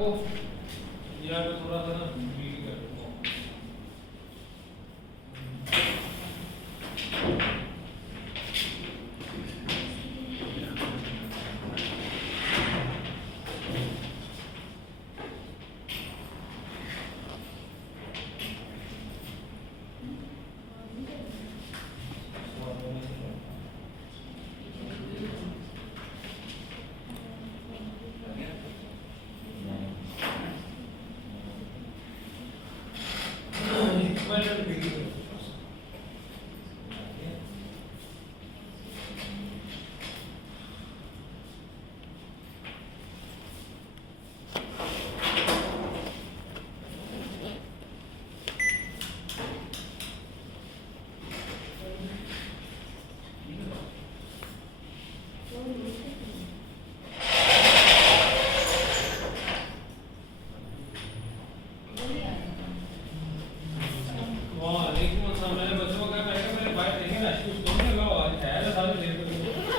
को या तो थोड़ा सा ना बीट कर दो।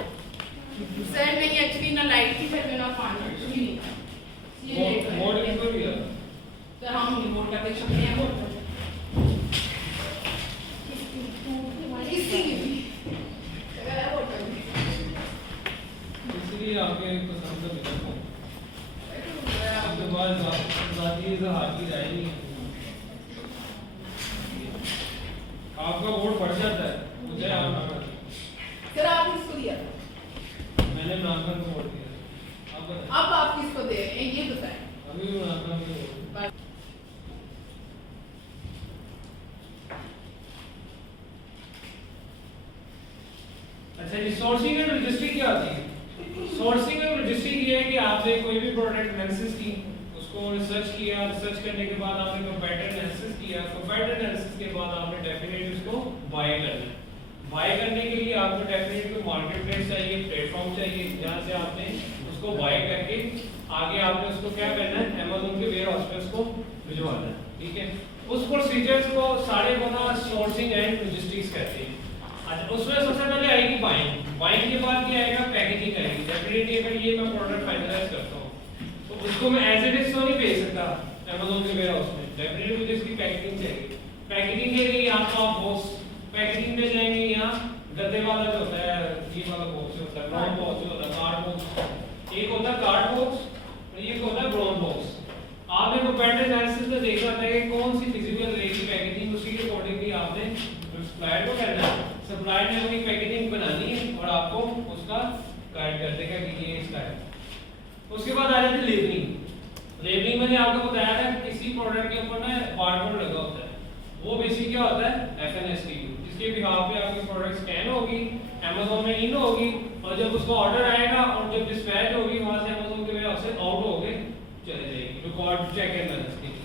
सर नहीं एक्चुअली ना लाइट की फिर ना पानी कुछ भी नहीं मोड किसको दिया? तो हम रिमोट करते सकते हैं वो किसी की भी अगर है वो तो इसलिए आपके पसंद का विकल्प हो आपके पास जाती है हाथ की जाएगी आपका वोट बढ़ जाता है मुझे आप ना कर सर आप किसको दिया मैंने नामकन को वोट दिया आप बताएं अब आप किसको दे रहे हैं ये बताएं अभी नामकन को वोट अच्छा जी सोर्सिंग एंड रजिस्ट्री क्या होती है सोर्सिंग एंड रजिस्ट्री ये है कि आपने कोई भी प्रोडक्ट एनालिसिस की उसको रिसर्च किया रिसर्च करने के बाद आपने कंपैरेटिव एनालिसिस किया कंपैरेटिव एनालिसिस के बाद आपने डेफिनेटली उसको बाय करना बाय करने के लिए आपको डेफिनेटली कोई मार्केट प्लेस चाहिए प्लेटफॉर्म चाहिए जहां से आपने उसको बाय करके आगे आपने उसको क्या करना है Amazon के वेयरहाउस पे उसको भिजवाना है ठीक है उस प्रोसीजर्स को सारे को ना सोर्सिंग एंड लॉजिस्टिक्स कहते हैं अच्छा उसमें सबसे पहले आएगी बाइंग बाइंग के बाद क्या आएगा पैकेजिंग आएगी डेफिनेटली अगर ये मैं प्रोडक्ट फाइनलाइज करता हूं तो उसको मैं एज इट इज तो नहीं भेज सकता Amazon के वेयरहाउस में डेफिनेटली मुझे इसकी पैकेजिंग चाहिए पैकेजिंग के लिए आपको आप बॉक्स पैकेजिंग में जाएंगे यहाँ गद्दे वाला जो होता है ये वाला बॉक्स होता है ब्राउन बॉक्स होता है कार्ड बॉक्स एक होता है कार्ड बॉक्स और ये होता है ब्राउन बॉक्स आपने कंपैरेटिव एनालिसिस में देखना था कि कौन सी फिजिकल रहेगी पैकेजिंग उसी के अकॉर्डिंगली आपने सप्लायर को करना है सप्लायर ने अपनी पैकेजिंग बनानी है और आपको उसका गाइड कर देगा कि ये इसका है उसके बाद आ जाती है लेबलिंग लेबलिंग मैंने आपको बताया था किसी प्रोडक्ट के ऊपर ना बारकोड लगा होता है वो बेसिक क्या होता है FNSTU जिसके बिहाफ पे आपकी प्रोडक्ट स्कैन होगी Amazon में इन होगी और जब उसका ऑर्डर आएगा और जब डिस्पैच होगी वहां से Amazon के वेयरहाउस से आउट होके चले जाएगी रिकॉर्ड चेक एंड बैलेंस के लिए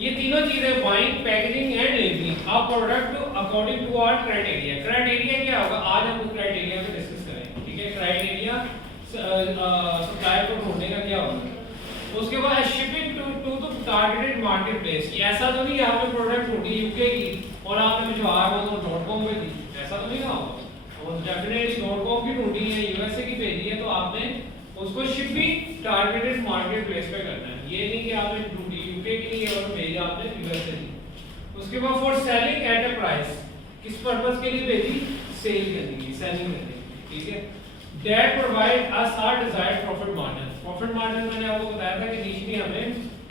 ये तीनों चीजें बाइंग पैकेजिंग एंड लेबलिंग आप product according to our criteria क्या होगा आज हम क्राइटेरिया पे डिस्कस करेंगे ठीक है क्राइटेरिया सप्लायर को ढूंढने का क्या होगा उसके बाद shipping to the targeted market place ऐसा तो नहीं आपने प्रोडक्ट ढूंढी यूके की और आपने भिजवा Amazon.com पे दी ऐसा तो नहीं ना होगा और डेफिनेटली .com की ढूंढी है यूएसए की भेजी है तो आपने उसको शिपिंग टारगेटेड मार्केट प्लेस पे करना है ये नहीं कि आपने ढूंढी यूके की नहीं और भेजी आपने यूएसए की उसके बाद for selling at a price किस पर्पस के लिए भेजी सेल करने के लिए सेलिंग करने के लिए ठीक है that provide us our desired profit margin मैंने आपको बताया था कि इनिशियली हमें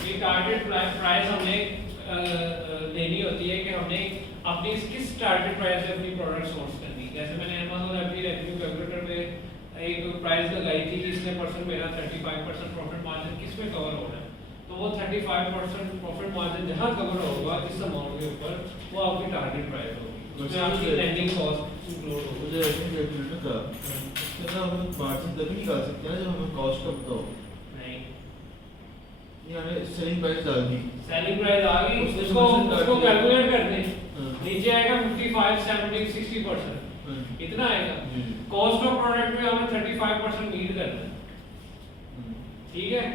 ये टारगेट प्राइस हमने लेनी होती है कि हमने अपनी किस टारगेट प्राइस से अपनी प्रोडक्ट सोर्स करनी जैसे मैंने Amazon अपनी रेवेन्यू कैलकुलेटर में एक प्राइस लगाई थी कि इसमें परसेंट मेरा 35% प्रॉफिट मार्जिन किस में कवर हो रहा है तो वो 35% प्रॉफिट मार्जिन जहां कवर होगा इस अमाउंट के ऊपर वो आपकी टारगेट प्राइस होगी उसमें आपकी लैंडिंग कॉस्ट इंक्लूड होगी मुझे रेवेन्यू कैलकुलेटर का कितना हम मार्जिन तभी निकाल सकते हैं जब हमें कॉस्ट का पता हो नहीं ये हमें सेलिंग प्राइस डाल दी सेलिंग प्राइस आ गई उसको कैलकुलेट कर दें नीचे आएगा 55 70 60% इतना आएगा कॉस्ट ऑफ प्रोडक्ट में हमें 35% मीट करना है ठीक है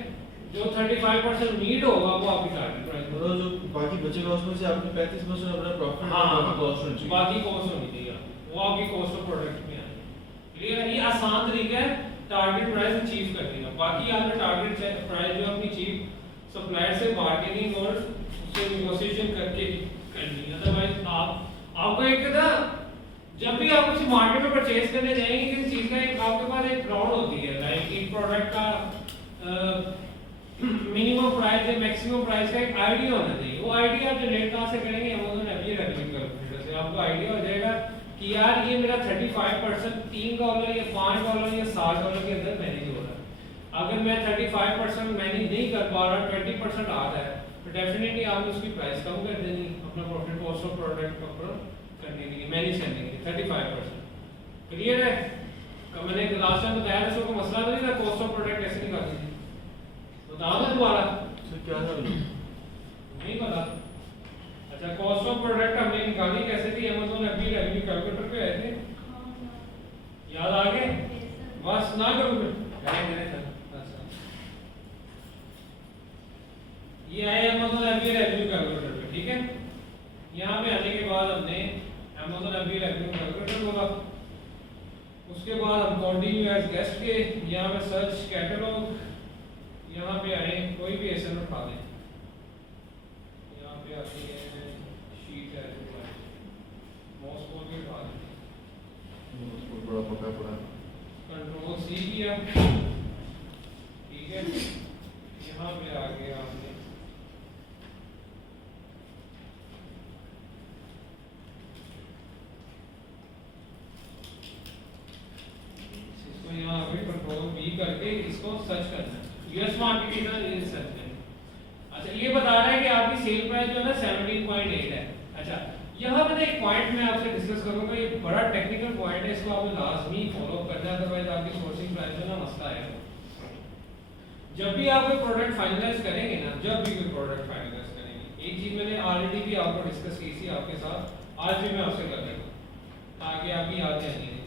जो 35% मीट होगा वो आपकी टारगेट प्राइस मतलब जो बाकी बचेगा उसमें से आपने 35% अपना प्रॉफिट हाँ बाकी कॉस्ट होनी चाहिए बाकी कॉस्ट होनी चाहिए वो आपकी कॉस्ट ऑफ प्रोडक्ट में आएगी क्लियर है ये आसान तरीका है टारगेट प्राइस अचीव करने का बाकी आपने टारगेट प्राइस जो अपनी अचीव सप्लायर से बार्गेनिंग और उससे नेगोशिएशन करके करनी है। अदरवाइज आपको एक ना जब भी आप किसी मार्केट में परचेज करने जाएंगे किसी चीज का एक आपके पास एक ग्राउंड होती है, लाइक एक प्रोडक्ट का मिनिमम प्राइस या मैक्सिमम प्राइस का एक आइडिया होना चाहिए। वो आइडिया आप जनरेट कहाँ से करेंगे? अमेज़न एफबीए रेटिंग कैलकुलेटर से आपको आइडिया हो जाएगा कि यार ये मेरा 35% $3 या $5 या $7 के अंदर मैनेज हो रहा है। अगर मैं 35% मैनेज नहीं कर पा रहा, 20% आ रहा है, तो डेफिनेटली आपने उसकी प्राइस कम कर देनी अपना प्रॉफिट कॉस्ट ऑफ प्रोडक्ट का करने के लिए, मैनेज करने के लिए 35%। क्लियर है? मैंने लास्ट टाइम बताया था सबको मसला तो नहीं था कॉस्ट ऑफ प्रोडक्ट कैसे निकालनी थी, बताओ ना दोबारा। सर क्या है? नहीं पता? अच्छा, कॉस्ट ऑफ प्रोडक्ट हमने निकाली कैसे थी? अमेज़न एफबीए रेवेन्यू कैलकुलेटर पे आए थे, याद आ गए? बस ना करो फिर अच्छा, ये आए अमेज़न एफबीए रेवेन्यू कैलकुलेटर पे, ठीक है। यहाँ पे आने के बाद हमने अमेज़न एफबीए रेवेन्यू कैलकुलेटर बोला, उसके बाद हम कंटिन्यू एज गेस्ट के यहाँ पे सर्च कैटलॉग, यहाँ पे आए कोई भी एसएन उठा दें, यहाँ पे आती है शीट है मॉस्को की उठा दें, उसको बड़ा पका पड़ा कंट्रोल सी किया, ठीक है। यहाँ पे आ गया आपने इसको यहाँ पे कंट्रोल बी करके इसको सर्च करना है, यूएस मार्केट की तरह सर्च करें। अच्छा, ये बता रहा है कि आपकी सेल प्राइस जो है ना 17.8 है। अच्छा, यहाँ पे एक पॉइंट मैं आपसे डिस्कस करूंगा, ये बड़ा टेक्निकल पॉइंट है, इसको आपको लाजमी फॉलो करना है, अदरवाइज आपकी सोर्सिंग प्राइस में ना मसला है। जब भी आप कोई प्रोडक्ट फाइनलाइज करेंगे ना, जब भी कोई प्रोडक्ट फाइनलाइज करेंगे, एक चीज मैंने ऑलरेडी भी आपको डिस्कस की थी आपके साथ, आज भी मैं आपसे कर दूंगा ताकि आपकी याद रहनी है।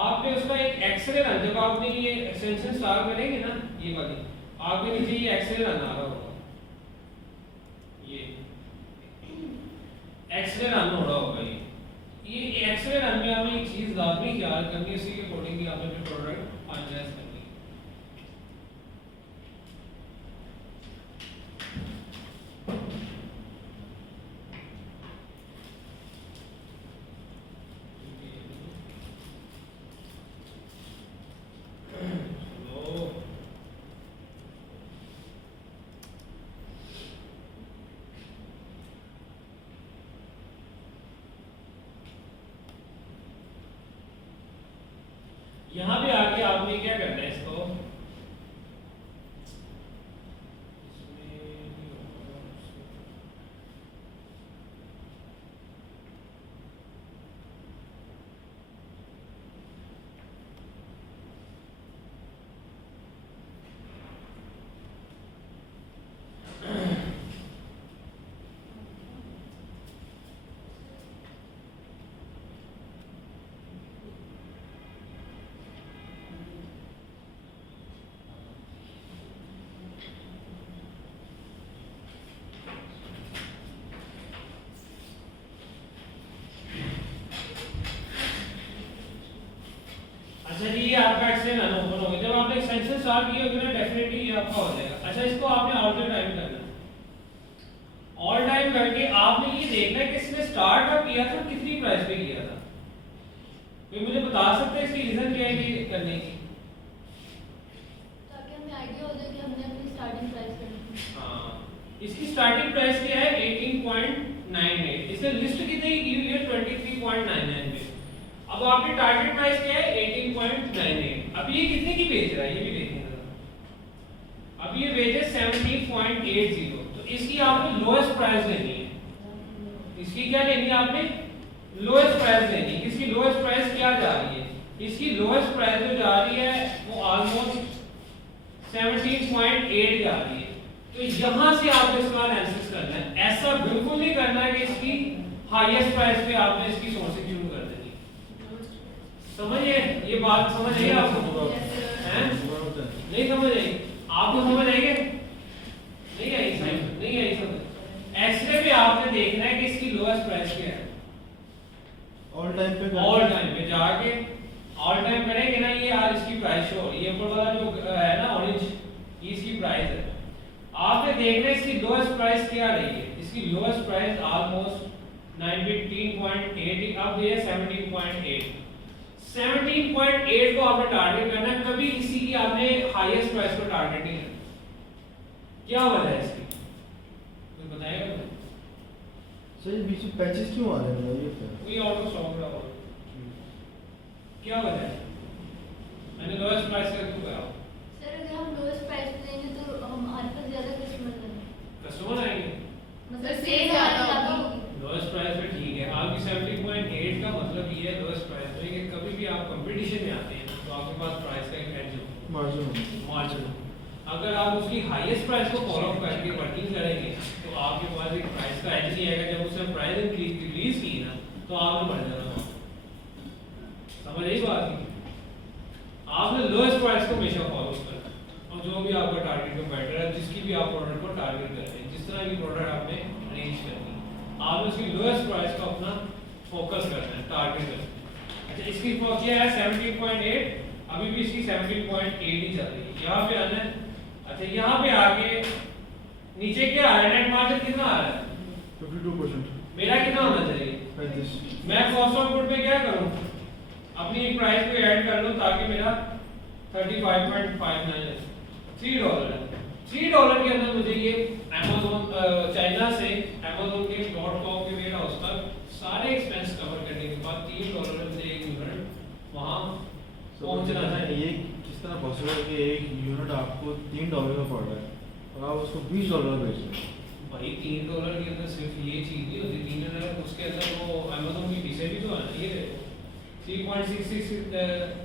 आपने उसका एक एक्सरे रन, जब आपने ये एक्सटेंशन स्टार करेंगे ना, ये वाली आपके नीचे ये एक्सरे रन आ रहा होगा, ये एक्सरे रन हो रहा होगा। ये एक्सरे रन में आपने एक चीज लाजमी याद करनी है, इसी के अकॉर्डिंग आपने अपने प्रोडक्ट फाइनलाइज करनी है। यहाँ पे आके आपने क्या करना है, इसको अच्छा जी, ये आपका एक्सटेंशन ओपन हो गया। जब आपने एक्सटेंशन स्टार्ट किया होगा ना, डेफिनेटली ये आपका हो जाएगा। अच्छा, इसको आपने ऑल टाइम करना है, ऑल टाइम करके आपने ये देखना है कि इसने स्टार्ट कब किया था, कितनी प्राइस पे किया था। कोई मुझे बता सकते हैं इसकी रीजन क्या है कि करने की? ताकि हमें आइडिया हो जाए कि हमने अपनी स्टार्टिंग प्राइस करनी है। हाँ, इसकी स्टार्टिंग प्राइस क्या है? 18.98। इसने लिस्ट कितनी की हुई है? 23.99 पे। अब आपकी टारगेट प्राइस क्या है? 18.98। अब ये कितने की बेच रहा है ये भी देखेंगे। अब ये बेचे 17.80, तो इसकी आपने लोएस्ट प्राइस लेनी है। इसकी क्या लेनी है आपने? लोएस्ट प्राइस लेनी है। इसकी लोएस्ट प्राइस क्या जा रही है? इसकी लोएस्ट प्राइस जो जा रही है वो ऑलमोस्ट 17.8 जा रही है। तो यहां से आपको इसका एनालिसिस करना है। ऐसा बिल्कुल नहीं करना है कि इसकी हाईएस्ट प्राइस पे आपने इसकी सोर्सिंग शुरू कर देनी। समझिए ये बात, समझ आइए आपको? हैं? नहीं समझ आई? आपको समझ आएगी? नहीं आई समझ? नहीं आई समझ? एक्सरे पे आपने देखना है कि इसकी लोएस्ट प्राइस क्या है। ऑल टाइम पे ऑल टाइम पे जाके ऑल टाइम करेंगे ना, ये यार इसकी प्राइस शो हो रही है, ऊपर वाला जो है ना ऑरेंज, ये इसकी प्राइस है। आपने देखना है इसकी लोएस्ट प्राइस क्या रही है। इसकी लोएस्ट प्राइस ऑलमोस्ट 19.8, अब ये 17.8। 17.8 को आपने टारगेट करना है, कभी किसी की आपने हाईएस्ट प्राइस को टारगेट नहीं करना। क्या वजह है इसकी, कोई बताएगा मुझे? सर ये बीच में पैचेस क्यों आ रहे हैं ये फिर? कोई आउट ऑफ स्टॉक रहा हो, क्या वजह है? मैंने लोएस्ट प्राइस का क्यों करा? सर अगर हम लोएस्ट प्राइस पे देंगे तो हमारे पास ज्यादा कस्टमर आएंगे, मतलब सेल ज्यादा होगी। लोएस्ट प्राइस पे ठीक है। आपकी 17.8 का मतलब ये है लोएस्ट प्राइस पे कि कभी भी आप कंपटीशन में आते हैं ना, तो आपके पास प्राइस का एक एज हो, मार्जिन हो। अगर आप उसकी हाईएस्ट प्राइस को फॉलो करके वर्किंग करेंगे तो आपके पास एक प्राइस का एज नहीं आएगा। जब उसने प्राइस इंक्रीज की ना तो आपने बढ़ जाना। समझ आई बात की? आपने लोएस्ट प्राइस को हमेशा फॉलो करना, और जो भी आपका टारगेट का बेटर है, जिसकी भी आप प्रोडक्ट को टारगेट करते हैं, जिस तरह की प्रोडक्ट आपने अरेंज करनी है, आपने उसकी लोएस्ट प्राइस को अपना फोकस करना है, टारगेट करना है। अच्छा, इसकी क्या है 17.8, अभी भी इसकी 17.8 ही चल रही है। यहाँ पे आना है। अच्छा, यहाँ पे आके नीचे क्या आ रहा है? नेट मार्जिन कितना आ रहा है? 52%। मेरा कितना होना चाहिए? 35। मैं कॉस्ट ऑफ गुड पे क्या करूं? अपनी एक प्राइस को ऐड कर लूं ताकि मेरा 35.59 है, $3 है। $3 के अंदर मुझे ये Amazon चाइना से Amazon के .com के वेयर हाउस तक सारे एक्सपेंस कवर करने के बाद $3 में मुझे एक यूनिट वहां पहुंचना चाहिए। ये किस तरह पॉसिबल है कि एक यूनिट आपको $3 का पड़ रहा है और आप उसको $20 बेच रहे हैं? भाई $3 के अंदर सिर्फ ये चीज नहीं होती, $3 उसके अंदर वो Amazon की फीसें भी तो है। ये देखो 3.66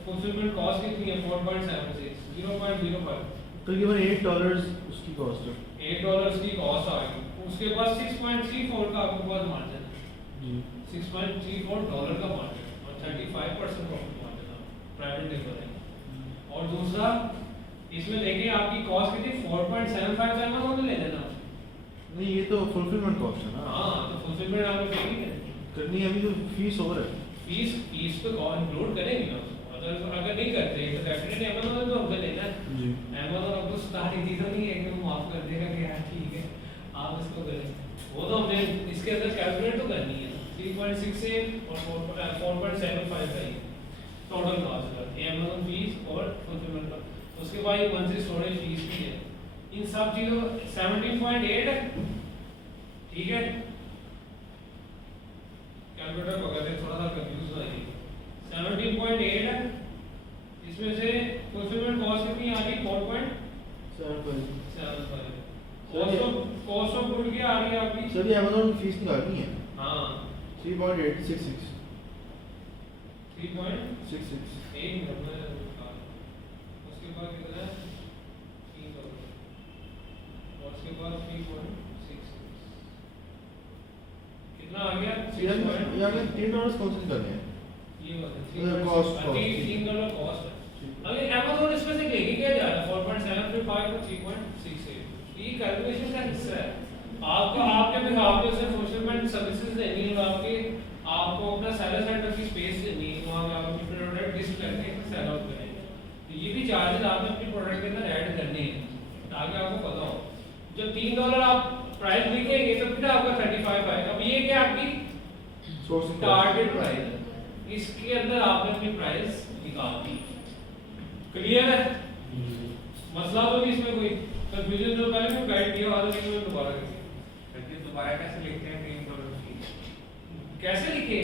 फुलफिलमेंट कॉस्ट कितनी है? 4.76, 0.05। तकरीबन $8 उसकी कॉस्ट है। $8 की कॉस्ट आ गई, उसके बाद 6.34 का आपके पास मार्जिन है। जी। $6.34 का मार्जिन और 35% प्रॉफिट मार्जिन है, प्राइवेट लेवल है। और दूसरा इसमें देखिए आपकी कॉस्ट कितनी 4.75 का Amazon ने ले लेना। नहीं ये तो फुलफिलमेंट कॉस्ट है ना। हाँ, तो फुलफिलमेंट आपने पेगी है, करनी है, अभी तो फीस ओवर है। फीस तो इंक्लूड करेंगे ना उसको। अगर नहीं करते तो डेफिनेटली Amazon ने तो हमसे लेना है। जी। Amazon अब तो स्टार्ट ही तो नहीं है कि वो माफ कर देगा कि यार ठीक है आप इसको करें। वो तो हमने इसके अंदर कैलकुलेट तो करनी है। 3.68 और 4.75 का ही टोटल कॉस्ट है Amazon फीस और फुलफिलमेंट का। उसके बाद ये मंथली स्टोरेज फीस भी है। इन सब चीजों 17.8 है, ठीक है। कैलकुलेटर पकड़ के थोड़ा सा कंफ्यूज हो जाएगी। 17.8 है, इसमें से फुलफिलमेंट कॉस्ट कितनी आ रही? 4.75। कॉस्ट ऑफ गुड क्या आ रही है आपकी? सर ये Amazon की फीस निकालनी है। हाँ 3.866। 3.66 एक मिनट में निकाल। उसके बाद कितना है? $3 और उसके बाद 3.66 कितना आ गया? यार $3 कौन से निकालने हैं? ये बात है कॉस्ट $3 कॉस्ट है। अगर Amazon इसमें से लेके क्या जा रहा है 4.75 को 3.68, ये कैलकुलेशन का हिस्सा है। आपके भी आपके से फुलफिलमेंट सर्विसेज देनी है और आपको अपना सेलर सेंटर की स्पेस देनी है, वहां पे आप अपने प्रोडक्ट लिस्ट करके सेल आउट करेंगे। तो ये भी चार्जेस आपने अपने प्रोडक्ट के अंदर ऐड करने हैं ताकि आपको पता हो। जब $3 आप प्राइस लिखेंगे तो फिर आपका 35 आएगा। अब ये क्या आपकी सोर्सिंग टारगेट प्राइस है, इसके अंदर आपने अपनी प्राइस निकाल दी। क्लियर है? मसला तो नहीं इसमें कोई कंफ्यूजन जो पहले मैं गाइड किया वाला नहीं, मैं दोबारा करके दोबारा कैसे लिखते हैं $3 की? कैसे लिखे?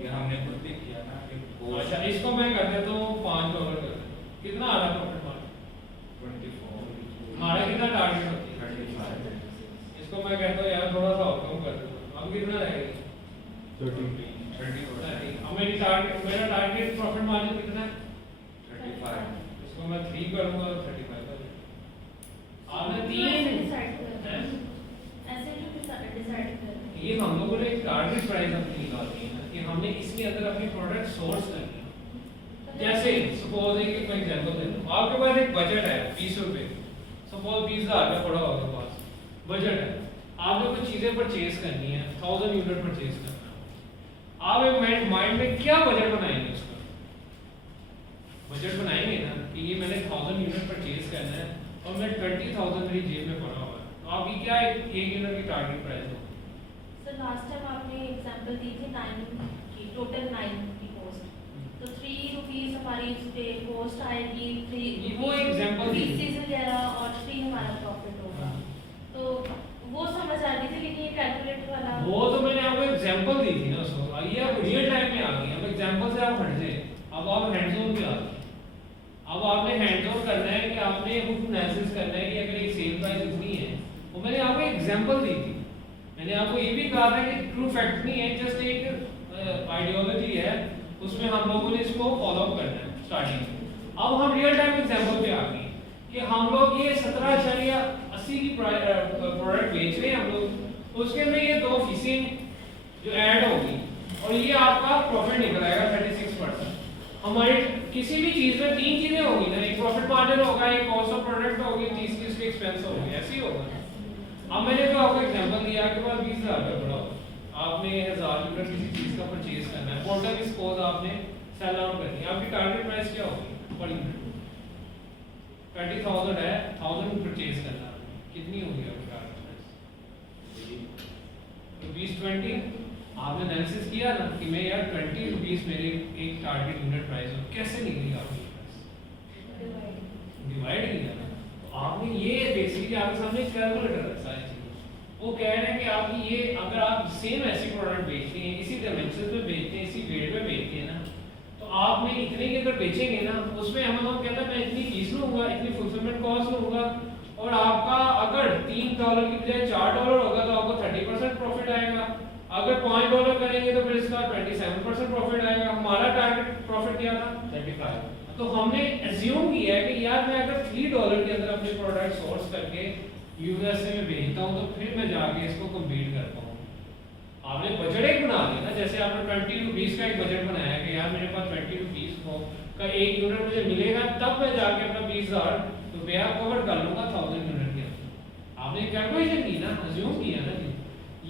ये हमने खुद भी किया ना कि अच्छा, इसको मैं कर देता हूँ $5 कर देता हूँ। कितना आ रहा प्रॉफिट मार्जिन? 24 हमारा कितना टारगेट होती है? 35 इसको मैं कहता हूँ यार थोड़ा सा और कम कर देता हूँ। अब कितना रहेगा? 30 अब मेरा टारगेट प्रॉफिट मार्जिन कितना है? 35 इसको मैं 3 करूंगा और 35 कर दूंगा। आपने 3 डिसाइड कर ऐसे क्यों डिसाइड कर? ये हम लोगों ने एक टारगेट प्राइस अपनी निकाली है ना कि हमने इसके अंदर अपनी प्रोडक्ट सोर्स करनी है। जैसे सपोज एक कोई एग्जांपल दे दूं, आपके पास एक बजट है ₹20, सपोज 20,000 का पड़ा होगा पास बजट है, आपने कुछ चीजें परचेज करनी है, 1000 यूनिट परचेज करना है। आप एक माइंड में क्या बजट बनाएंगे? उसका बजट बनाएंगे ना कि ये मैंने 1000 यूनिट परचेज करना है और मैं 20,000 मेरी जेब में पड़ा हुआ है, एक यूनिट की टारगेट प्राइस हो? सर लास्ट टाइम आपने एग्जांपल दी थी 9 की, टोटल 9 की कॉस्ट, तो 3 रुपीस हमारी उस पे कॉस्ट आएगी, 3 वो example दी थी। फीसेस वगैरह और 3 हमारा प्रॉफिट होगा, तो वो समझ आ रही थी, लेकिन ये कैलकुलेटर वाला वो तो मैंने आपको एग्जांपल दी थी ना उसको। आइए आप रियल टाइम में आ गए, अब एग्जांपल से आप हट जाए, अब आप हैंड्स ऑन पे आ गए। अब आपने हैंड्स ऑन करना है कि आपने बुक एनालिसिस करना है कि अगर एक सेल प्राइस इतनी है, वो मैंने आपको एग्जांपल दी थी। मैंने आपको ये भी कहा था कि ट्रू फैक्ट नहीं है, जस्ट एक आइडियोलॉजी है, उसमें हम लोगों ने इसको फॉलो अप करना है स्टार्टिंग में। अब हम रियल टाइम एग्जांपल पे आ गए कि हम लोग ये 17.80 की प्रोडक्ट बेच रहे हैं हम लोग, तो उसके अंदर ये 2 फीसें जो ऐड होगी और ये आपका प्रॉफिट निकल आएगा 36%। हमारे किसी भी चीज में 3 चीजें होगी ना, एक प्रॉफिट मार्जिन होगा, एक कॉस्ट ऑफ प्रोडक्ट होगी, तीसरी उसकी एक्सपेंस होगी, ऐसे ही होगा। अब मैंने तो आपको एग्जांपल दिया कि पास 20,000 का पड़ा हो, आपने 1000 यूनिट किसी चीज का परचेज करना है, टोटल सपोज आपने सेल आउट करनी है, आपकी टारगेट प्राइस क्या होगी पर यूनिट? 20,000 है, 1000 परचेज करना है, कितनी होगी आपकी टारगेट प्राइस? रुपीस 20। आपने एनालिसिस किया ना कि मैं यार 20 रुपीस मेरे एक टारगेट यूनिट प्राइस हो, कैसे निकली आपकी प्राइस? डिवाइड किया ना। तो आपने ये बेसिकली आपके सामने कैलकुलेटर है सारी चीजें। वो कह रहे हैं कि आपकी ये अगर आप सेम ऐसी प्रोडक्ट बेचते हैं, इसी डायमेंशन में बेचते हैं, इसी वेट में बेचते हैं ना, तो आपने इतने के अगर बेचेंगे ना, उसमें अमेज़न कहता है मैं इतनी फीस लूंगा, इतनी फुलफिलमेंट कॉस्ट लूंगा, और आपका अगर $3 की बजाय $4 होगा तो आपको 30% प्रॉफिट आएगा। अगर $5 करेंगे तो फिर इसका 27% प्रॉफिट आएगा। हमारा टारगेट प्रॉफिट क्या था? 35। तो हमने एज्यूम किया है कि यार मैं अगर $3 के अंदर अपने प्रोडक्ट सोर्स करके यूएसए में भेजता हूँ तो फिर मैं जाके इसको कम्पीट करता हूँ। आपने बजट एक बना दिया ना, जैसे आपने 20 रुपीस का एक बजट बनाया कि यार मेरे पास 20 रुपीस का एक यूनिट मुझे मिलेगा, तब मैं जाके अपना 20,000 रुपया कवर कर लूंगा 1000 यूनिट के अंदर। आपने कैलकुलेशन की ना, अज्यूम किया ना,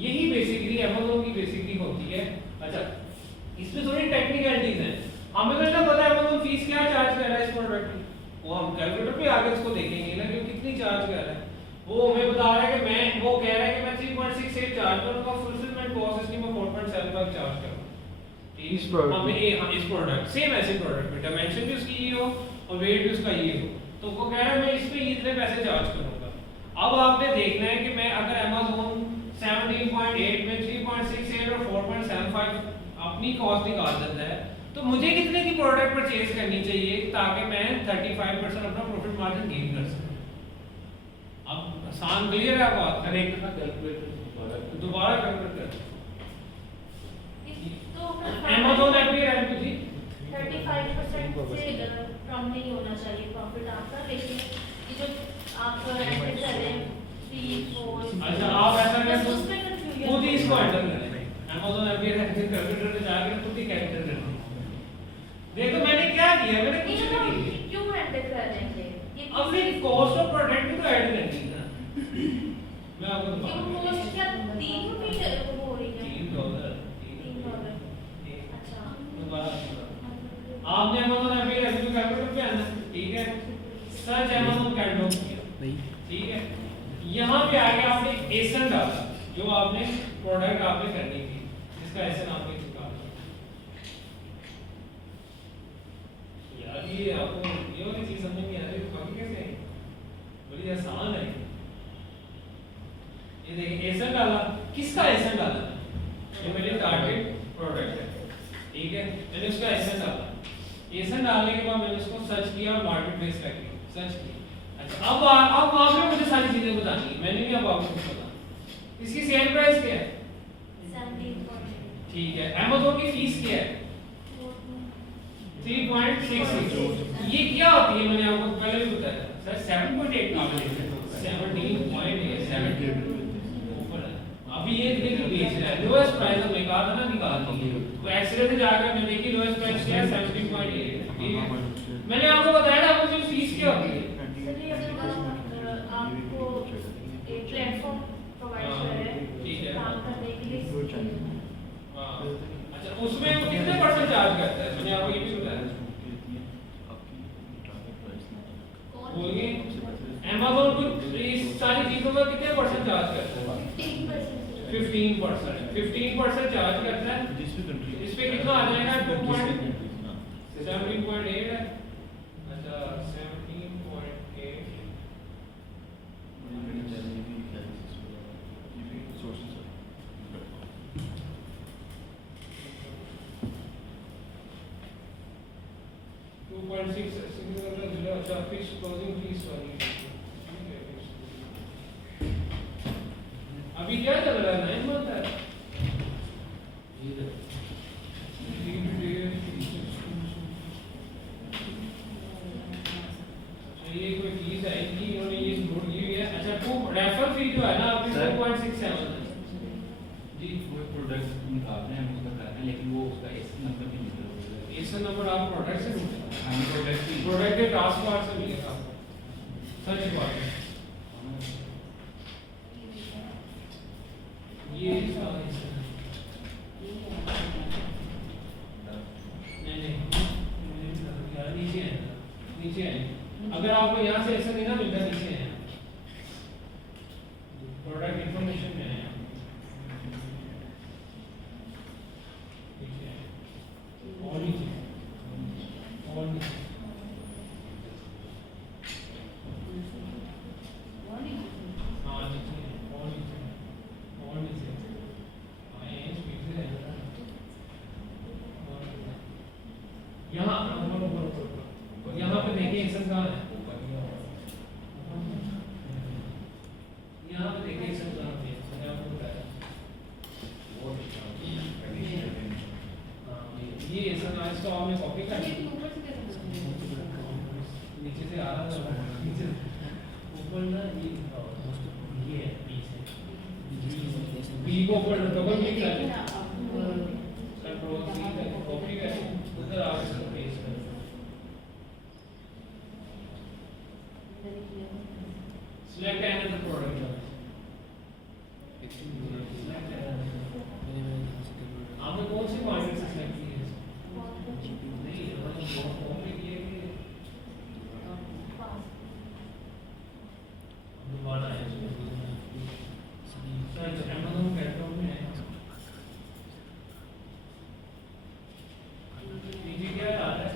यही बेसिकली अमेज़न की बेसिकली होती है। अच्छा, इसमें थोड़ी टेक्निकलिटीज हैं। हमें तो ना पता है अमेज़न फीस क्या चार्ज कर रहा है इस प्रोडक्ट की, वो हम कैलकुलेटर पे आके इसको देखेंगे ना कि कितनी चार्ज कर रहा है। वो हमें बता रहा है कि वो कह रहा है कि मैं 3.68 चार्ज करूंगा, फुलफिलमेंट कॉस्ट इसकी मैं 4.75 चार्ज करूंगा इस प्रोडक्ट हमें इस प्रोडक्ट सेम ऐसे प्रोडक्ट पे डायमेंशन भी उसकी ये हो और वेट भी उसका ये हो, तो वो कह रहा है मैं इस पे इतने पैसे चार्ज करूंगा। अब आपने देखना है कि मैं अगर अमेज़न 17.8 में 3.68 और 4.75 अपनी कॉस्ट निकाल देता है, तो मुझे कितने की प्रोडक्ट परचेज करनी चाहिए ताकि मैं 35% अपना प्रॉफिट मार्जिन गेन कर सकूं? अब आसान क्लियर है बात? करेक्ट ना? कैलकुलेटर दोबारा कैलकुलेट कर। तो अमेज़न ऐप पे है जी 35% से कम नहीं होना चाहिए प्रॉफिट आपका, लेकिन ये जो आप एंटर कर रहे हैं 3 4। अच्छा, आप ऐसा करें तो उसमें confusion खुद ही इसको एंटर करें। अमेज़न ऐप पे कैलकुलेटर पे जाकर खुद ही कैलकुलेट करें। देखो मैंने क्या किया, मैंने कुछ नहीं किया। क्यों एंटर कर रहे हैं ये? अपने कॉस्ट ऑफ प्रोडक्ट भी तो ऐड करनी है ना। मैं आपको क्यों बताऊं कॉस्ट क्या 3 रुपए हो रही है? $3 $3। अच्छा, आपने अमेज़न ऐप पे रेवेन्यू कैलकुलेटर पे आना, ठीक है, सर्च अमेज़न कैटलॉग किया, ठीक है, यहाँ पे आके आपने एसन डाला जो आपने प्रोडक्ट आपने करनी थी, जिसका एसन आपने निकाला। यार ये आपको ये वाली चीज समझ नहीं आ रही, तो बाकी कैसे है? बड़ी आसान है। ये देखिए एसन डाला, किसका एसन डाला? ये मेरे टारगेट प्रोडक्ट है, ठीक है, मैंने उसका एसन डाला। एसन डालने के बाद मैंने उसको सर्च किया और मार्केट प्लेस करके सर्च किया। अच्छा, अब आपने मुझे सारी चीजें बतानी है, मैंने भी अब आपको कुछ बताना। इसकी सेल प्राइस क्या है? 17.8। ठीक है, अमेज़न की फीस क्या है? 3.66। ये क्या होती है? मैंने आपको पहले भी बताया सर 7.8 का 17.8 ऊपर है। अभी ये देखिए बेच रहा है, लोएस्ट प्राइस हमने कहा था ना निकालनी है, तो एक्सरे में जाकर मैंने देखी लोएस्ट प्राइस क्या है 17.8, ठीक है। मैंने आपको बताया था आपको फीस क्या होती है? चलिए अगर आपको एक प्लेटफॉर्म प्रोवाइड कर रहे हैं ठीक है। काम करने के लिए, हाँ, अच्छा उसमें वो कितने परसेंट चार्ज करता है? मैंने आपको ये भी बताया। बोलिए अमेज़न को इस सारी चीजों का कितने परसेंट चार्ज करता है? 15%। 15% चार्ज करता है। जिस भी कंट्री इस पे कितना आ जाएगा? 2.17.8 2.17 है। अच्छा 17.8 2.6 अच्छा फिक्स क्लोजिंग फीस वाली अभी क्या चल रहा है? 9 मंथ है। ये कोई फीस है इनकी, इन्होंने ये जोड़ ली हुई है। अच्छा टू रेफरल फी जो है ना आपकी सर। 2.67 जी वो प्रोडक्ट निकालते हैं उसका करते हैं लेकिन वो उसका एस नंबर नहीं निकल इसका नंबर आप प्रोडक्ट से ढूंढेंगे। हमें प्रोडक्ट की प्रोडक्ट के टास्क बार से मिलेगा आपको। सच बात है। ये इसका नहीं यार नीचे है, नीचे है। अगर आपको यहाँ से ऐसा नहीं ना मिलता, नीचे है प्रोडक्ट इंफॉर्मेशन में है, नीचे है और नीचे और नीचे हाँ नीचे और नीचे और नीचे हाँ ये स्पीड से रहेगा और यहाँ ऊपर ऊपर ऊपर यहाँ पे देखिए इंसान कहाँ है? यहाँ पे देखिए इंसान कहाँ पे है? मैंने आपको बताया ये इंसान आज तो आपने कॉपी कर ली नीचे से आ रहा था नीचे ऊपर ना ये है बी को ऊपर डबल क्लिक कर कंट्रोल सी करके कॉपी कर उधर आ इसको पेस्ट कर सिलेक्ट अनदर प्रोडक्ट आपने कौन सी क्वांटिटी से सिलेक्ट की है? नहीं मतलब कॉपी किए कि दोबारा है सर अमेज़न कैटलॉग में है नीचे क्या आ रहा है?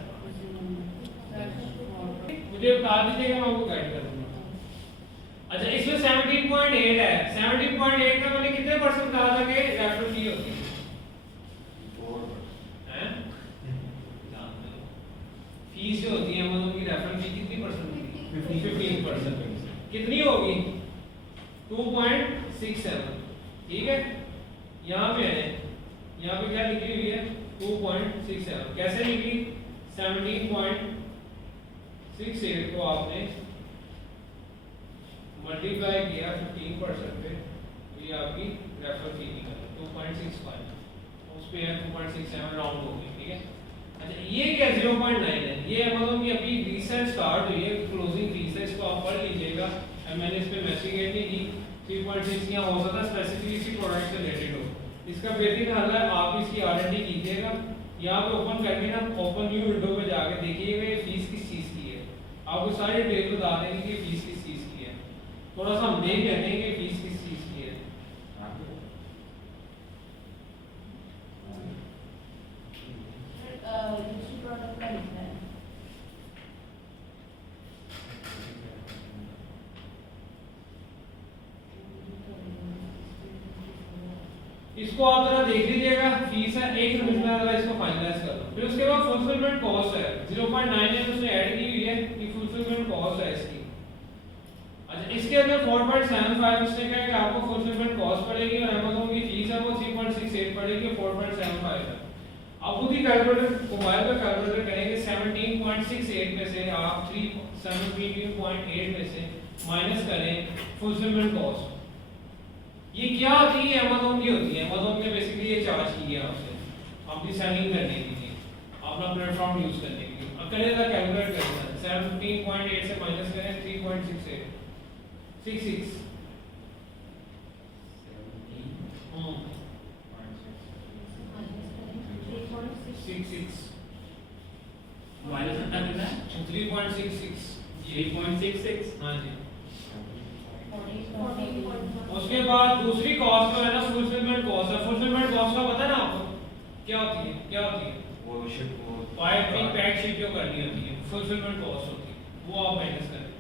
मुझे बता दीजिएगा, मैं आपको गाइड कर दूंगा। अच्छा इसमें 17.8 है। 17.8 का मैंने कितने परसेंट कहा था कि रेफरल फी होती है? हैं? फीस जो होती है अमेज़न की रेफरल फी कितनी परसेंट होती है? 15%। कितनी होगी? 2.67। ठीक है, यहाँ पे है, यहाँ पे क्या लिखी हुई है? 2.67। कैसे निकली? 17.68 को आपने मल्टीप्लाई किया 15% पे, तो ये आपकी रेफरल फी निकल 2.65, उस पे है 2.67 राउंड हो गई। ठीक है, अच्छा ये क्या 0.9 है? ये अमेज़न की अभी रिसेंट स्टार्ट हुई है, क्लोजिंग फीस है, इसको आप पढ़ लीजिएगा। मैंने इस पे इन्वेस्टिगेट नहीं की। 3.6 यहाँ हो सकता है स्पेसिफिक इसी प्रोडक्ट से रिलेटेड हो। इसका बेसिक हल है, आप इसकी R&D कीजिएगा, यहाँ पे ओपन करके ना ओपन न्यू विंडो पे जाके देखिएगा ये फीस किस चीज़ की है, आपको सारी डिटेल बता देंगे कि फीस किस चीज़ की है। थोड़ा सा हम देख लेते हैं कि फीस किस चीज़ की है। दूसरी प्रोडक्ट का लिखना है इसको आप जरा देख लीजिएगा, फीस है 1 मिनट में, जरा इसको फाइनलाइज कर लो। फिर उसके बाद फुलफिलमेंट कॉस्ट है 0.9 है, उसने ऐड की हुई है कि फुलफिलमेंट कॉस्ट है इसकी। अच्छा इसके अंदर 4.75 उसने कहा कि आपको फुलफिलमेंट कॉस्ट पड़ेगी और अमेज़न की फीस है वो 3.68 पड़ेगी, 4.75 है। आप खुद ही कैलकुलेटर मोबाइल पे कैलकुलेटर करेंगे, 17.68 में से आप 17.8 में से माइनस करें फुलफिलमेंट कॉस्ट। ये क्या होती है? अमेज़न की होती है। अमेज़न ने बेसिकली ये चार्ज की है आपसे अपनी सेलिंग करने के लिए, अपना प्लेटफॉर्म यूज करने के लिए। अब करेगा कैलकुलेट करेगा, 17.8 से माइनस करें 3.68 66 66 माइनस कितना कितना 3.66 3.66 हाँ जी 14.8 बाद दूसरी कॉस्ट जो है ना फुलफिलमेंट कॉस्ट है। फुलफिलमेंट कॉस्ट का पता है ना आपको क्या होती है? क्या होती है? वो शिप वो पाइपिंग पैक शीट जो करनी होती है फुलफिलमेंट कॉस्ट होती है, वो आप माइनस करें।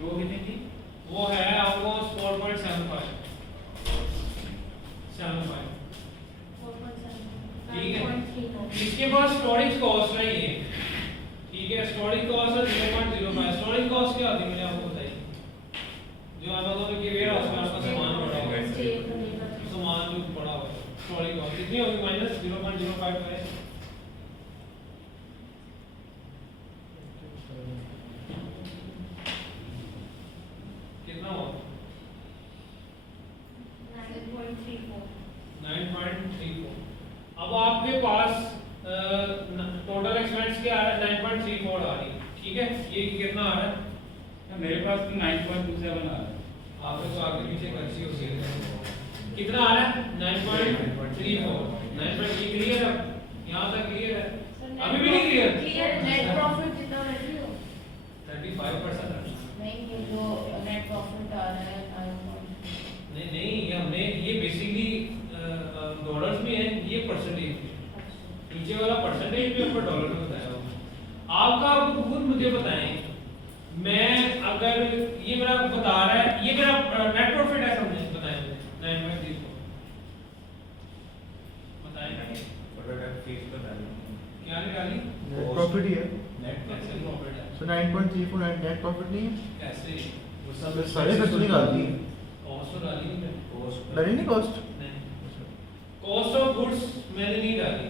वो कितनी थी? वो है आपको 4.75 ठीक है। इसके बाद स्टोरेज कॉस्ट है ये, ठीक है। स्टोरेज कॉस्ट है 0.05। स्टोरेज कॉस्ट क्या होती है मैंने आपको बताई, जो अमेज़न के वेयर हाउस में आपका सामान पड़ा हुआ है, सामान जो पड़ा हुआ है, स्टोरेज कॉस्ट कितनी होगी? माइनस 0.05 है। कितना होगा? 9.34। अब आपके पास टोटल एक्सपेंस क्या आ रहा है? 9.34 आ रही है, ठीक है। ये कितना आ रहा है? मेरे पास तो 9.27 आ रहा है। आपने तो आगे पीछे करसी होती है। कितना आ रहा है? 9.34। 9.3 क्लियर है? यहाँ तक क्लियर है? अभी भी नहीं क्लियर? क्लियर नेट प्रॉफिट जितना बैठ रही हो 35%। नहीं, ये जो नेट प्रॉफिट आ रहा है 5.3 नहीं नहीं, ये हमने ये बेसिकली डॉलर्स में है, ये परसेंटेज में। नीचे वाला परसेंटेज में ऊपर डॉलर में बताया हुआ। आपका आपको खुद मुझे बताएं, मैं अगर ये मेरा बता रहा है, ये मेरा नेट प्रॉफिट है, समझे? बताएं मुझे 9.34 बताएं प्रोडक्ट फीस बता दो क्या निकाली? नेट प्रॉफिट ही है। नेट कैसे प्रॉफिट है? सो 9.34 नेट प्रॉफिट नहीं है, कैसे? वो सब सारे खर्च निकाल दिए। कॉस्ट तो डाली नहीं मैंने। कॉस्ट डाली नहीं कॉस्ट? नहीं, कॉस्ट ऑफ गुड्स मैंने नहीं डाली।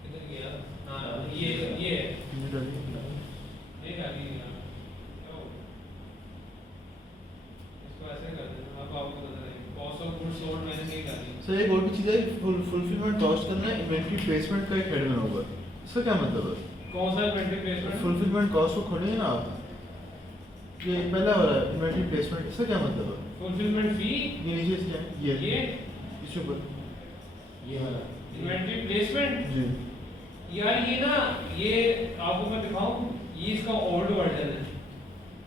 किधर गया? हाँ ये ये डाली। नहीं डाली यार। क्या हो? इसको ऐसे कर देना, अब आपको बता रहे हैं कॉस्ट ऑफ गुड्स सोल्ड मैंने नहीं डाली। सर एक और भी चीज़ है, फुलफिलमेंट कॉस्ट करना है, इन्वेंटरी प्लेसमेंट का एक हेड में होगा। इसका क्या मतलब है? कौन सा इन्वेंटरी प्लेसमेंट? फुलफिलमेंट कॉस्ट को खोलेंगे ना आप, ये पहला वाला इन्वेंटरी प्लेसमेंट, इसका क्या मतलब है? फुलफिलमेंट फी ये नीचे से क्या है? ये इसके ऊपर ये वाला इन्वेंटरी प्लेसमेंट। जी। यार ये ना, ये आपको मैं दिखाऊं, ये इसका ओल्ड वर्जन है।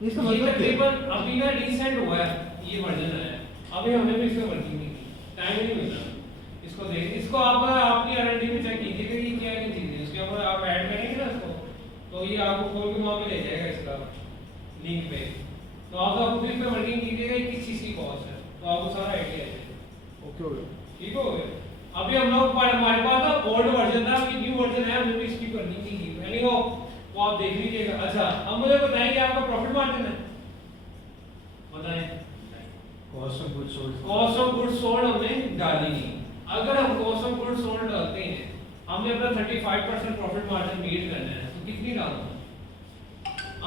इसका ये मतलब क्या है? तकरीबन अभी ना रिसेंट हुआ है ये वर्जन है। अभी हमने भी इसका वर्किंग नहीं की, टाइम ही नहीं मिला इसको देख। इसको आप अपनी R&D में चेक कीजिएगा ये क्या क्या चीज़ है। इसके ऊपर आप ऐड करेंगे ना इसको, तो ये आपको खोल के वहाँ पे ले जाएगा इसका लिंक पे। तो आप खुद भी इस पे वर्किंग कीजिएगा कि किस चीज़ की कॉस्ट है, तो आपको सारा आइडिया आ जाएगा। ओके हो गया। ठीक हो गया। अभी हम लोग हमारे पास ना ओल्ड वर्जन था, अभी न्यू वर्जन है, हमने भी इसकी करनी थी यानी वो आप देख लीजिएगा। अच्छा अब मुझे बताएंगे आपका प्रॉफिट मार्जिन है, बताएं। Cost of goods sold. Cost of goods sold हमने डाली नहीं। अगर हम कॉस्ट ऑफ गुड्स सोल्ड डालते हैं, हमने अपना 35% प्रॉफिट मार्जिन मीट करना है, तो कितनी डालना?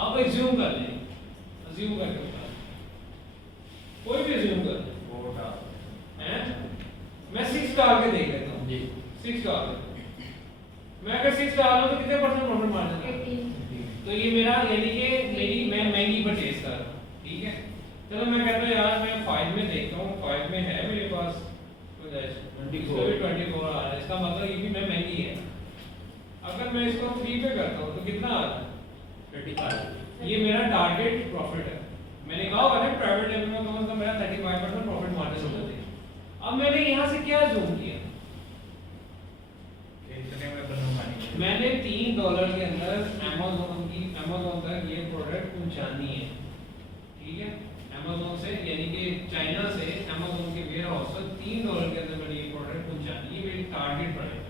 आप एज्यूम कर लें, अज्यूम करके बता, कोई भी अज्यूम कर लें। वो डाल हैं? मैं 6 डाल के देख लेता हूँ जी 6 डाल देता हूँ। मैं अगर 6 डाल दूँ तो कितने परसेंट प्रॉफिट मार्जिन है? 18 तो ये मेरा यानी कि मेरी मैं महंगी परचेज कर रहा हूँ, ठीक है। चलो मैं कहता हूँ यार मैं 5 में देखता हूँ, 5 में है मेरे पास गुंजाइश, 24 आ रहा है, इसका मतलब ये भी मैं महंगी है। अगर मैं इसको 3 पे करता हूँ तो कितना आ रहा है? 35। ये मेरा टारगेट प्रॉफिट है। मैंने कहा होगा ना प्राइवेट लेवल में कम से कम मेरा 35% प्रॉफिट मार्जिन होना चाहिए। अब मैंने यहाँ से क्या जूम किया? इतने में बनवानी मैंने $3 के अंदर अमेज़न तक ये प्रोडक्ट पहुंचानी है, ठीक है। अमेज़न से यानी कि चाइना से अमेज़न के वेयर हाउस तक $3 के अंदर मैंने ये प्रोडक्ट पहुंचानी है, मेरी टारगेट प्राइस है।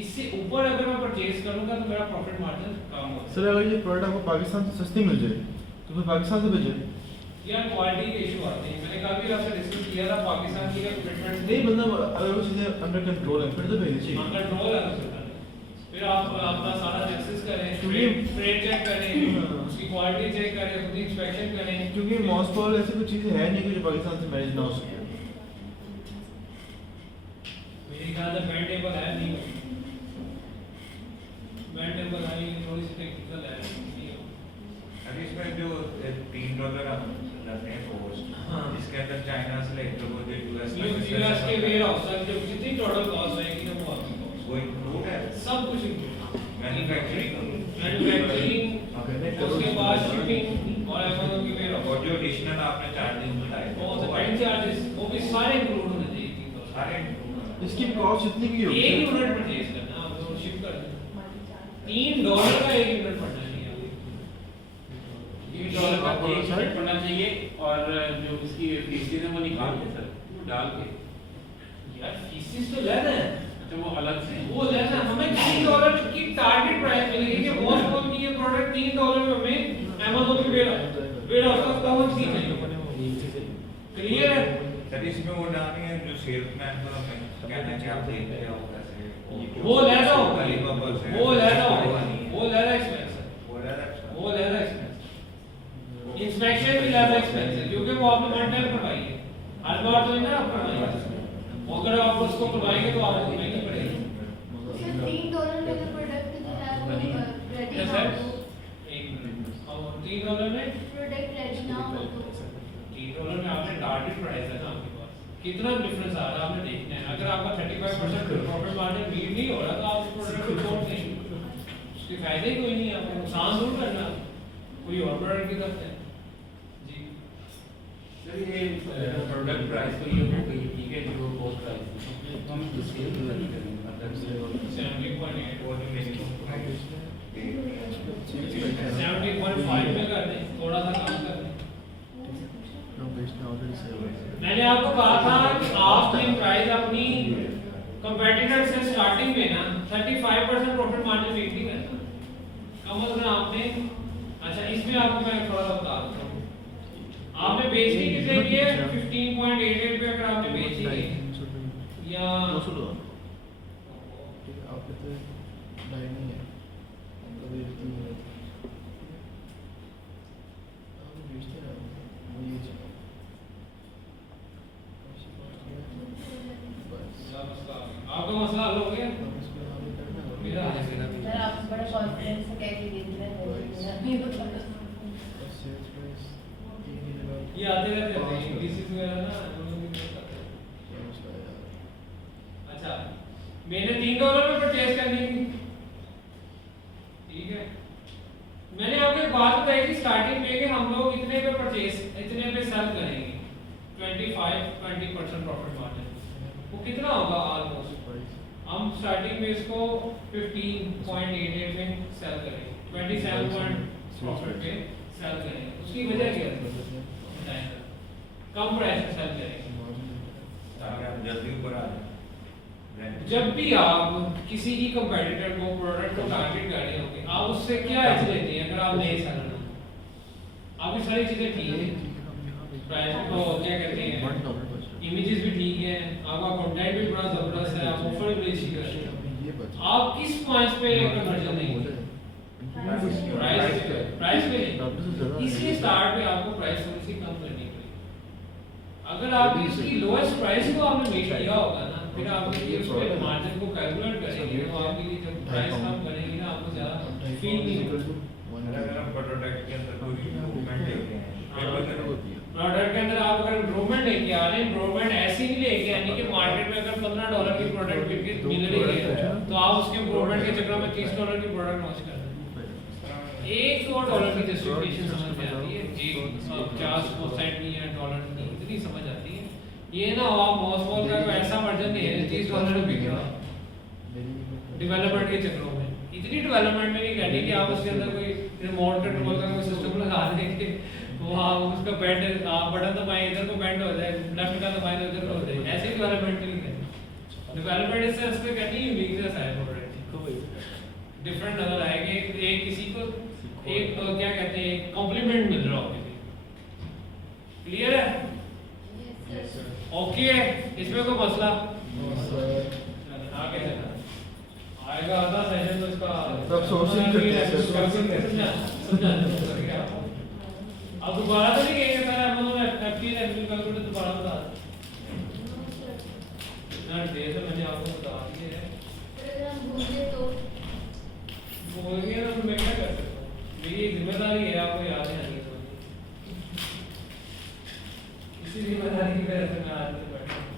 इससे ऊपर अगर मैं परचेज करूंगा तो मेरा प्रॉफिट मार्जिन कम होगा। सर अगर ये प्रोडक्ट आपको पाकिस्तान से सस्ती मिल जाए तो फिर पाकिस्तान से भेजें? यार क्वालिटी के इशू आते हैं, मैंने काफी आपसे डिस्कस किया था, पाकिस्तान की कमिटमेंट नहीं मतलब अगर वो चीज़ें अंडर कंट्रोल है फिर तो भेजनी चाहिए। कंट्रोल है तो फिर आप अपना सारा एक्सेस करें, क्योंकि- फ्रेट चेक करें, उसकी क्वालिटी चेक करें, उसकी इंस्पेक्शन करें। क्योंकि मॉस्को ऐसी कोई चीज़ है नहीं कि जो पाकिस्तान से मैनेज ना हो सके। मेरी ख्याल से बैंड टेबल है नहीं, बैंड टेबल है नहीं, थोड़ी सी टेक्निकल है। अभी इसमें जो $3 हम रखते हैं कॉस्ट, हाँ। इसके अंदर चाइना से लेकर वो जो यूएस यूएस के वेयर हाउस तक जो जितनी टोटल कॉस्ट आएगी ना वो आपकी कॉस्ट, वो इंक्लूड है सब कुछ include। मैन्युफैक्चरिंग मैन्युफैक्चरिंग, उसके बाद शिपिंग और अमेज़न के वेयर हाउस और जो एडिशनल आपने चार्जेस बताए बहुत इसकी कॉस्ट इतनी की होगी एक यूनिट परचेज करना आपको शिप कर देना $3 का एक यूनिट पड़ना चाहिए $3 का एक यूनिट पड़ना चाहिए और जो इसकी फीसिस है वो निकाल के सर वो डाल के यार फीसिस तो लेना है अच्छा वो अलग से वो लेना हमें $3 की टारगेट प्राइस मिलेगी कि मोस्ट ऑफ ये प्रोडक्ट $3 में हमें Amazon के वेयर हाउस तक पहुंच नहीं चाहिए क्लियर है सर इसमें वो डालनी है जो सेल्समैन को हमें कहना है कि आप देख रहे हो कैसे वो ले जाओ Alibaba से वो ले जाओ वो वो ले जाओ एक्सपेंस वो ले रहा वो ले जाओ एक्सपेंस इंस्पेक्शन भी ले जाओ एक्सपेंस क्योंकि वो आपने वन टाइम करवाई है हर बार तो नहीं ना आप करवाएंगे अगर आप उसको करवाएंगे तो आपको महंगी पड़ेगी सर $3 में जो प्रोडक्ट जो है वो रेडी Yes, ना sir. हो एक मिनट और $3 में प्रोडक्ट रेडी ना हो तो $3 में आपने टारगेट प्राइस है ना आपके पास कितना डिफरेंस आ रहा है आपने देखना है अगर आपका 35% प्रॉफिट मार्जिन मीट नहीं हो रहा तो आप उस प्रोडक्ट को छोड़ दें उसके फायदे कोई नहीं आपको नुकसान दूर करना कोई और प्रोडक्ट की तरफ है जी सर ये प्रोडक्ट प्राइस तो ये हो गई ठीक है जो कॉस्ट प्राइस तो हम सेल तो नहीं करेंगे मतलब 70.8 वो जो मिनिमम प्राइस 70.5 में कर दें थोड़ा सा कम कर दें मैंने आपको कहा था कि आपने प्राइस अपनी कंपेटिटर से स्टार्टिंग में ना 35% प्रॉफिट मार्जिन मेक नहीं करना कम से कम आपने अच्छा इसमें आपको मैं थोड़ा सा बता दूं आपने बेचनी कितने की है 15.88 पे अगर आपने बेची है या आपका मसला हल हो गया मेरा हल है सर आप बड़ा कॉन्फिडेंस से कह के दे रहे हैं ये आते रहते हैं इंग्लिश वगैरह ना अच्छा मैंने $3 में परचेज करनी थी ठीक है मैंने आपको एक बात बताई थी स्टार्टिंग में कि हम लोग इतने पे परचेज इतने पे सेल करेंगे 20% प्रॉफिट मार्जिन वो कितना होगा ऑलमोस्ट हम स्टार्टिंग में इसको 15.88 में सेल करेंगे 27 प्रॉफिट पे सेल करेंगे उसकी वजह क्या है कम प्राइस पे सेल करेंगे ताकि आप जल्दी ऊपर आ जाए जब भी आप किसी की कंपेटिटर को प्रोडक्ट को टारगेट कर रहे होंगे आप उससे क्या एज लेते हैं अगर आप नए सेलर हो आपकी सारी चीजें ठीक है प्राइस को क्या कहते हैं इमेजेस भी ठीक है आपका कंटेंट भी बड़ा जबरदस्त है आप ऑफर भी अच्छी कर रहे हो आप किस पॉइंट पे कन्वर्जन देंगे प्राइस पे नहीं इसलिए स्टार्ट पे आपको प्राइस थोड़ी सी कम करनी पड़ेगी अगर आप इसकी लोएस्ट प्राइस को आपने मेक किया होगा ना फिर आपके लिए उस पे मार्जिन को कैलकुलेट करेंगे तो आपके लिए जब प्राइस कम करेंगे ना आपको ज्यादा फील नहीं होगा अगर हम प्रोडक्ट के अंदर कोई इम्प्रूवमेंट लेके आए प्रोडक्ट के अंदर आप अगर इम्प्रूवमेंट लेके आ रहे हैं इम्प्रूवमेंट ऐसी नहीं लेके आनी कि मार्केट में अगर $15 की प्रोडक्ट मिल रही है तो आप उसके इम्प्रूवमेंट के चक्कर में $30 की प्रोडक्ट लॉन्च कर दें $1-2 की जस्टिफिकेशन समझ में आती है जी 50% नहीं है डॉलर नहीं इतनी समझ आती है ये ना आप मॉसमॉल का कोई ऐसा वर्जन नहीं है $30 में बिक रहा है डेवलपमेंट के चक्करों में इतनी डेवलपमेंट में नहीं करनी कि आप उसके अंदर कोई रिमोट कंट्रोल का कोई सिस्टम लगा देंगे वो आप उसका बेंड आप बटन दबाएं इधर को बेंड हो जाए लेफ्ट का दबाएं तो इधर को हो जाए ऐसे डेवलपमेंट नहीं करनी डेवलपमेंट इस सेंस पे करनी यूनिकनेस है प्रोडक्ट डिफरेंट नजर आएगा एक किसी को एक क्या कहते हैं कॉम्प्लीमेंट मिल रहा हो क्लियर है ओके इसमें कोई मसला आगे चलना आएगा आधा सेशन तो इसका सब सोर्सिंग करते हैं समझा अब दोबारा तो नहीं कहेंगे sir Amazon FP revenue calculator दोबारा बता ना दे तो मैंने आपको बता दिया है अगर हम भूल गए तो बोल गया ना तो मैं क्या कर सकता हूँ मेरी जिम्मेदारी है आपको याद नहीं आनी चाहिए इसी जिम्मेदारी की वजह से मैं आज तक बैठा हूँ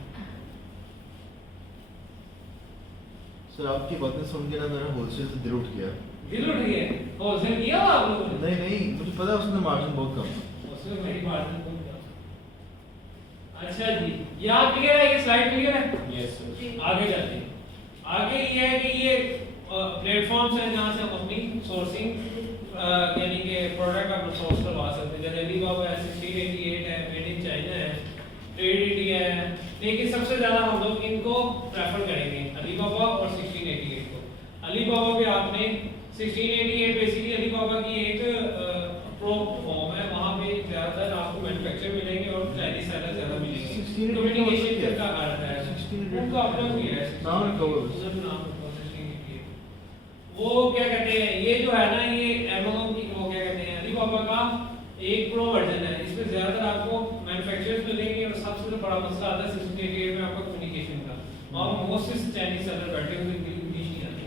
सर आपकी बातें सुन के ना मेरा होलसेल से दिल उठ गया दिल उठ गया होलसेल किया आप लोगों ने नहीं मुझे पता है उसमें मार्जिन बहुत कम है उसमें मेरी मार्जिन बहुत कम अच्छा जी, ये आप क्लियर है, ये स्लाइड क्लियर है? Yes, sir. आगे जाते हैं। आगे ये है कि ये प्लेटफॉर्म्स हैं जहाँ से हम अपनी सोर्सिंग यानी कि प्रोडक्ट अपना सोर्स करवा सकते हैं। जैसे अलीबाबा है, 1688 है, मेड इन चाइना है, ट्रेड इंडिया है, लेकिन सबसे ज़्यादा हम लोग इनको प्रेफर करेंगे, अलीबाबा और 1688 को। अलीबाबा पे आपने 1688 बेसिकली अलीबाबा की एक प्रो फॉर्म है, वहाँ पे ज़्यादातर आपको मैन्युफैक्चर मिलेंगे और चाइनीज सेलर ज़्यादा मिलेंगे। 1688 कम्युनिकेशन का अर्थ है 1688 उनका अपना भी है नाम रखा हुआ है। उधर नाम रखा हुआ है 1688। वो क्या कहते हैं, ये जो है ना, ये Amazon की वो क्या कहते हैं, अलीबाबा का एक प्रो वर्जन है। इसमें ज़्यादातर आपको मैन्युफैक्चरर्स मिलेंगे और सबसे बड़ा मसला आता है 1688 में आपका कम्युनिकेशन का। और मोस्ट चाइनीज सेलर बैठे हुए इंग्लिश नहीं आती,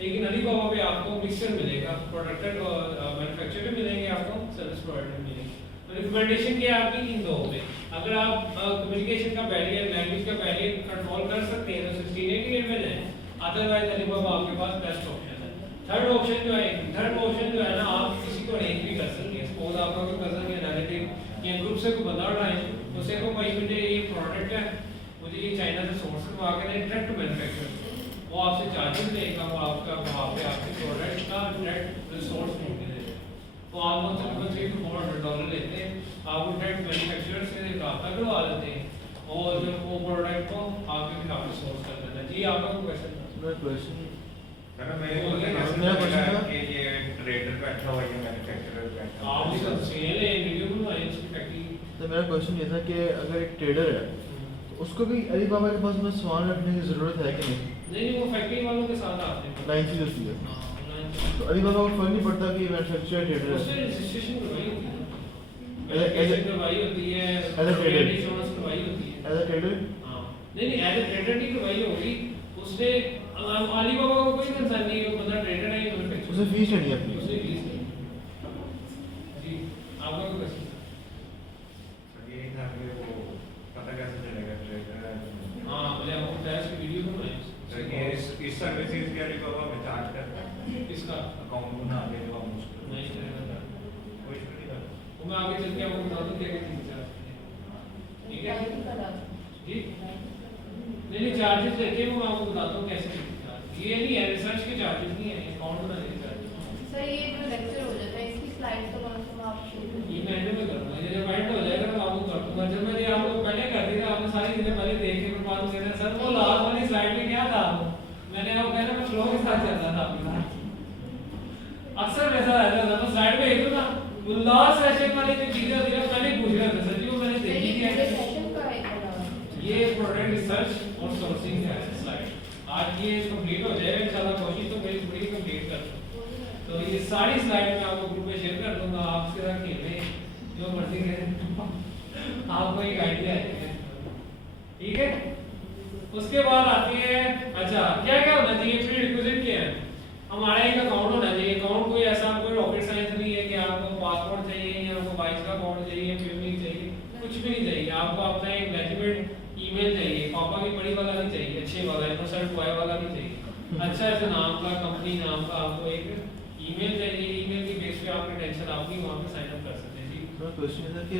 लेकिन अलीबाबा पे आपको मिक्सचर मिलेगा, प्रोडक्टर और मैन्युफैक्चरर भी मिलेंगे, आपको सर्विस प्रोवाइडर मिलेंगे। तो रिकमेंडेशन क्या है आपकी इन दो में, अगर आप कम्युनिकेशन का बैरियर, लैंग्वेज का बैरियर कंट्रोल कर सकते हैं तो 1688 में जाएं, अदरवाइज अलीबाबा आपके पास बेस्ट ऑप्शन है। थर्ड ऑप्शन जो है ना, आप किसी को अरेंज भी कर सकते हैं। सपोज आपका कोई कजन या रिलेटिव या ग्रुप से कोई बंदा उठाएं, उसे को भाई मुझे ये प्रोडक्ट है, मुझे ये चाइना से सोर्स करवा के दें, डायरेक्ट मैन्युफैक्चर, वो आपसे चार्जेस लेगा, वो आपका वहाँ पे आपके प्रोडक्ट का डायरेक्ट रिसोर्स ढूंढ देगा। तो आप तकरीबन $300 लेते हैं, आप डायरेक्ट मैन्युफैक्चरर से रब्ता करवा लेते हैं और फिर वो प्रोडक्ट को आपके फिर आप रिसोर्स कर देते हैं। जी आपका कोई क्वेश्चन था? मेरा क्वेश्चन मैडम मेरे को मेरा मेरा क्वेश्चन था कि ये ट्रेडर बैठा हुआ है, मैन्युफैक्चरर बैठा आप हुआ इसका है। सेल है, वीडियो बनवाएं इसकी फैक्ट्री। तो मेरा क्वेश्चन ये था कि अगर एक ट्रेडर है तो उसको भी अलीबाबा के पास में सामान रखने की ज़रूरत है कि नहीं? नहीं, वो फैक्ट्री वालों के साथ आते हैं। लाइन सी होती है। हाँ, तो अलीबाबा को फर्क नहीं पड़ता कि मैन्युफैक्चरर ट्रेडर उससे है। रजिस्ट्रेशन करवाई होती है, As a- रजिस्ट्रेशन करवाई होती है, As a trader. इंश्योरेंस करवाई होती है। एज अ ट्रेडर हाँ, नहीं एज ए ट्रेडर नहीं करवाई होगी उसने। अलीबाबा को कोई कंसर्न नहीं है, वो बंदा ट्रेडर है, ये मैन्युफैक्चरर उसे फीस लेनी है अपनी। उसे फीस नहीं। जी आपका कोई क्वेश्चन? तो ये था कि वो पता कैसे चलेगा ट्रेडर है? हाँ, मुझे आपको टैक्स की वीडियो बनाई तो ये इस सर्विसेज के अलीबाबा में चार्ज करता है, इसका अकाउंट बना के जब हम उसको नहीं करेगा। कोई इशू नहीं करता। वो मैं आगे चल के आपको बता दूं क्या क्या चीज़ है। ठीक है जी, नहीं चार्जेस लेके वो मैं आपको बताता हूँ कैसे चार्ज। ये नहीं है रिसर्च के चार्जेस नहीं है, अकाउंट बनाने के चार्जेस। सर ये जो लेक्चर हो जाता है इसकी स्लाइड्स तो कौन सा आप ये महीने में करूँगा, ये जब एंड हो जाएगा तो आपको कर दूंगा। जब मैंने आपको पहले कर दिया, आपने सारी चीज़ें पहले देख के फिर बाद में सर वो लास्ट वाली स्लाइड में क्या था, मैंने आपको कहना मैं फ्लो के साथ चल रहा था आपके साथ। अक्सर वैसा रहता था, मैं स्लाइड में एक ना वो लास्ट सेशन वाली जो चीज़ें होती है पहले पूछ रहा था सर जी, वो मैंने देखी थी। सेशन का है ये प्रोडक्ट रिसर्च और सोर्सिंग का है स्लाइड। आज ये कंप्लीट हो जाएगा इंशाल्लाह, कोशिश तो मेरी पूरी कंप्लीट कर दूं। तो ये सारी स्लाइड मैं आपको ग्रुप में शेयर कर दूंगा, आप इसके साथ खेलें जो मर्जी करें, आपको एक आइडिया है। ठीक है, उसके बाद आती है अच्छा क्या क्या होना चाहिए, प्री रिक्विजिट क्या है। हमारा एक अकाउंट होना चाहिए। अकाउंट कोई ऐसा कोई रॉकेट साइंस नहीं है कि आपको पासपोर्ट चाहिए या आपको बाइक का अकाउंट चाहिए, पेमेंट चाहिए, कुछ भी नहीं चाहिए। आपको अपना एक लेजिटिमेट ईमेल चाहिए, पापा की बड़ी वाला नहीं चाहिए, अच्छे वाला इनोसेंट बॉय वाला नहीं चाहिए, अच्छा ऐसा नाम का कंपनी नाम का आपको एक ईमेल चाहिए। ईमेल की बेस पे आप क्रेडेंशियल अपनी वहां पे साइन अप कर सकते हैं। जी मेरा क्वेश्चन था कि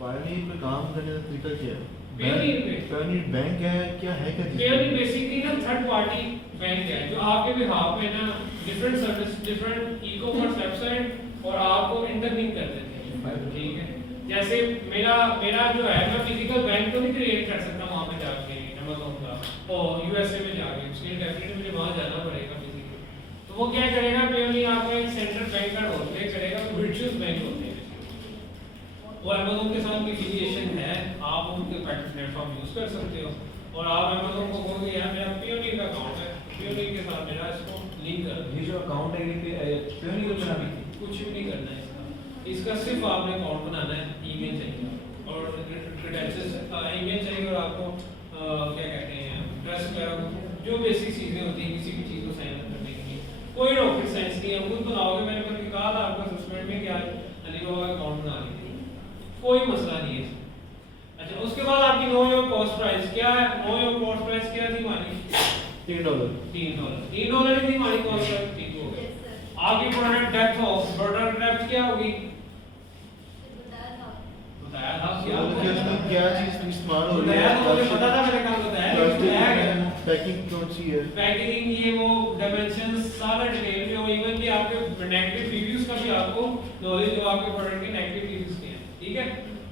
पायनियर में काम करने का तरीका क्या है? Payoneer पे? पायनियर बैंक है क्या चीज़? पेयोनियर बेसिकली ना थर्ड पार्टी बैंक है जो आपके बिहाफ पे ना different service, different e-commerce website और आपको इंटरलिंक कर देते हैं। ठीक है, जैसे मेरा जो है मैं फिजिकल बैंक तो नहीं क्रिएट कर सकता वहाँ पे जाके अमेज़न का और यूएसए में जाके, उसके लिए डेफिनेटली मुझे वहाँ जाना पड़ेगा फिजिकली। तो वो क्या करेगा, पेयोनियर आपको एक सेंट्रल बैंक का रोल प्ले करेगा, तो वर्चुअल बैंक होते हैं वो अमेज़न के साथ एफिलिएशन है, आप उनके प्लेटफॉर्म यूज कर सकते हो और आप अमेज़न को कहोगे यार मेरा पेयोनियर का अकाउंट है, पेयोनियर के साथ मेरा इसको लिंक कर दो। ये जो अकाउंट है ये पेयोनियर का नाम है। कुछ भी नहीं करना है इसका सिर्फ आपने अकाउंट बनाना है, ईमेल चाहिए और क्रेडेंशियल्स ईमेल चाहिए और आपको क्या कहते हैं ट्रस्ट वगैरह जो बेसिक चीज़ें होती हैं किसी भी चीज़ को साइन अप करने के लिए। कोई रॉकेट साइंस नहीं है, हम खुद बनाओगे। मैंने कभी कहा था आपका सस्पेंड में क्या अलीबाबा का अकाउंट बना लीजिए, कोई मसला नहीं है। अच्छा उसके बाद आपकी नो योर कॉस्ट प्राइस क्या है, नो योर कॉस्ट प्राइस क्या थी हमारी? $3 $3 ही थी हमारी कॉस्ट प्राइस। ठीक हो गया। आपकी product depth of product depth क्या होगी बताया था क्या क्या क्या चीज़ इस्तेमाल हो रही बताया है, तो मुझे पता था, मैंने कल बताया लेकिन बताया क्या? पैकिंग कौन सी है, पैकेजिंग ये वो डायमेंशंस सारा डिटेल में और इवन कि आपके नेगेटिव रिव्यूज का भी आपको नॉलेज हो, आपके प्रोडक्ट के नेगेटिव रिव्यूज के हैं, ठीक है।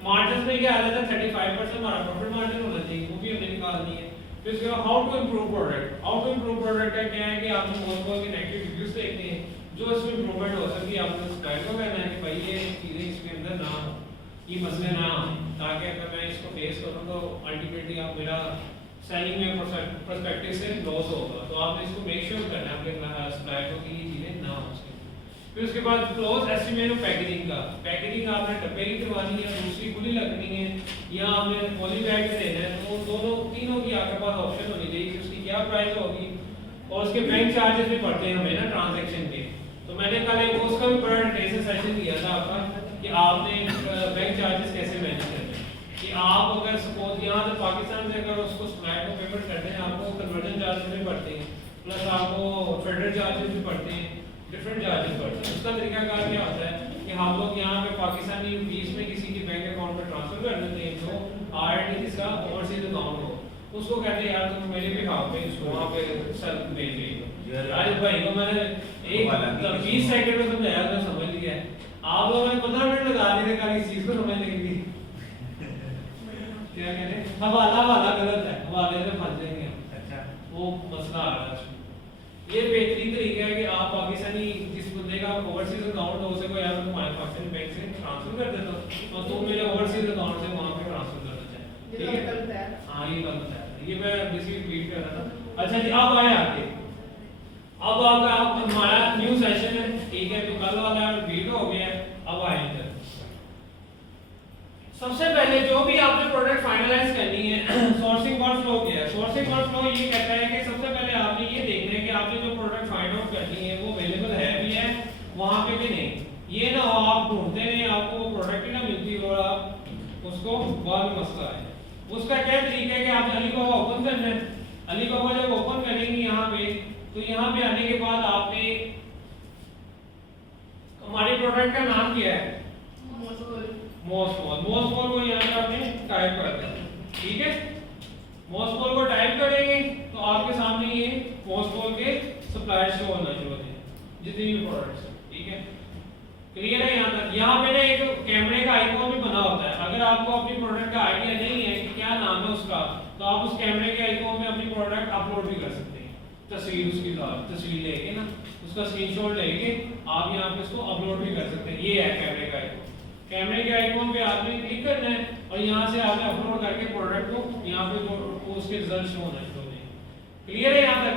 मार्जिन में क्या आ जाता है 35% हमारा प्रॉफिट मार्जिन होना चाहिए, वो भी हमने निकालनी है। फिर उसके बाद how to improve product, how to improve product का क्या है कि आपको मोस्ट के नेगेटिव रिव्यूज देखने हैं, जो इसमें इंप्रूवमेंट हो सकती है आपको सब्सक्राइब को करना है कि भाई ये चीजें इसके अंदर ना हो, ये मसले ना हो, ताकि अगर मैं इसको फेस करूं तो अल्टीमेटली आप मेरा सेलिंग में पर्सपेक्टिव से लॉस होगा, तो आपने इसको मेक श्योर करना है अपने सप्लायर को कि ये चीजें ना हो सके। फिर उसके बाद क्लोज एस्टिमेट ऑफ पैकेजिंग का, पैकेजिंग आपने डब्बे की करवानी है, दूसरी खुली लगनी है या आपने पॉली बैग में देना है, तो दोनों तीनों की आपके पास ऑप्शन होनी चाहिए कि उसकी क्या प्राइस होगी और उसके बैंक चार्जेस भी पड़ते हैं हमें ना ट्रांजैक्शन के। तो मैंने कल एक उसका भी बड़ा डिटेल से सेशन दिया था आपका कि आपने बैंक चार्जेस कैसे मैनेज करने हैं, कि आप अगर सपोज यहाँ से पाकिस्तान से अगर उसको सप्लायर को पेमेंट करते हैं, आपको कन्वर्जन चार्जेस भी पड़ते हैं, प्लस आपको फेडरल चार्जेस भी पड़ते हैं, डिफरेंट चार्जेस पड़ते हैं। उसका तरीकाकार क्या होता है कि हम लोग यहाँ पे पाकिस्तानी रुपीस में किसी के बैंक अकाउंट में ट्रांसफर कर देते हैं, जो आरटी जिसका ओवरसीज अकाउंट हो, उसको कहते हैं यार तुम मेरे भी हाथ में इसको वहाँ पे सर भेज दीजिए। राजेश भाई को मैंने एक 20 सेकंड में समझाया, तो समझ लिया है। आप लोगों ने 15 मिनट लगा दिए कल इस चीज को समझने के लिए। क्या कह रहे हैं, हवाला गलत है, हवाले से फंस जाएंगे हम। अच्छा, वो मसला आ रहा है। ये बेहतरीन तरीका है कि आप पाकिस्तानी जिस बंदे का ओवरसीज अकाउंट हो सके यार तुम्हारे पाकिस्तानी बैंक से ट्रांसफर कर देता हूं और तुम मेरे ओवरसीज अकाउंट से वहां पे ट्रांसफर करना चाहे, ठीक है। हां ये गलत है, ये मैं बेसिकली ट्वीट कर रहा था। अच्छा जी, अब आए आगे, अब आप हमारा न्यू सेशन है, ठीक है, तो कल वाला रिपीट हो गया है। अब आए इधर, सबसे पहले जो भी आपने प्रोडक्ट फाइनलाइज करनी है, सोर्सिंग वर्कफ्लो क्या है? सोर्सिंग वर्कफ्लो ये कहता है कि सबसे पहले आपने ये देखना है कि आपने जो प्रोडक्ट फाइंड आउट करनी है वो अवेलेबल है भी है वहां पे कि नहीं। ये ना हो आप ढूंढते हैं, आपको वो प्रोडक्ट ही ना मिलती और आप उसको बाद में मसला है। उसका क्या तरीका है कि आप अलीबाबा ओपन करना है। अलीबाबा जब ओपन करेंगे यहाँ पे, तो यहाँ पे आने के बाद आपने हमारे प्रोडक्ट का नाम क्या है? मोस्टफॉल को यहाँ पे आपने टाइप कर देना, ठीक है। मोस्टफॉल को टाइप करेंगे तो आपके सामने ये मोस्टफॉल के सप्लायर शो होना शुरू होते हैं जितने भी प्रोडक्ट्स हैं, ठीक है। क्लियर है यहाँ तक? यहाँ पे ना एक कैमरे का आइकॉन भी बना होता है। अगर आपको अपनी प्रोडक्ट का आइडिया नहीं है कि क्या नाम है उसका, तो आप उस कैमरे के आइकॉन में अपनी प्रोडक्ट अपलोड भी कर सकते हैं। तस्वीर उसकी तस्वीर लेके ना, उसका स्क्रीनशॉट लेके आप यहाँ पे उसको अपलोड भी कर सकते हैं। ये है कैमरे का आइकॉन। कैमरे के आइकॉन पे आपने क्लिक करना है और यहाँ से आपने अपलोड करके प्रोडक्ट को यहाँ पे जो उसके रिजल्ट शो होना शुरू हो जाएंगे। क्लियर है यहाँ तक?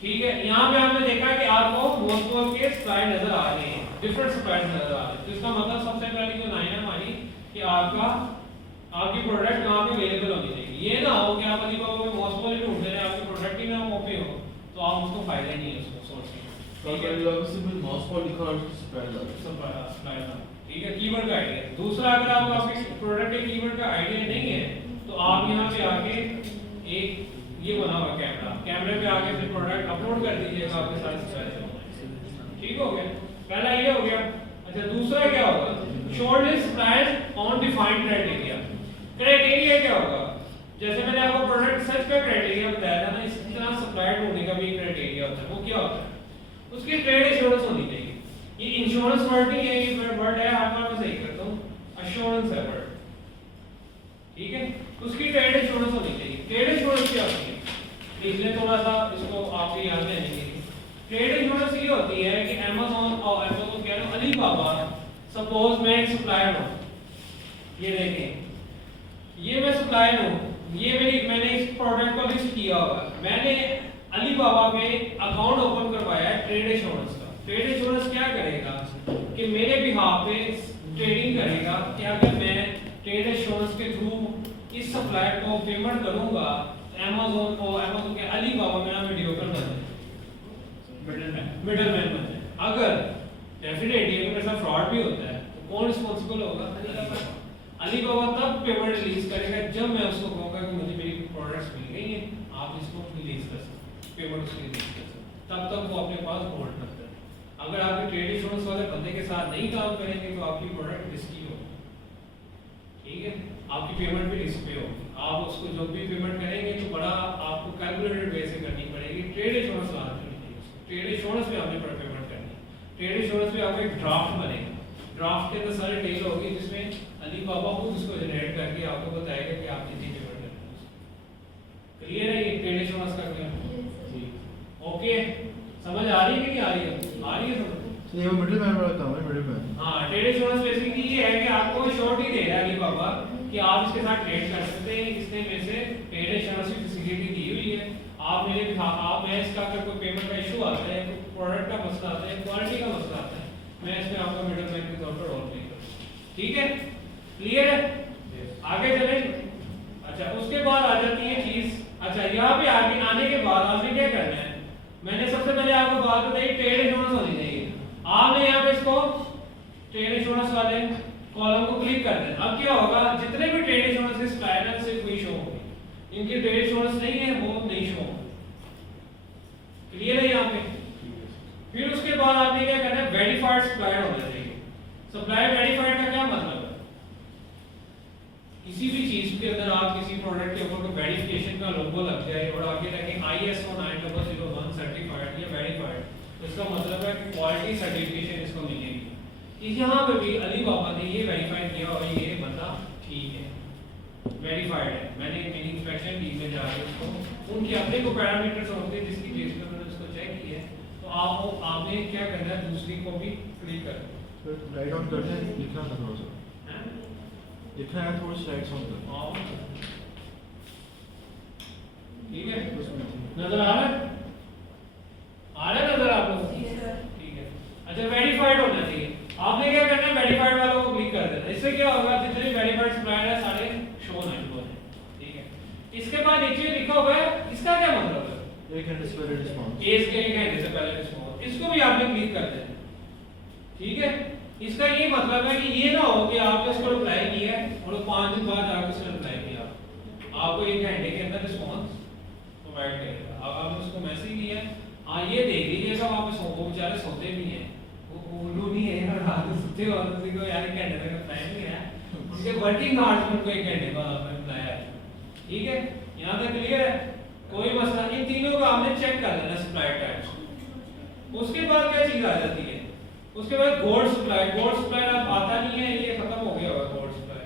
ठीक है। यहाँ पे आपने देखा कि आपको मोस्टफॉल के स्लाइड नजर आ रहे हैं, डिफरेंट स्लाइड नजर आ रहे हैं। तो इसका मतलब सबसे पहली जो लाइन है हमारी कि आपकी प्रोडक्ट कहाँ पे अवेलेबल होनी चाहिए। ये ना हो कि आप अलीबाबा में मोस्टफॉल ही ढूंढ रहे हैं, आपकी प्रोडक्ट ही ना वहाँ पे हो, तो आप उसको फायदा नहीं है उसको सोर्सिंग। ठीक है, कीवर्ड का आइडिया। दूसरा, अगर आपको आपके प्रोडक्ट के कीवर्ड का आइडिया नहीं है तो आप यहाँ पे आके एक ये बना हुआ कैमरे पे आके फिर प्रोडक्ट अपलोड कर दीजिएगा, आपके सारे सप्लायर। ठीक हो गया, पहला ये हो गया। अच्छा, दूसरा क्या होगा? Shortlist suppliers on defined criteria. Criteria क्या होगा? जैसे मैंने आपको प्रोडक्ट सर्च का क्राइटेरिया बताया था ना, इसी तरह सप्लायर ढूंढने का भी क्राइटेरिया होता है। वो क्या होता है? उसकी ट्रेड एश्योरेंस होनी चाहिए। ये इंश्योरेंस वर्ड नहीं है, ये वर्ड है, हर बार मैं सही करता हूँ, एश्योरेंस है वर्ड, ठीक है। उसकी ट्रेड एश्योरेंस होनी चाहिए। ट्रेड एश्योरेंस क्या होती है? इसलिए थोड़ा सा इसको आपके याद रहने के लिए, ट्रेड एश्योरेंस ये होती है कि अमेज़न और अमेज़न कह रहा हूँ अलीबाबा, सपोज मैं एक सप्लायर हूँ, ये देखें, ये मैं सप्लायर हूँ, ये मैंने इस प्रोडक्ट को लिस्ट किया हुआ, मैंने अलीबाबा पे अकाउंट ओपन करवाया है ट्रेड एश्योरेंस का। ट्रेड एश्योरेंस क्या करेगा कि मेरे बिहाफ पे ट्रेडिंग करेगा कि अगर मैं ट्रेड एश्योरेंस के थ्रू इस सप्लायर को पेमेंट करूंगा, अमेज़न के अलीबाबा मेरा मीडियोकर बन जाए, मिडलमैन बन जाए। अगर डेफिनेटली अगर मेरे साथ फ्रॉड भी होता है तो कौन रिस्पांसिबल होगा? अलीबाबा तब पेमेंट रिलीज करेगा जब मैं उसको कहूंगा कि मुझे मेरी प्रोडक्ट्स मिल गई हैं, आप इसको रिलीज कर सकते, पेमेंट उसकी रिलीज कर सकते, तब तक वो अपने पास होल्ड रखता है। अगर आपके ट्रेड एश्योरेंस वाले बंदे के साथ नहीं काम करेंगे तो आपकी प्रोडक्ट रिस्की होगी, ठीक है। आपकी पेमेंट भी रिस्क पे होगी। आप उसको जो भी पेमेंट करेंगे तो बड़ा आपको कैलकुलेटेड वे से करनी पड़ेगी। ट्रेड इंश्योरेंस लाना चाहिए। ट्रेड इंश्योरेंस में आपने पेमेंट करनी है। ट्रेड इंश्योरेंस में आपको एक ड्राफ्ट बनेगा। ड्राफ्ट के अंदर सारी डिटेल होगी जिसमें अली बाबा खुद उसको जनरेट करके आपको बताएगा कि आप कितनी पेमेंट करनी है। क्लियर है ये ट्रेड इंश्योरेंस का क्या? ओके, समझ आ रही है कि नहीं आ रही है? आ रही है समझ? ये वो मिडिल मैन वाला काम है, मिडिल मैन। हाँ, ट्रेड इंश्योरेंस बेसिकली ये है कि आपको श्योरिटी दे रहा है अली बाबा कि आप इसके साथ ट्रेड कर सकते हैं। इसने मेरे से ट्रेड इंश्योरेंस की फैसिलिटी दी हुई है। आप मैं इसका अगर कोई पेमेंट का इशू आता है, कोई प्रोडक्ट का मसला आता है, क्वालिटी का मसला आता है, मैं इसमें आपका मिडिल मैन के तौर पर रोल प्ले करूँ। ठीक है, क्लियर है? आगे चलें। अच्छा, उसके बाद आ जाती है चीज। अच्छा, यहाँ पे आगे आने के बाद आपने क्या करना है? मैंने सबसे पहले आपको बात बताई ट्रेड इंश्योरेंस होनी चाहिए। आपने यहाँ पे इसको ट्रेड इंश्योरेंस वाले कॉलम को क्लिक कर देना। अब क्या होगा, जितने भी ट्रेड इंश्योरेंस के सप्लायर से कोई शो होंगे, इनकी ट्रेड इंश्योरेंस नहीं है वो नहीं शो होंगे। क्लियर है यहाँ पे? फिर उसके बाद आपने क्या करना है, वेरीफाइड सप्लायर होना चाहिए। सप्लायर वेरीफाइड का क्या मतलब है? किसी भी चीज के अंदर आप किसी प्रोडक्ट के ऊपर कोई वेरिफिकेशन का लोगो लग जाए और आगे लगे ISO 9001 सर्टिफाइड या वेरीफाइड, तो इसका मतलब है कि क्वालिटी सर्टिफिकेशन इसको मिलेगी कि यहाँ पे भी अली बाबा ने ये वेरीफाई किया और ये बंदा ठीक है, वेरीफाइड है। मैंने मेरी इंस्पेक्शन टीम में जाके उसको उनके अपने को पैरामीटर्स होते हैं जिसकी बेस पे मैंने उसको चेक किया है। तो आपने क्या करना है, दूसरी को भी क्लिक कर दो। राइट ऑन करते हैं, लिखना था थोड़ा सा, लिखना है थोड़ा स्लाइड्स ऑन कर। ठीक है, नजर आ रहा है? आ रहा है नजर आप लोगों को? ठीक है। अच्छा, वेरीफाइड होना चाहिए। आपने क्या करना है, वेरीफाइड वालों को क्लिक कर देना। इससे क्या होगा, जितने भी वेरीफाइड सप्लायर है सारे शो होने शुरू हो जाएंगे। ठीक है, इसके बाद नीचे लिखा होगा इसका क्या मतलब है, एक घंटे से पहले रिस्पांस। केस के 1 घंटे से पहले रिस्पांस, इसको भी आपने क्लिक कर देना। ठीक है, इसका ये मतलब है कि ये ना हो कि आपने इसको रिप्लाई किया और 5 दिन बाद जाकर उसने रिप्लाई किया, आपको 1 घंटे के अंदर रिस्पांस प्रोवाइड करेगा। अब आपने उसको मैसेज किया, हाँ ये देख लीजिएगा, वहाँ पे वो बेचारे सोते भी हैं, वो उल्लू नहीं है और रात में सोते हो, किसी को यार 1 घंटे तक रिप्लाई नहीं है, उनके वर्किंग आवर्स में उनको 1 घंटे बाद आपने रिप्लाई आया। ठीक है, यहाँ तक क्लियर है? कोई मसला नहीं। तीनों को आपने चेक कर लेना सप्लाई टाइप्स। उसके बाद क्या चीज आ जाती है, उसके बाद गोल्ड सप्लाई। गोल्ड सप्लाई अब आता नहीं है, ये खत्म हो गया होगा। गोल्ड सप्लाई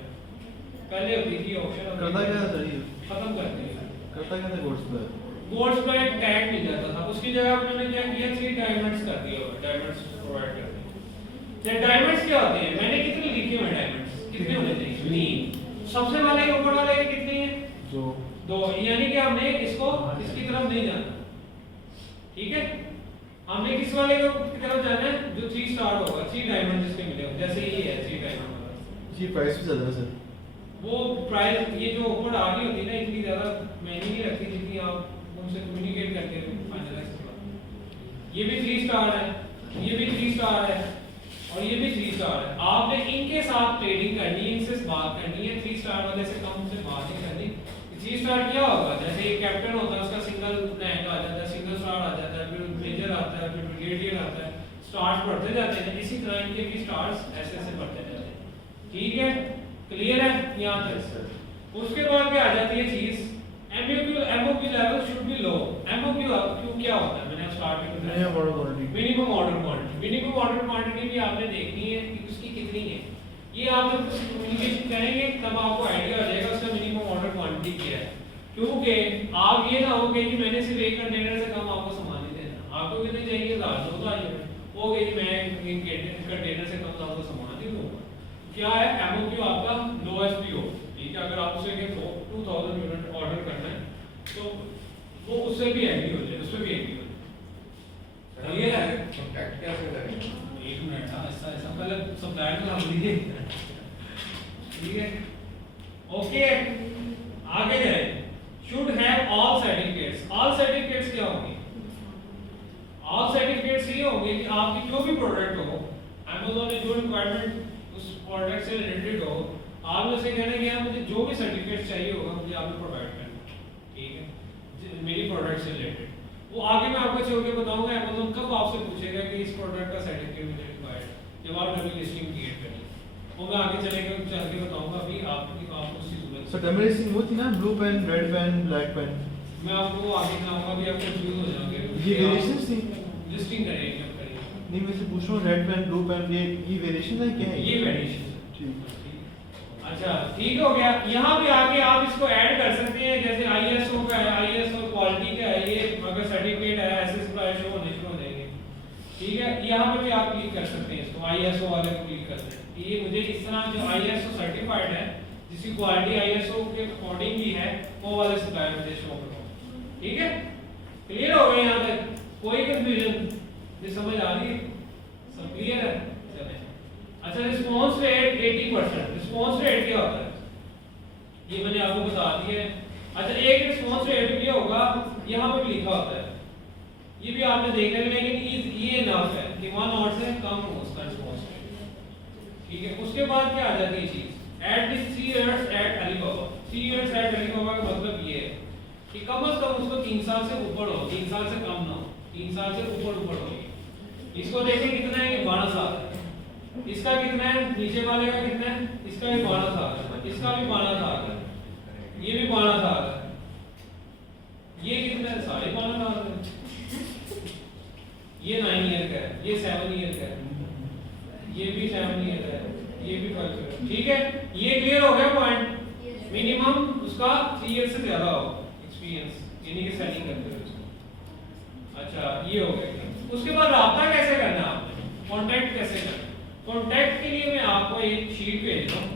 पहले होती थी, ऑप्शन करता क्या था ये? खत्म कर दिया। करता क्या था gold supply? Gold supply tag मिल जाता था, उसकी जगह उन्होंने क्या किया, 3 डायमंड्स कर दिया होगा, डायमंड्स प्रोवाइड कर दिए। डायमंड्स क्या होते हैं, मैंने कितने लिखे हुए डायमंड्स, कितने होने चाहिए? 3। सबसे वाले के ऊपर वाले के कितने हैं? 2। यानी कि हमने इसको इसकी तरफ नहीं जाना। ठीक है, हमने किस वाले की तरफ जाना है, जो 3 स्टार होगा, 3 डायमंड जिसके मिले हो, जैसे ये है 3 डायमंड वाला। इसकी प्राइस भी ज्यादा है सर। वो प्राइस ये जो ऊपर आ रही होती है ना, इतनी ज्यादा महंगी नहीं रखती जितनी आप उनसे कम्युनिकेट करके फाइनलाइज करवाते। ये भी 3 स्टार है, ये भी 3 स्टार है और ये भी 3 स्टार है। आपने इनके साथ ट्रेडिंग करनी है, इनसे बात करनी है। 3 स्टार वाले से कम से बात नहीं करनी। 3 स्टार क्या होगा, जैसे ये कैप्टन होता है, उसका सिंगल रैंक आ जाता है, सिंगल स्टार आ जाता है, फिर मेजर आता है, फिर ब्रिगेडियर आता है, स्टार्स बढ़ते जाते हैं। इसी तरह इनके भी स्टार्स ऐसे ऐसे बढ़ते जाते हैं। ठीक है, क्लियर है यहाँ तक? उसके बाद क्या आ जाती है चीज, MOQ level should be low. MOQ क्या होता है, मैंने स्टार्ट में बताया, minimum order quantity. Minimum order quantity भी आपने देखनी है कि उसकी कितनी है। ये आप जब कम्युनिकेशन करेंगे तब आपको आइडिया हो जाएगा उसका मिनिमम ऑर्डर क्वांटिटी क्या है। क्योंकि आप ये ना हो कि मैंने सिर्फ 1 कंटेनर से कम आपको सामान नहीं देना। आपको कितने चाहिए, 1000 2,000 हो गई, मैं 1 कंटेनर से कम आपको सामान नहीं दूंगा। क्या है, MOQ आपका लोएस्ट भी हो। ठीक है, अगर आप उसे 2000 यूनिट ऑर्डर करना है तो वो उससे भी एग्री हो जाए, उससे भी एग्री हो जाए। ये है कॉन्टैक्ट कैसे करेंगे? 1 मिनट, हाँ ऐसा पहले सप्लायर को हम लीजिए। ठीक है, ओके, आगे जाए। Should have all certificates. All certificates क्या होंगे? ऑल सर्टिफिकेट्स ये होंगे कि आपकी जो भी प्रोडक्ट हो, Amazon ने जो रिक्वायरमेंट उस प्रोडक्ट से रिलेटेड हो, आपने उसे कहना कि मुझे जो भी सर्टिफिकेट चाहिए होगा मुझे आपको प्रोवाइड करना। ठीक है, मेरी प्रोडक्ट से रिलेटेड वो आगे मैं आपको छोड़ के बताऊंगा। Amazon कब आपसे पूछेगा कि इस प्रोडक्ट का सर्टिफिकेट मुझे रिक्वायर्ड, जब आप नई लिस्टिंग क्रिएट करेंगे। वो मैं आगे चल के बताऊंगा। अभी आपको उसकी जरूरत सर टेम्परेचर वो थी ना, blue pen, red pen, black pen, मैं आपको आगे दिखाऊंगा। अभी आप कंफ्यूज हो जाओगे। ये वेरिएशंस थी। रजिस्ट्रिंग करेंगे जब करेंगे। नहीं मैं से पूछ रहा हूँ, रेड पेन, ब्लू पेन, ये वेरिएशन है क्या है? ये वेरिएशन है। ठीक। अच्छा ठीक हो गया। यहाँ पे आके आप इसको ऐड कर सकते हैं, जैसे ISO का है, ISO क्वालिटी का है, ये अगर सर्टिफिकेट है SS का शो होने शुरू हो जाएंगे। ठीक है, यहाँ पे भी आप क्लिक कर सकते हैं इसको, ISO वाले को क्लिक कर सकते हैं। ये मुझे इस तरह जो ISO सर्टिफाइड है, जिसकी क्वालिटी ISO के अकॉर्डिंग भी है, वो वाले सप्लायर मुझे शो करो। ठीक है, क्लियर हो गए यहाँ तक? कोई कंफ्यूजन? ये समझ आ रही है? सब क्लियर है? चलें। अच्छा रिस्पांस रेट 80%। रिस्पांस रेट क्या होता है ये मैंने आपको बता दिया है। अच्छा एक रिस्पांस रेट क्या होगा, यहाँ पे लिखा होता है, ये भी आपने देखा है, लेकिन ये इनफ है कि 1 नॉट से कम हो उसका रिस्पांस रेट। ठीक है, उसके बाद क्या आ जाती है चीज, at this 3 years at Alibaba. 3 years at Alibaba का मतलब ये है कि कम से कम उसको 3 साल से ऊपर हो, 3 साल से कम ना हो, 3 साल से ऊपर हो। इसको देखें कितना है, ये 12 साल है। इसका कितना है, नीचे वाले का कितना है, इसका भी 12 साल है, इसका भी 12 साल है, ये भी 12 साल है, ये कितना है, 12.5 साल है, ये 9 ईयर का है, ये 7 ईयर का है, ये भी 7 ईयर का है, ये भी 5 ईयर। ठीक है, ये क्लियर हो गया पॉइंट। मिनिमम उसका 3 ईयर से ज्यादा हो एक्सपीरियंस, यानी कि सेलिंग करते हुए उसको। अच्छा ये हो गया। उसके बाद राब्ता कैसे करना है आपने, कांटेक्ट कैसे करना है? कांटेक्ट के लिए मैं आपको एक शीट भेज रहा हूं।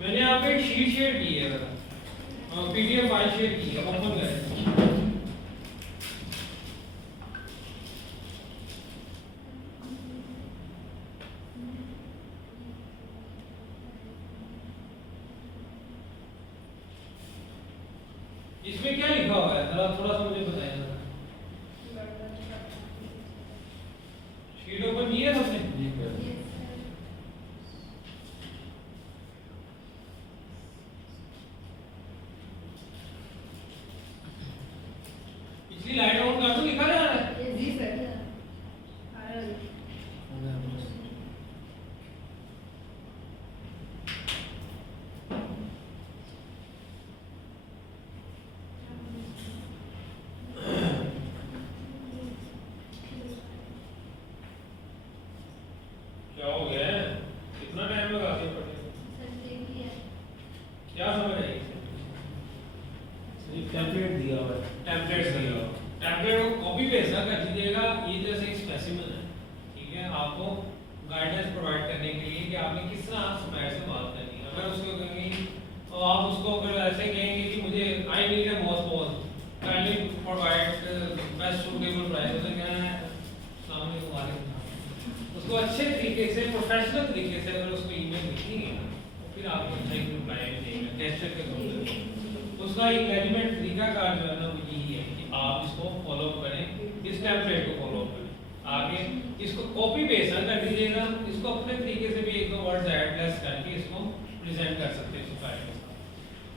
मैंने आपको एक शीट शेयर की है, PDF फाइल शेयर की है, ओपन करें। इसमें क्या लिखा हुआ है जरा थोड़ा सा मुझे बताएं। शीट ओपन की है सबने? पिछली लाइट ऑन कर दो, लिखा जा रहा है। जी सर। क्या हो गया है? कितना टाइम लगा दिया पढ़ने में? क्या समझ आई? टेम्पलेट दिया हुआ है। टेम्पलेट दिया हुआ, टेम्पलेट को कॉपी पेस्ट कर दीजिएगा। ये जैसे एक स्पेसिमेन है, ठीक है, आपको गाइडेंस प्रोवाइड करने के लिए कि आपने किस तरह सप्लायर से बात करनी है। अगर उसको कहेंगे तो आप उसको अगर ऐसे कहेंगे कि मुझे I need a most kindly provide best suitable price, तो क्या है सामने वाले उसको अच्छे तरीके से प्रोफेशनल तरीके से अगर उसको ईमेल लिखेंगे तो फिर आपको अच्छा एक रिप्लाई देगा टेस्टर के तौर पे। उसका एक रेजिमेंट तरीका कार जो है ना वो यही है कि आप इसको फॉलो करें, इस टेम्पलेट को फॉलो करें, आगे इसको कॉपी पेस्ट कर दीजिएगा, इसको अपने तरीके से भी एक दो वर्ड्स ऐड लेस करके इसको प्रेजेंट कर सकते हैं फाइल के साथ।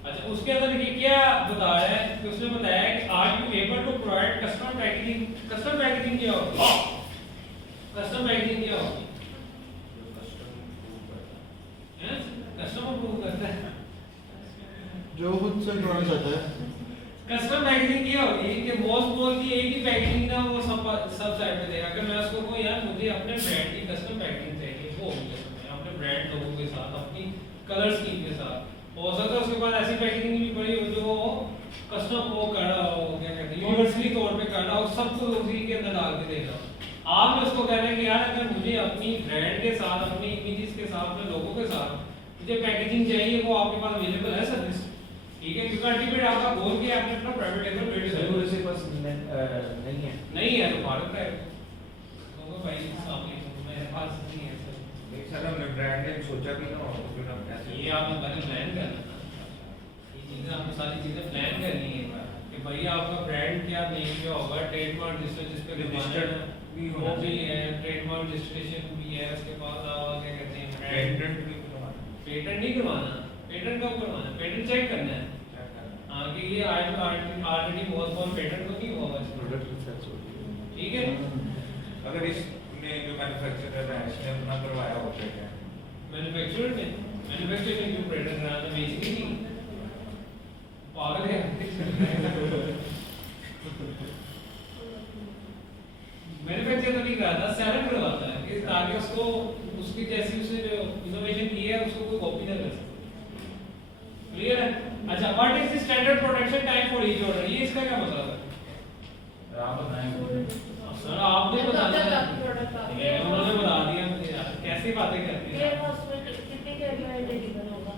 अच्छा उसके अंदर देखिए क्या बता रहा है कि उसने बताया कि are you able to provide customer packaging. Customer packaging क्या होती है? कस्टम पैकेजिंग क्या होती है? कस्टमर प्रूव करता है जो खुद से करना चाहता है। कस्टम पैकेजिंग क्या होती है कि मोस्ट बोल की एक ही पैकेजिंग ना वो सब साइड पे देगा। अगर मैं उसको कहूं यार मुझे अपने ब्रांड की कस्टम पैकेजिंग चाहिए, वो हो सकता है अपने ब्रांड लोगों के साथ, अपनी कलर स्कीम के साथ। हो सकता है उसके बाद ऐसी पैकेजिंग भी पड़ी हो जो कस्टम को करना हो, क्या कहते हैं यूनिवर्सली तौर पे करना हो, सबको उसी के अंदर डाल के देना। आपने उसको कहना है कि यार अगर मुझे अपनी ब्रांड के साथ, अपनी इमेजेस के साथ, अपने लोगों के साथ जो पैकेजिंग चाहिए वो आपके पास अवेलेबल है सर्विस, ठीक है, क्योंकि अल्टीमेट आपका गोल क्या है, आपने अपना प्राइवेट लेवल बिल्ड सर करना उसके पास नहीं है तो फाड़क है तो भाई सामने मेरे पास नहीं है सर। एक साल हमने ब्रांड नेम सोचा भी ना हो तो फिर हम ऐसे ये आपने पहले प्लान करना था, ये चीजें आपको सारी चीजें प्लान करनी है कि भाई आपका ब्रांड क्या नेम क्या होगा, ट्रेडमार्क जिस पे रजिस्टर्ड भी वो होना भी चाहिए, है, ट्रेडमार्क रजिस्ट्रेशन भी है, उसके बाद आप क्या कहते हैं पेटेंट भी करवाना पेटेंट नहीं करवाना, पेटेंट कब करवाना, पेटेंट चेक करना है हाँ कि ये ऑलरेडी बहुत पेटेंट तो नहीं हुआ हुआ इसका। प्रोडक्ट रिसर्च होती है। ठीक है, अगर इसमें जो मैन्युफैक्चरर है इसने अपना करवाया हो तो क्या मैन्युफैक्चरर ने क्यों पेटेंट कराना, बेचनी नहीं, पागल है मैन्युफैक्चर तो नहीं कराता, सेलर करवाता है कि ताकि उसको उसकी जैसी उसने जो इनोवेशन की है उसको कोई कॉपी ना कर सके। क्लियर है? अच्छा, what is the standard production time for each order, ये इसका क्या मतलब है? आप बताएं सर आपने कब बताना तक है, आपका प्रोडक्ट आ ये उन्होंने बता दिया मुझे यार, कैसी बातें करती हैं वेयर हाउस में कितने देर में डिलीवर होगा?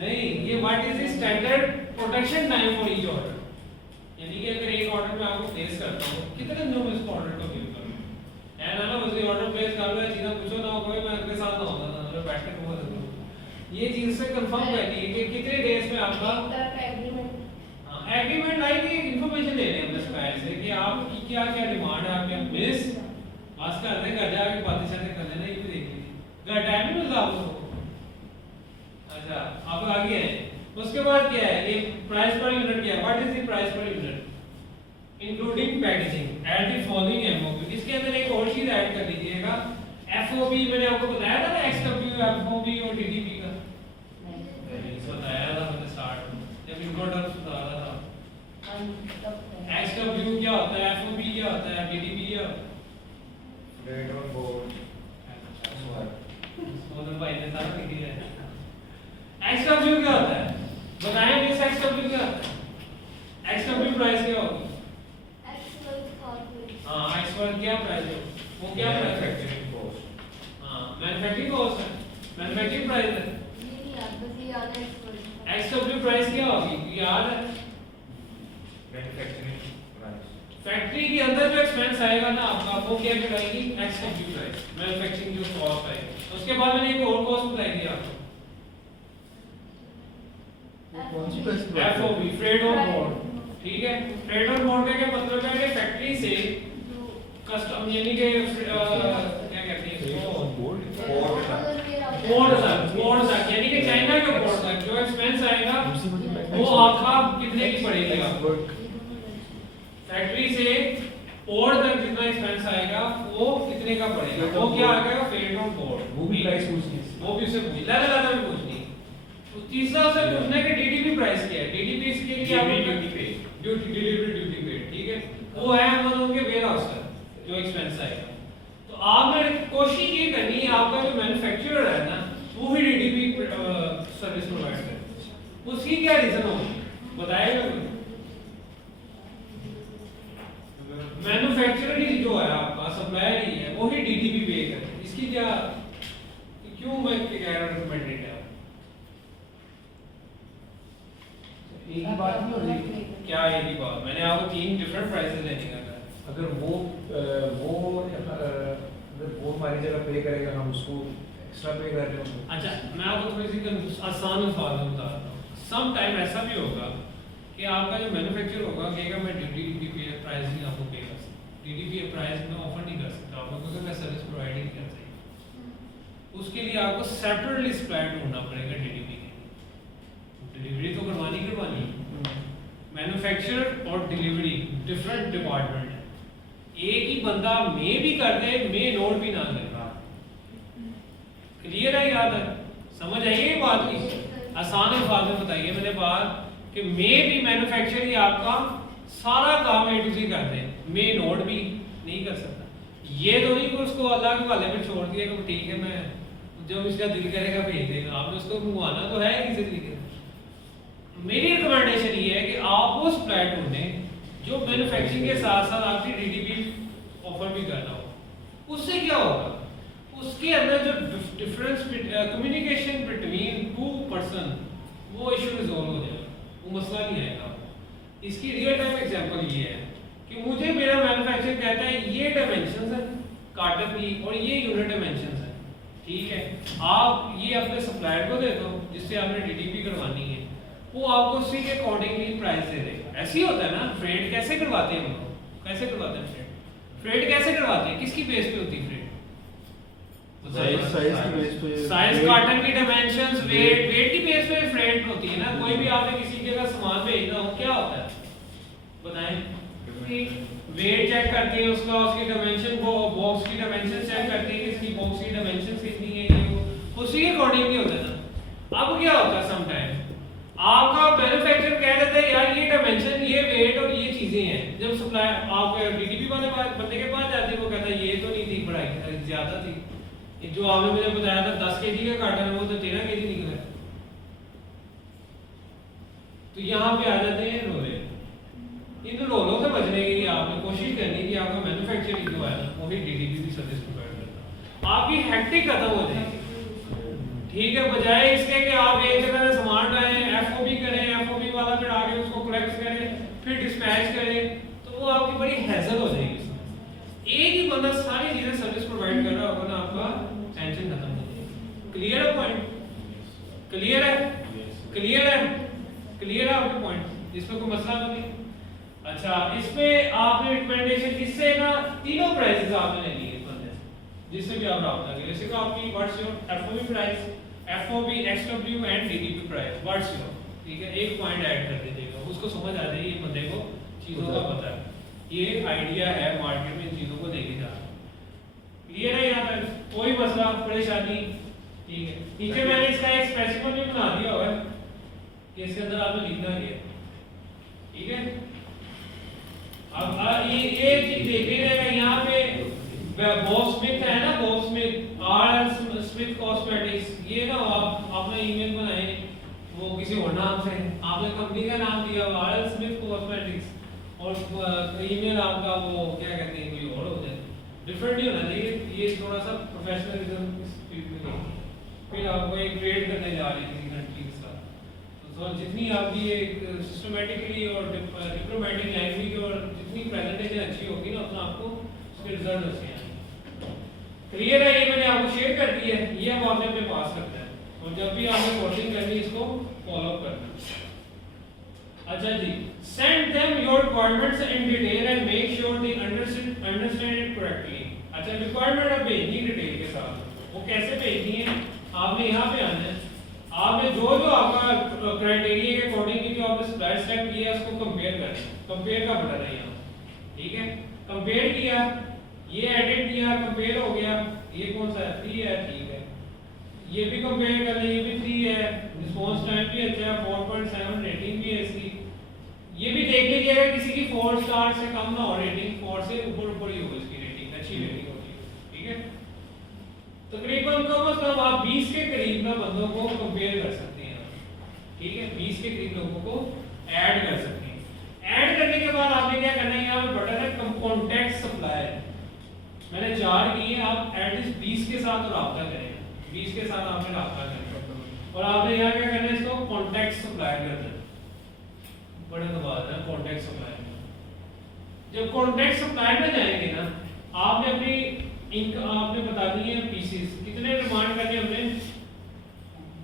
नहीं, ये what is the standard production time for each order, यानी कि अगर एक ऑर्डर मैं आपको प्लेस करता हूँ कितने दिनों में इसको ऑर्डर को गिव करूँ, है ना, बस ये ऑर्डर प्लेस कर लो, सीधा पूछो ना होगा मैं अगले साल ना होगा ना, मैं बैठ कर बहुत ये चीज से कंफर्म करनी है कि कितने डेज में आपका एग्रीमेंट आएगी, इंफॉर्मेशन ले लें अपने सप्लायर से कि आपकी क्या क्या डिमांड है, आपके मिस बस कर दें, घर जाके बातें शातें कर लेना, ये भी देख लीजिए, घर टाइम नहीं मिलता आपको। अच्छा, आप आगे हैं, उसके बाद क्या है, ये प्राइस पर यूनिट क्या है, what is the price per unit including packaging at the following MOP, इसके अंदर एक और चीज ऐड कर दीजिएगा, एफओबी मैंने आपको बताया था ना, एक्सडब्ल्यू एफओबी और डीडीपी का बताया था मैंने स्टार्ट जब इंट्रोडक्शन बता रहा था, एक्सडब्ल्यू क्या होता है, एफओबी क्या होता है, डीडीपी क्या होता है, रेट और बोर्ड मोहन भाई ने सारा लिख दिया है। एक्सडब्ल्यू क्या होता है, बताएं मिस, एक्सडब्ल्यू क्या होता है, एक्सडब्ल्यू प्राइस क्या होगी, हाँ एक्सवर्थ क्या प्राइस है, वो क्या प्राइस है, मैन्युफैक्चरिंग कॉस्ट, हाँ मैन्युफैक्चरिंग कॉस्ट है, मैन्युफैक्चरिंग प्राइस है, एक्सडब्ल्यू प्राइस क्या होगी याद है, मैन्युफैक्चरिंग प्राइस, फैक्ट्री के अंदर जो एक्सपेंस आएगा ना आपका वो क्या कहलाएगी, एक्सडब्ल्यू प्राइस, मैन्युफैक्चरिंग जो कॉस्ट आएगी। उसके बाद मैंने एक और कॉस्ट बताई थी आपको, कौन सी प्राइस की बात कर रहे एफओबी, फ्रेट और बोर्ड, ठीक है, फ्रेट और बोर्ड का क्या मतलब है कि फैक्ट्री से कस्टम यानी कि क्या कहते हैं इसको, बोर्ड तक यानी कि चाइना के बोर्ड तक जो एक्सपेंस आएगा वो आपका कितने की पड़ेगी आपको, फैक्ट्री से पोर्ट तक जितना एक्सपेंस आएगा वो कितने का पड़ेगा, वो क्या आ जाएगा, फ्रेट और बोर्ड, वो भी प्राइस पूछनी है, वो भी उसे लगा भी पूछनी। तो तीसरा उसे पूछना है कि डीडीपी प्राइस क्या है, डीडीपी इसके लिए आप ड्यूटी पे डिलीवरी ड्यूटी पे, ठीक है, वो है मतलब उनके वेयर हाउस का जो एक्सपेंस आएगा। तो आपने कोशिश ये करनी है आपका जो मैन्युफैक्चरर है ना वो भी डीडीपी सर्विस प्रोवाइड करे, उसकी क्या रीजन होगी बताएगा कोई, मैन्युफैक्चरर ही जो है आपका सप्लायर ही है वो ही डीडीपी पे करे, इसकी क्या क्यों मैं कह रहा हूं रिकमेंडेड है, एक ही बात नहीं हो रही, क्या एक ही बात, मैंने आपको 3 डिफरेंट प्राइसेस देने का कहा। अगर अगर वो हमारी जगह पे करेगा हम उसको एक्स्ट्रा पे कर रहे हो, अच्छा मैं आपको थोड़ी सी आसान अल्फाज में बताता हूँ, सम टाइम ऐसा भी होगा कि आपका जो मैन्युफैक्चर होगा कहेगा मैं डीडीपी पे प्राइस नहीं आपको पे कर सकता, डीडीपी प्राइस में ऑफर नहीं कर सकता आपको क्योंकि मैं सर्विस प्रोवाइड नहीं कर सकता, उसके लिए आपको सेपरेटली सप्लाई ढूंढना पड़ेगा डीडीपी के लिए, डिलीवरी तो करवानी मैन्युफैक्चर और डिलीवरी डिफरेंट डिपार्टमेंट है, एक ही बंदा मे भी कर दे मे नोट भी ना करे, क्लियर है, याद है, समझ आई ये बात की, आसान अल्फाज में बताइए मैंने बात कि मे भी मैन्युफैक्चर ही आपका सारा काम ए टू ज़ेड कर दे, मे नोट भी नहीं कर सकता, ये तो नहीं कि उसको अल्लाह के हवाले में छोड़ दिया कि ठीक है मैं जो इसका दिल करेगा भेज देगा, आपने उसको मंगवाना तो है किसी तरीके से। मेरी रिकमेंडेशन ये है कि आप वो सप्लाई ढूंढें जो मैन्युफैक्चरिंग के साथ साथ आपकी डीडीपी ऑफर भी कर रहा हो, उससे क्या होगा, उसके अंदर जो difference communication between two person वो इशू रिजॉल्व हो जाएगा, वो मसला नहीं आएगा। इसकी रियल टाइम एग्जांपल ये है कि मुझे मेरा मैन्युफैक्चरर कहता है ये डायमेंशंस है कार्टन की और ये यूनिट डायमेंशंस है, ठीक है, आप ये अपने सप्लायर को दे दो जिससे आपने डीटीपी करवानी है, वो आपको उसी के अकॉर्डिंगली प्राइस दे देगा। ऐसे ही होता है ना, फ्रेट कैसे करवाते हैं हम लोग, कैसे करवाते हैं फ्रेट कैसे करवाते हैं, किसकी बेस पे होती है फ्रेट? साइज की बेस पे, साइज, कार्टन की डायमेंशंस, वेट की बेस पे फ्रेट होती है ना। कोई भी आपने किसी जगह सामान भेजना हो क्या होता है बताएं? वेट चेक करती है उसका, उसकी डायमेंशन को, बॉक्स की डायमेंशन चेक करती है कि इसकी बॉक्स की डायमेंशन कितनी है, ये उसी के अकॉर्डिंगली होता है ना। अब क्या होता है समटाइम आपका मैन्युफैक्चरर कह देता है यार ये डायमेंशन, ये वेट और ये चीजें हैं, जब सप्लायर आप डीटीपी वाले बंदे के पास जाते हैं वो कहता है ये तो नहीं थी, बढ़ाई ज्यादा थी, जो आपने मुझे बताया था 10 केजी का कार्टन है वो तो 13 केजी निकला। तो यहाँ पे आ जाते हैं रोले। इन रोलों से बचने के लिए आपने कोशिश करनी है कि आपका मैन्युफैक्चरिंग जो है ना वो भी डीटीपी की सर्विस प्रोवाइड करता है, आपकी हेक्टिक खत्म हो जाएगी, ठीक है, बजाय इसके कि आप एक जगह से सामान लाएं, एफओबी करें, एफओबी वाला फिर आगे उसको कलेक्ट करें, फिर डिस्पैच करें, तो वो आपकी बड़ी हैसल हो जाएगी। एक ही बंदा सारी चीजें सर्विस प्रोवाइड कर रहा होगा ना, आपका टेंशन खत्म हो जाएगी। क्लियर है पॉइंट? क्लियर है? क्लियर है? क्लियर है आपके पॉइंट? इसमें कोई मसला तो नहीं? अच्छा, इसमें आपने रिकमेंडेशन किससे ना, तीनों प्राइसेस आपने ले लिए इस बंदे से जिससे भी आप राब्ता करें। जैसे कि आपकी what's your FOB price, FOB, XW and DTP price, what's your, ठीक है, एक पॉइंट ऐड कर दीजिएगा, उसको समझ आ जाएगी बंदे को चीजों का पता है, ये आइडिया है मार्केट में इन चीजों को देखे जा रहा है। क्लियर है यहाँ तक? कोई मसला परेशानी? ठीक है, नीचे मैंने इसका एक स्पेसिफिक भी बना दिया हुआ है कि इसके अंदर आपने लिखना क्या है, ठीक है। अब ये चीज देखिएगा यहाँ पे बॉब स्मिथ है ना, Bob Smith, R Smith cosmetics, ये ना आप अपना ईमेल बनाए वो किसी और नाम से, आपने कंपनी का नाम दिया आर स्मिथ कॉस्मेटिक्स और ईमेल आपका वो क्या कहते हैं कोई और हो जाए, डिफरेंट नहीं होना चाहिए, ये थोड़ा सा प्रोफेशनलिज्म इस फील्ड में नहीं। फिर आपको एक ट्रेड करने जा रही है किसी कंट्री के साथ, तो जितनी आपकी एक सिस्टमेटिकली और डिप्लोमेटिक लैंग्वेज और जितनी प्रेजेंटेशन अच्छी होगी ना उतना आपको उसके रिजल्ट अच्छे आएंगे। क्लियर है? ये मैंने आपको शेयर कर दी है, ये अब आपने अपने पास करना है और जब भी आपने कोडिंग करनी इसको फॉलो करना है। अच्छा जी, send them your requirements in detail and make sure they understand it correctly। अच्छा, रिक्वायरमेंट अब भेजनी डिटेल के साथ, वो कैसे भेजनी है आपने यहाँ पे आना है, आपने जो आपका क्राइटेरिया के अकॉर्डिंग जो आपने सप्लाई सेलेक्ट किया है उसको कंपेयर करना है, कंपेयर का बटन है यहाँ, ठीक है, कंपेयर किया, ये एडिट किया, कंपेयर हो गया, ये कौन सा है 3 है, ठीक है, ये भी कंपेयर कर ले, ये भी 3 है, रिस्पांस टाइम भी अच्छा है, 4.7 रेटिंग भी है इसकी, ये भी देख लीजिएगा किसी की 4 स्टार से कम ना हो रेटिंग, 4 से ऊपर ही हो इसकी रेटिंग, अच्छी रेटिंग होती है, ठीक है। तकरीबन कम से कम आप 20 के करीब ना बंदों को कंपेयर कर सकते हैं, ठीक है, 20 के करीब लोगों को ऐड कर सकते हैं। ऐड करने के बाद आपने क्या करना है, यहाँ पे बटन है कॉन्टैक्ट सप्लायर, मैंने 4 किए, आप एटलीस्ट 20 के साथ राब्ता करें, 20 के साथ आपने राब्ता करना और आपने यहाँ क्या करना है, इसको कॉन्टैक्ट सप्लायर करना है, बड़े दबाव है कॉन्टैक्ट सप्लायर। जब कॉन्टैक्ट सप्लायर में जाएंगे ना, आपने अपनी आपने बता दी है पीसेस कितने डिमांड करके हमने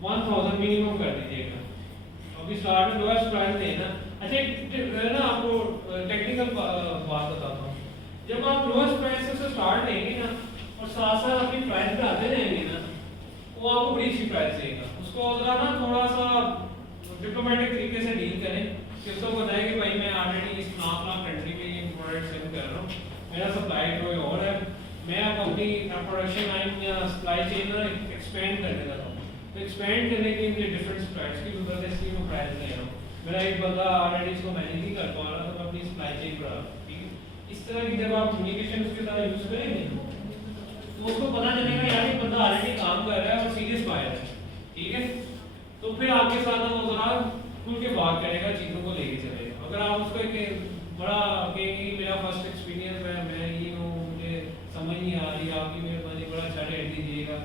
1000 मिनिमम कर दीजिएगा, अभी स्टार्ट में लोएस्ट प्राइस देना। अच्छा ना आपको टेक्निकल बात बताता हूँ, जब आप लोएस्ट प्राइस से स्टार्ट लेंगे ना और साथ साथ अपनी प्राइस बढ़ाते जाएंगे ना, वो आपको बड़ी अच्छी प्राइस देगा। उसको जरा ना थोड़ा सा डिप्लोमेटिक तरीके से डील करें कि उसको बताएं कि भाई मैं ऑलरेडी इस नाम कंट्री में ये प्रोडक्ट सेल कर रहा हूँ, मेरा सप्लाई कोई और है, मैं अब अपनी प्रोडक्शन लाइन या सप्लाई चेन ना एक्सपेंड करने लगा हूँ, तो एक्सपेंड करने के लिए डिफरेंट प्राइस की जरूरत है, इसलिए मैं प्राइस ले रहा हूँ। मेरा एक बंदा ऑलरेडी इसको मैनेज नहीं कर पा रहा, तो मैं अपनी सप्लाई चेन बढ़ा रहा हूँ, ठीक है। इस तरह की जब आप कम्युनिकेशन उसके साथ यूज करेंगे तो उसको पता चलेगा यार ये बंदा ऑलरेडी काम कर रहा है और सीरियस बायर है, ठीक है, तो फिर आपके साथ वो जरा खुल के बात करेगा, चीज़ों को लेके चलेगा। अगर आप उसको एक बड़ा कहेंगे मेरा फर्स्ट एक्सपीरियंस है, मैं ये हूँ, मुझे समझ नहीं आ रही, आपकी मेहरबानी बड़ा अच्छा रेट दीजिएगा,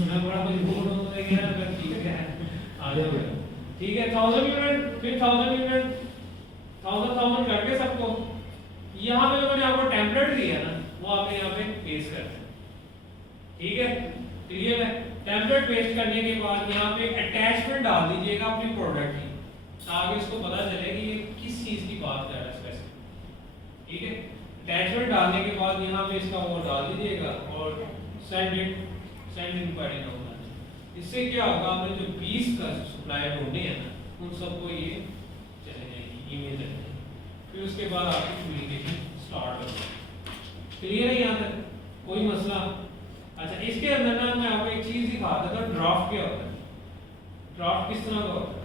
मैं बड़ा मजबूर हूँ तो यार मैं ठीक है आ जाओ, ठीक है 1000 यूनिट, फिर 1000 यूनिट 1000 करके सबको यहाँ पे जो मैंने आपको टेम्पलेट दिया ना वो आपने यहाँ पे पेस्ट कर दें, ठीक है क्लियर है। टेम्पलेट पेस्ट करने के बाद यहाँ पे अटैचमेंट डाल दीजिएगा अपनी प्रोडक्ट की, ताकि इसको पता चले कि ये किस चीज की बात कर रहा है स्पेसिफिक, ठीक है। अटैचमेंट डालने के बाद यहाँ पे इसका वो डाल दीजिएगा और सेंड इंक्वायरी ना होगा। इससे क्या होगा, आपने जो 20 का सप्लायर ढूंढे हैं ना उन सबको ये चले जाएगी, ईमेल चले जाएगी, फिर उसके बाद आपकी कम्युनिकेशन स्टार्ट हो जाएगी। क्लियर है यहाँ तक, कोई मसला? अच्छा, इसके अंदर ना मैं आपको एक चीज दिखाता था, ड्राफ्ट क्या होता है, ड्राफ्ट किस तरह का होता है।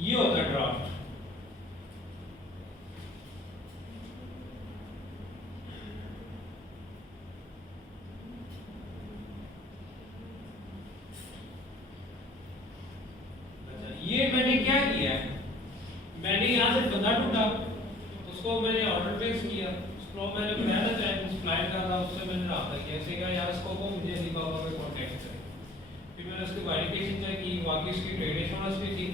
ये होता है ड्राफ्ट। अच्छा, ये मैंने क्या किया है, मैंने यहाँ से बंदा ढूंढा, उसको मैंने ऑर्डर प्लेस किया, उसको मैंने पहला टाइम सप्लाई कर रहा, उससे मैंने रहा किया, ऐसे कहा यार इसको वो मुझे अलीबाबा पे कांटेक्ट करें। फिर मैंने उसकी वेरिफिकेशन चेक की, वाकई उसकी ट्रेड इंश्योरेंस भी थी।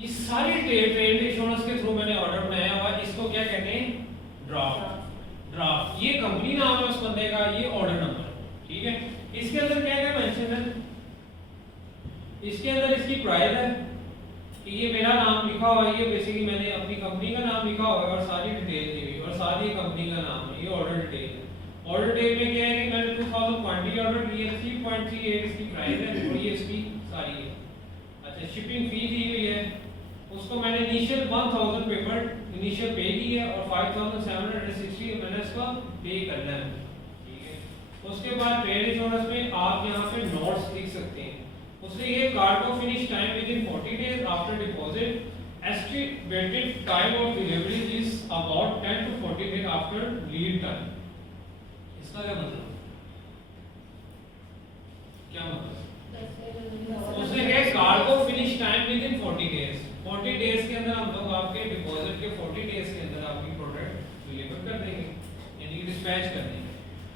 ये सारी ट्रेड इंश्योरेंस के थ्रू मैंने ऑर्डर बनाया हुआ, इसको क्या कहते हैं, ड्राफ्ट। ये कंपनी नाम है उस बंदे का, ये ऑर्डर नंबर, ठीक है। इसके अंदर क्या क्या मेंशन है, इसके अंदर इसकी प्राइस है कि ये मेरा नाम लिखा हुआ है, ये बेसिकली मैंने अपनी कंपनी का नाम लिखा हुआ है और सारी डिटेल दी हुई और सारी कंपनी का नाम है, ये ऑर्डर डिटेल है। ऑर्डर डिटेल में क्या है कि मैंने 2020 ऑर्डर किया, 3.38 इसकी प्राइस है और ये इसकी सारी है। अच्छा, शिपिंग फी दी हुई है, उसको मैंने इनिशियल 1000 पेमेंट इनिशियल पे की है और 5760 मैंने इसका पे करना है, ठीक है। उसके बाद ट्रेड इंश्योरेंस में आप यहाँ पे नोट्स लिख सकते हैं, उसने ये cargo finish time with in 40 days after deposit, estimated time of delivery is about 10 to 40 days after lead time. इसका क्या मतलब, क्या मतलब, उसने कहा cargo finish time with in 40 days, 40 days के अंदर हम लोग आपके डिपॉजिट के 40 डेज के अंदर आपकी प्रोडक्ट डिलीवर कर देंगे, यानी डिस्पैच कर देंगे।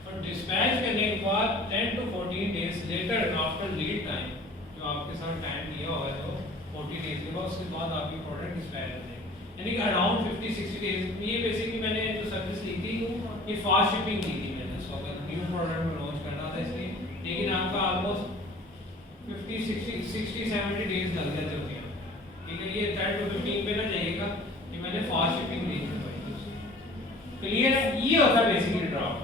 और डिस्पैच करने के बाद 10 to 14 days later after lead time, जो आपके साथ टाइम दिया हुआ है तो 40 डेज के बाद, उसके बाद आपकी प्रोडक्ट डिस्पैच हो जाएगी, यानी कि अराउंड 50-60 डेज। ये बेसिकली मैंने जो सर्विस ली थी ये फास्ट शिपिंग की थी मैंने, सो अगर न्यू प्रोडक्ट में लॉन्च करना था इसलिए, लेकिन आपका ऑलमोस्ट 50-60-70 डेज लग जाते होंगे, ठीक है। ये 10 to 15 पे ना जाइएगा, ये मैंने फास्ट शिपिंग ली थी। क्लियर है, ये होता है बेसिकली ड्राफ्ट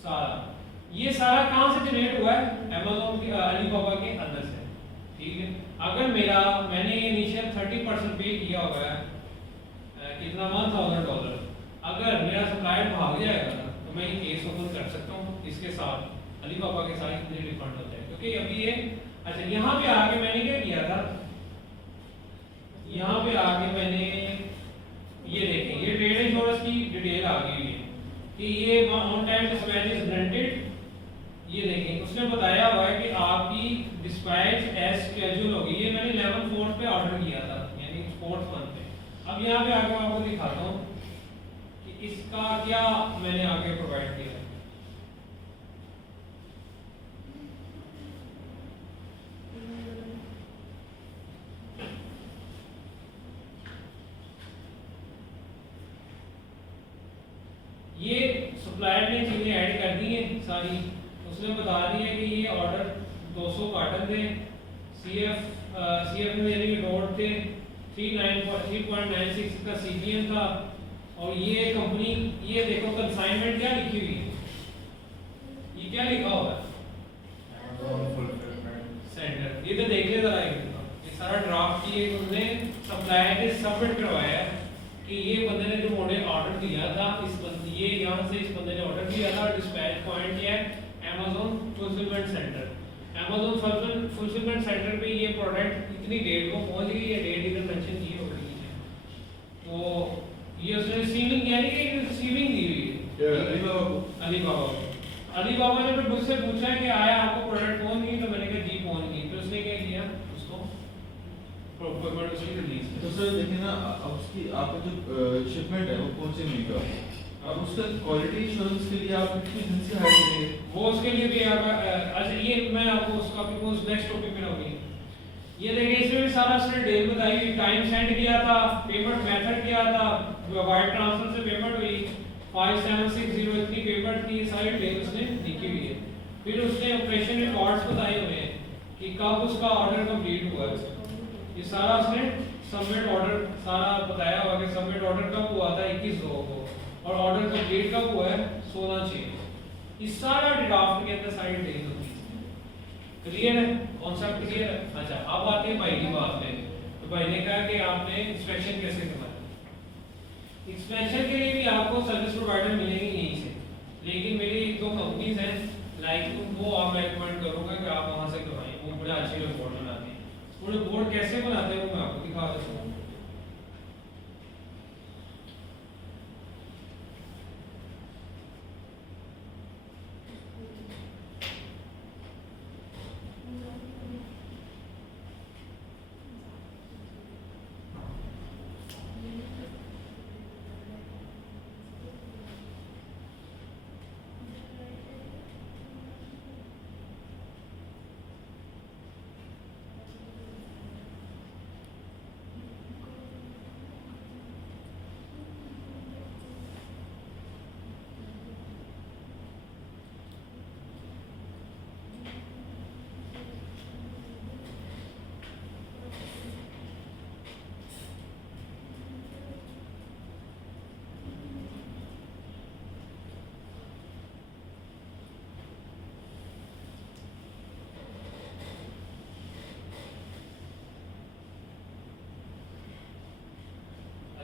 सारा। ये सारा कहाँ से जनरेट हुआ है, Amazon के अलीबाबा के अंदर से, ठीक है। अगर मैंने इनिशियल 30% पे किया हुआ है, कितना $1000, अगर मेरा सप्लायर भाग जाएगा ना तो मैं ये केस ओपन कर सकता हूँ इसके साथ, अलीबाबा के साथ मुझे रिफंड हो जाए, क्योंकि अभी ये। अच्छा, यहाँ पे आके मैंने क्या किया था, यहाँ पे आके मैंने ये देखें, ये ट्रेड इंश्योरेंस की डिटेल आ गई है कि ये on time dispatch is granted. ये देखें, उसने बताया हुआ है कि आपकी डिस्पैच एज शेड्यूल होगी, ये मैंने 11/4 पे ऑर्डर किया था, यानी 4th मंथ पे। अब यहाँ पे आके मैं आपको दिखाता हूँ कि इसका क्या मैंने आगे प्रोवाइड किया है। ये सप्लायर ने चीजें ऐड कर दी हैं सारी, उसने बता दी है कि ये ऑर्डर 200 कार्टन थे, सीएफ में यानी कि रोड थे, 3.96 का सीपीएम था, और ये कंपनी, ये देखो कंसाइनमेंट क्या लिखी हुई है, ये क्या लिखा हुआ है, सेंटर। ये तो देख ले जरा, ये सारा ड्राफ्ट ये उन्होंने सप्लायर ने सबमिट करवाया है कि ये बंदे ने जो मॉडल ऑर्डर दिया था, इस बंदे, ये यहाँ से इस बंदे ने ऑर्डर दिया था, डिस्पैच पॉइंट क्या है, Amazon fulfilment centre. Amazon fulfilment centre पे ये प्रोडक्ट इतनी डेट को पहुंच गई, ये डेट इधर मेंशन की हो रही है, तो ये उसने रिसीविंग यानी कि रिसीविंग दी हुई है अलीबाबा ने फिर मुझसे पूछा कि आया आपको प्रोडक्ट पहुंच गई, तो मैंने कहा जी पहुंच गई, तो उसने क्या किया उसको प्रॉपर उसकी रिलीज तो सर देखिए ना, अब उसकी आपका जो शिपमेंट है वो कौन से मिल का, अब उसका क्वालिटी एश्योरेंस के लिए आप कितनी दिन से हायर करेंगे? वो उसके लिए भी अच्छा ये मैं आपको उसका भी उस नेक्स्ट टॉपिक में होगी। ये देखिए इसमें भी सारा उसने डिटेल बताई, टाइम सेंड किया था, पेमेंट मेथड किया था, वायर ट्रांसफर से पेमेंट हुई 5760 इतनी पेमेंट की, सारी डिटेल उसने लिखी हुई है। फिर उसने ऑपरेशन रिकॉर्ड्स बताए हुए हैं कि कब उसका ऑर्डर कंप्लीट हुआ है, ये सारा उसने सबमिट ऑर्डर सारा बताया हुआ कि सबमिट ऑर्डर कब हुआ था 21/2 को, और ऑर्डर कंप्लीट कब हुआ है 16/6। इस सारा ड्राफ्ट के अंदर सारी डिटेल होती है। क्लियर है, कॉन्सेप्ट क्लियर है? अच्छा अब आते हैं भाई की बात पे। तो भाई ने कहा कि आपने इंस्पेक्शन कैसे करना है। इंस्पेक्शन के लिए भी आपको सर्विस प्रोवाइडर मिलेंगे यहीं से, लेकिन मेरी 2 कंपनीज हैं लाइक वो आप रेकमेंड करूंगा कि आप वहां से करवाएं, वो बड़ा अच्छे रिपोर्ट बनाते हैं। वो रिपोर्ट कैसे बनाते हैं वो मैं आपको दिखा देता हूँ।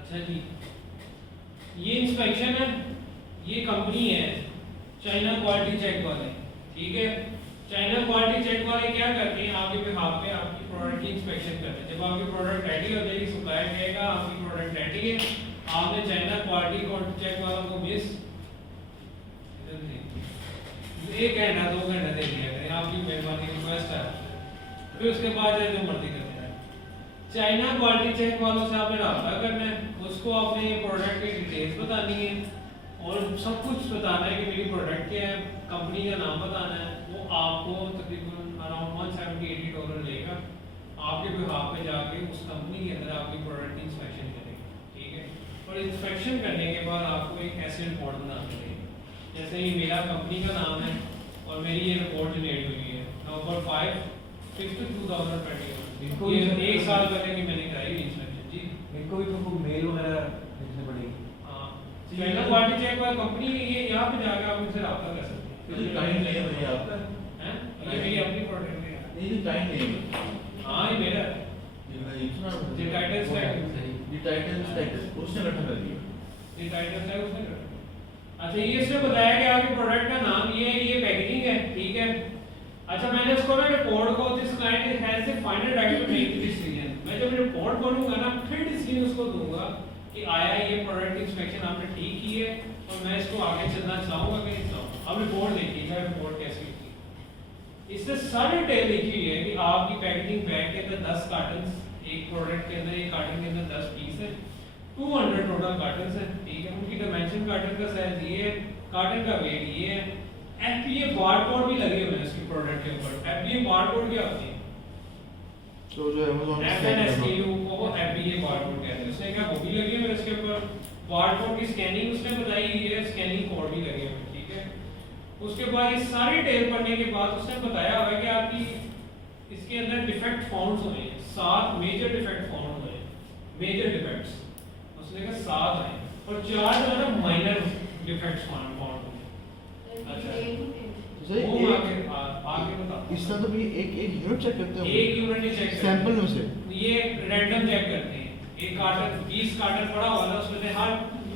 अच्छा जी, ये इंस्पेक्शन है, ये कंपनी है चाइना क्वालिटी चेक वाले, ठीक है। चाइना क्वालिटी चेक वाले क्या करते हैं, आपके बिहाफ पे आपकी प्रोडक्ट की इंस्पेक्शन करते हैं। जब आपकी प्रोडक्ट रेडी हो जाएगी, सप्लायर कहेगा आपकी प्रोडक्ट रेडी है, आपने चाइना क्वालिटी चेक वालों को मिस 1 घंटा 2 घंटा दे दिया करें, आपकी मेहरबानी रिक्वेस्ट है। फिर उसके बाद जो मर्जी करते हैं। चाइना क्वालिटी चेक वालों से आपने रब्ता करना है, उसको आपने प्रोडक्ट की डिटेल्स बतानी है और सब कुछ बताना है कि मेरी प्रोडक्ट क्या है, कंपनी का नाम बताना है। वो आपको तकरीबन अराउंड $170-80 लेगा, आपके बिहाफ पे जाके उस कंपनी के अंदर आपकी प्रोडक्ट की इंस्पेक्शन करेगा, ठीक है। और इंस्पेक्शन करने के बाद आपको एक ऐसे रिपोर्ट बनाना पड़ेगा, जैसे ये मेरा कंपनी का नाम है और मेरी ये रिपोर्ट जनरेट हुई है November 5, 2021। ये 1 साल पहले की मैंने कराई हुई इंस्पेक्शन जी। इनको भी तो मेल वगैरह भेजने पड़ेगी। हाँ, चाइना क्वालिटी चेक वाली कंपनी है, ये यहाँ पे जाके आप उनसे रब्ता कर सकते हैं। ये टाइम नहीं है भैया आपका, हैं? ये मेरी अपनी प्रोडक्ट है। नहीं ये टाइम नहीं है, हाँ ये मेरा है। ये सुना ये टाइटल स्टैक, ये टाइटल उसने इकट्ठा कर दिया। ये टाइटल स्टैक उसने करा। अच्छा ये इसने बताया कि आपके प्रोडक्ट का नाम ये पैकेजिंग है, ठीक है। अच्छा मैंने उसको ना रिपोर्ट को this client has the final right to make decision, मैं जब रिपोर्ट पढ़ूंगा ना फिर डिसीजन उसको दूंगा कि आया ये प्रोडक्ट इंस्पेक्शन आपने ठीक की है और मैं इसको आगे चलना चाहूंगा कि नहीं चाहूंगा। अब रिपोर्ट देखिएगा रिपोर्ट कैसी लिखी, इससे सारी डिटेल लिखी हुई है कि आपकी पैकेजिंग बैग के अंदर 10 कार्टन, एक प्रोडक्ट के अंदर एक कार्टन के अंदर 10 पीस है, 200 टोटल कार्टन है, ठीक है। उनकी डायमेंशन कार्टन का साइज ये है, कार्टन का वेट ये है, एफबीए बारकोड भी लगे हुए हैं इसके प्रोडक्ट के ऊपर। एफबीए बारकोड क्या होती है? तो जो Amazon एफएनएसक्यू को एफबीए बारकोड कहते हैं, उसने क्या वो भी लगे हुए इसके ऊपर, बारकोड की स्कैनिंग उसने बताई हुई है, स्कैनिंग कोड भी लगे हुए हैं, ठीक है। उसके बाद ये सारी डिटेल पढ़ने के बाद उसने बताया हुआ है कि आपकी इसके अंदर डिफेक्ट फाउंड हुए हैं, 7 मेजर डिफेक्ट फाउंड हुए हैं, मेजर डिफेक्ट्स उसने कहा 7 आए और 4 जो है ना माइनर डिफेक्ट्स फाउंड हुए। अच्छा सही वो आगे बता, इस तरह तो ये एक यूनिट चेक करते हैं, एक यूनिट ही चेक सैंपल में से ये रैंडम चेक करते हैं। एक कार्टन 20 कार्टन पड़ा हुआ है, उसमें से हर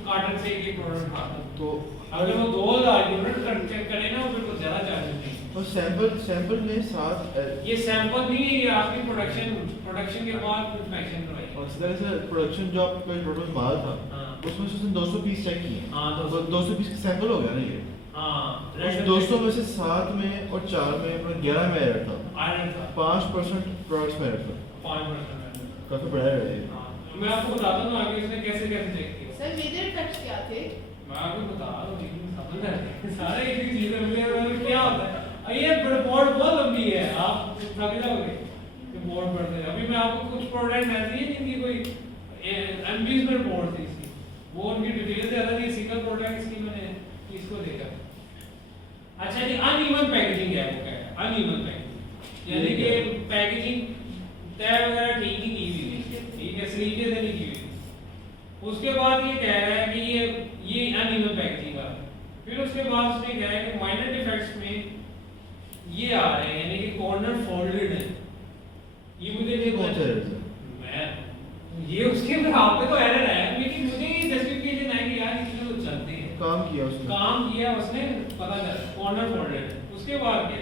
कार्टन से एक प्रोडक्ट आता है, तो अगर वो 2000 यूनिट चेक करें ना फिर तो ज्यादा चार्जेस देंगे। और सैंपल में साथ ये सैंपल नहीं है, ये आपकी प्रोडक्शन के बाद इंस्पेक्शन करवाई है। और इस तरह से प्रोडक्शन जो आपका टोटल माल था हाँ उसमें से उसने 200 पीस चेक किए। हाँ, तो 200 पीस का सैंपल हो गया ना ये। हाँ उस 200 में से 7 में और 4 में अपना 11 में एरर था। आयरन था 5% प्रोडक्ट्स में एरर था। 5%। काफी बड़ा एरर है ये। हाँ, मैं आपको बताता हूँ आगे इसने कैसे कैसे चेक किया। सर मेजर इफेक्ट्स क्या थे? मैं आपको बता रहा हूँ, लेकिन समझ रहे हैं सारे एक ही चीज है। क्या होता है ये रिपोर्ट बहुत लंबी है, आप थक जाओगे रिपोर्ट पढ़ते। अभी मैं आपको कुछ प्रोडक्ट ऐसी है जिनकी कोई एमबीज में रिपोर्ट थी इसकी, वो उनकी डिटेल ज्यादा नहीं, सिंगल प्रोडक्ट इसकी मैंने इसको देखा। अच्छा जी, अनइवन पैकेजिंग है, वो क्या है अनइवन पैकेजिंग, यानी कि पैकेजिंग तय वगैरह ठीक ही की हुई है, ठीक है, सलीके से नहीं की हुई। उसके बाद ये कह रहा है कि ये अनइवन पैकेजिंग आ। फिर उसके बाद उसने कहा है कि माइनर डिफेक्ट्स में ये आ रहे हैं, यानी कि कॉर्नर फोल्डेड है। ये मुझे ये कौन सा एरर है? मैं ये उसके आप पे तो एरर है, लेकिन मुझे ये जस्टिफिकेशन है कि यार इसमें तो चलते हैं, काम किया उसने। काम किया उसने, पता चला कॉर्नर फोल्डेड है। उसके बाद क्या,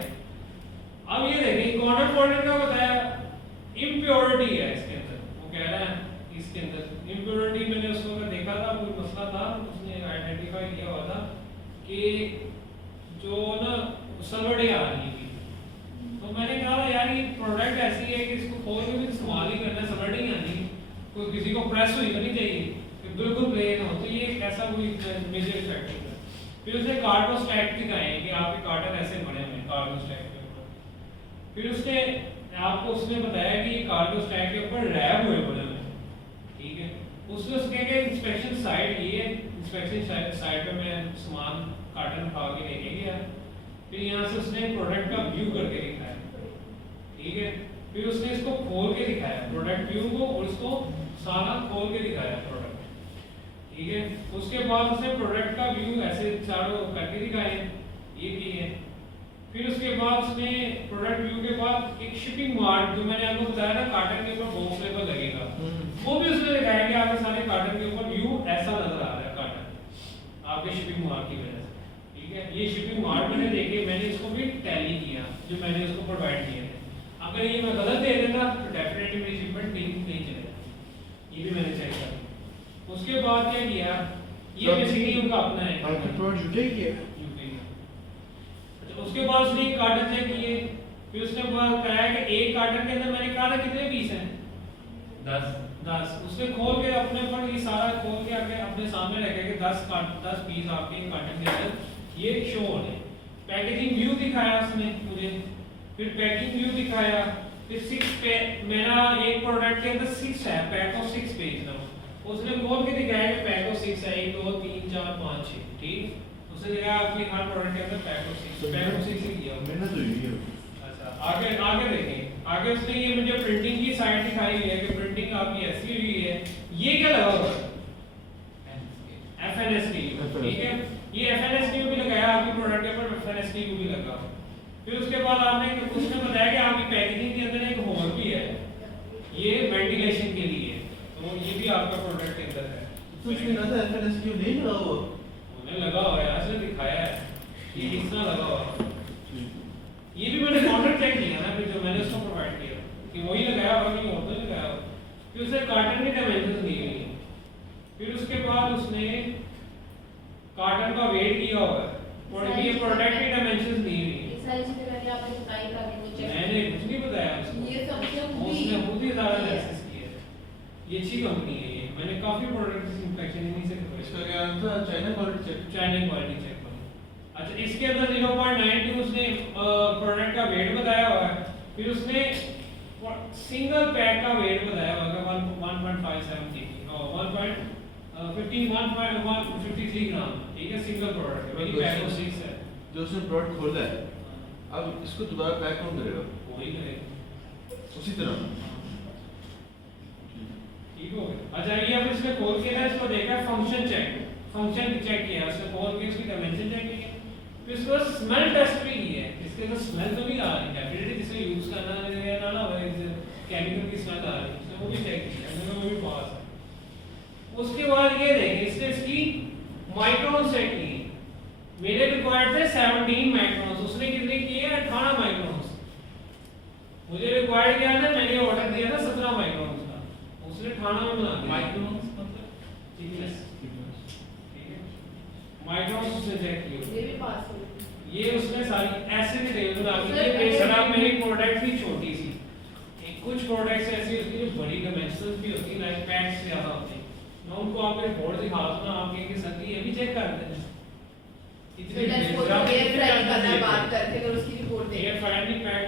अब ये देखिए कॉर्नर फोल्डेड का बताया, इम्प्योरिटी है इसके अंदर। वो कह रहा है इसके अंदर इम्प्योरिटी, मैंने उस वक्त देखा था, कोई मसला था, उसने आइडेंटिफाई किया हुआ था कि जो ना सलवड़े आ रही थी। तो मैंने कहा यार ये प्रोडक्ट ऐसी है कि इसको खोल के भी इस्तेमाल ही करना, सलवड़े नहीं आनी, कोई किसी को प्रेस हुई करनी चाहिए कि बिल्कुल प्लेन हो। तो ये ऐसा कोई मेजर इफेक्ट है। फिर उसने कार्टो स्टैक दिखाए कि आपके कार्टन ऐसे बने हुए हैं कार्टो स्टैक के ऊपर। फिर उसने आपको उसने बताया कि ये कार्टो स्टैक के ऊपर रैप हुए बने हुए हैं, ठीक है। उसने उसके के इंस्पेक्शन साइट की है, इंस्पेक्शन साइट पे मैं सामान कार्टन उठा के लेके गया। फिर यहाँ से उसने प्रोडक्ट का व्यू करके दिखाया, ठीक है। फिर उसने इसको खोल के दिखाया प्रोडक्ट व्यू को, और इसको सारा खोल के दिखाया प्रोडक्ट, ठीक है। उसके बाद उसने प्रोडक्ट का व्यू ऐसे चारों करके दिखाए, ये भी है। फिर उसके बाद उसने प्रोडक्ट व्यू के बाद एक शिपिंग मार्क, जो मैंने आपको बताया ना कार्टन के ऊपर बॉक्स लेबल लगेगा, वो भी उसने दिखाया कि आपके सारे कार्टन के ऊपर व्यू ऐसा नजर आ रहा है कार्टन आपके शिपिंग मार्क की वजह से, ठीक है। ये शिपिंग मार्क मैंने देखे, मैंने इसको भी टैली किया जो मैंने उसको प्रोवाइड किया है। अगर ये मैं गलत दे देता तो डेफिनेटली मेरी शिपमेंट नहीं चलेगा, ये भी मैंने चेक किया। उसके बाद क्या किया, ये बेसिकली उनका अपना है, आपके प्रोडक्ट यूके की है। अच्छा, उसके बाद उसने एक कार्टन चेक किए। फिर उसने बताया कि एक कार्टन के अंदर मैंने कहा था कितने पीस हैं, 10। उसने खोल के अपने पर ये सारा खोल के आके अपने सामने रखे कि 10 पीस आपके कार्टन के अंदर ये शो हो रहे। पैकेजिंग व्यू दिखाया उसने मुझे, फिर पैकिंग व्यू दिखाया, फिर 6 पे मेरा एक प्रोडक्ट के अंदर 6 है, पैक ऑफ 6 पेज ना, उसने खोल के दिखाया कि पैक ऑफ 6 है, 1 2 3 4 5 6, ठीक। उसने दिखाया आपके हर प्रोडक्ट के अंदर पैक ऑफ 6 ही किया मैंने तो यही है। अच्छा, आगे देखें। आगे उसने ये मुझे प्रिंटिंग की साइड दिखाई हुई है कि प्रिंटिंग आपकी ऐसी हुई है। ये क्या लगा हुआ है, FNST, ठीक है। ये FNST भी लगाया आपके प्रोडक्ट के ऊपर, FNST भी लगा। फिर उसके बाद आपने उसने बताया कि आपकी पैकेजिंग के अंदर एक होल भी है, ये वेंटिलेशन के लिए, तो ये भी आपका प्रोडक्ट के अंदर है। तो उसमें ना था FNST नहीं लगा हुआ, उन्हें लगा हुआ है, ऐसे दिखाया है, ये कितना लगा हुआ है। ये भी मैंने कॉन्ट्रैक्ट चेक किया ना, फिर जो मैंने उसको प्रोवाइड किया कि वही लगाया हुआ कि और तो नहीं लगाया हुआ। फिर उसने कार्टन के डायमेंशंस दी हुई है। फिर उसके बाद उसने कार्टन का वेट किया हुआ है और ये प्रोडक्ट की डायमेंशंस दी हुई है। सारी चीजें मैंने आपको बताई ताकि वो चेक मैंने कुछ नहीं बताया उसको, ये सब जब उसने खुद ही सारा एनालिसिस किया है। ये अच्छी कंपनी है, ये मैंने काफी प्रोडक्ट इंस्पेक्शन इन्हीं से करवाई। इसका क्या नाम था, China quality check. China quality check. अच्छा, इसके अंदर 0.92 उसने प्रोडक्ट का वेट बताया हुआ है। फिर उसने सिंगल पैक का वेट बताया हुआ है 1.57 kg और 1.53 ग्राम, ठीक है। सिंगल प्रोडक्ट है, वही पैक ऑफ 6 है। जो उसने प्रोडक्ट खोला है, अब इसको दोबारा पैक कौन करेगा? वही करेगा उसी तरह, ठीक हो गया। अच्छा, ये अब इसने खोल के ना इसको देखा, फंक्शन चेक किया, उसने खोल के इसकी डायमेंशन चेक किया। फिर इसको स्मेल टेस्ट भी की है, इसके अंदर स्मेल तो नहीं आ रही, डेफिनेटली जिसे यूज करना है ना केमिकल की स्मेल आ रही है, उसने वो भी चेक किया, वो भी पास है। उसके बाद ये देखिए इसने इसकी माइक्रोन चेक की, मेरे रिक्वायर्ड थे 17 माइक्रोन, उसने कितने किए 18 मुझे रिक्वायर्ड किया था, मैंने ऑर्डर दिया था 17 माइक्रोन का, उसने 18 में बना दिया। माइक्रोन मतलब थिकनेस, ठीक है, माइक्रोन उसने चेक किया, ये भी पास हो ये उसने सारी ऐसे भी टेबल बना दी। ये बेसिकली मेरी प्रोडक्ट भी छोटी सी, कुछ प्रोडक्ट्स ऐसी होती है जो बड़ी डायमेंशंस भी होती है, लाइक पैक्स से ज्यादा होती है, मैं उनको आपको बोर्ड दिखा दूं ना, आप कहेंगे सर ये भी चेक कर दें। इतनी एयर फ्राई करना बात करके अगर उसकी रिपोर्ट दे एयर फ्राई पैक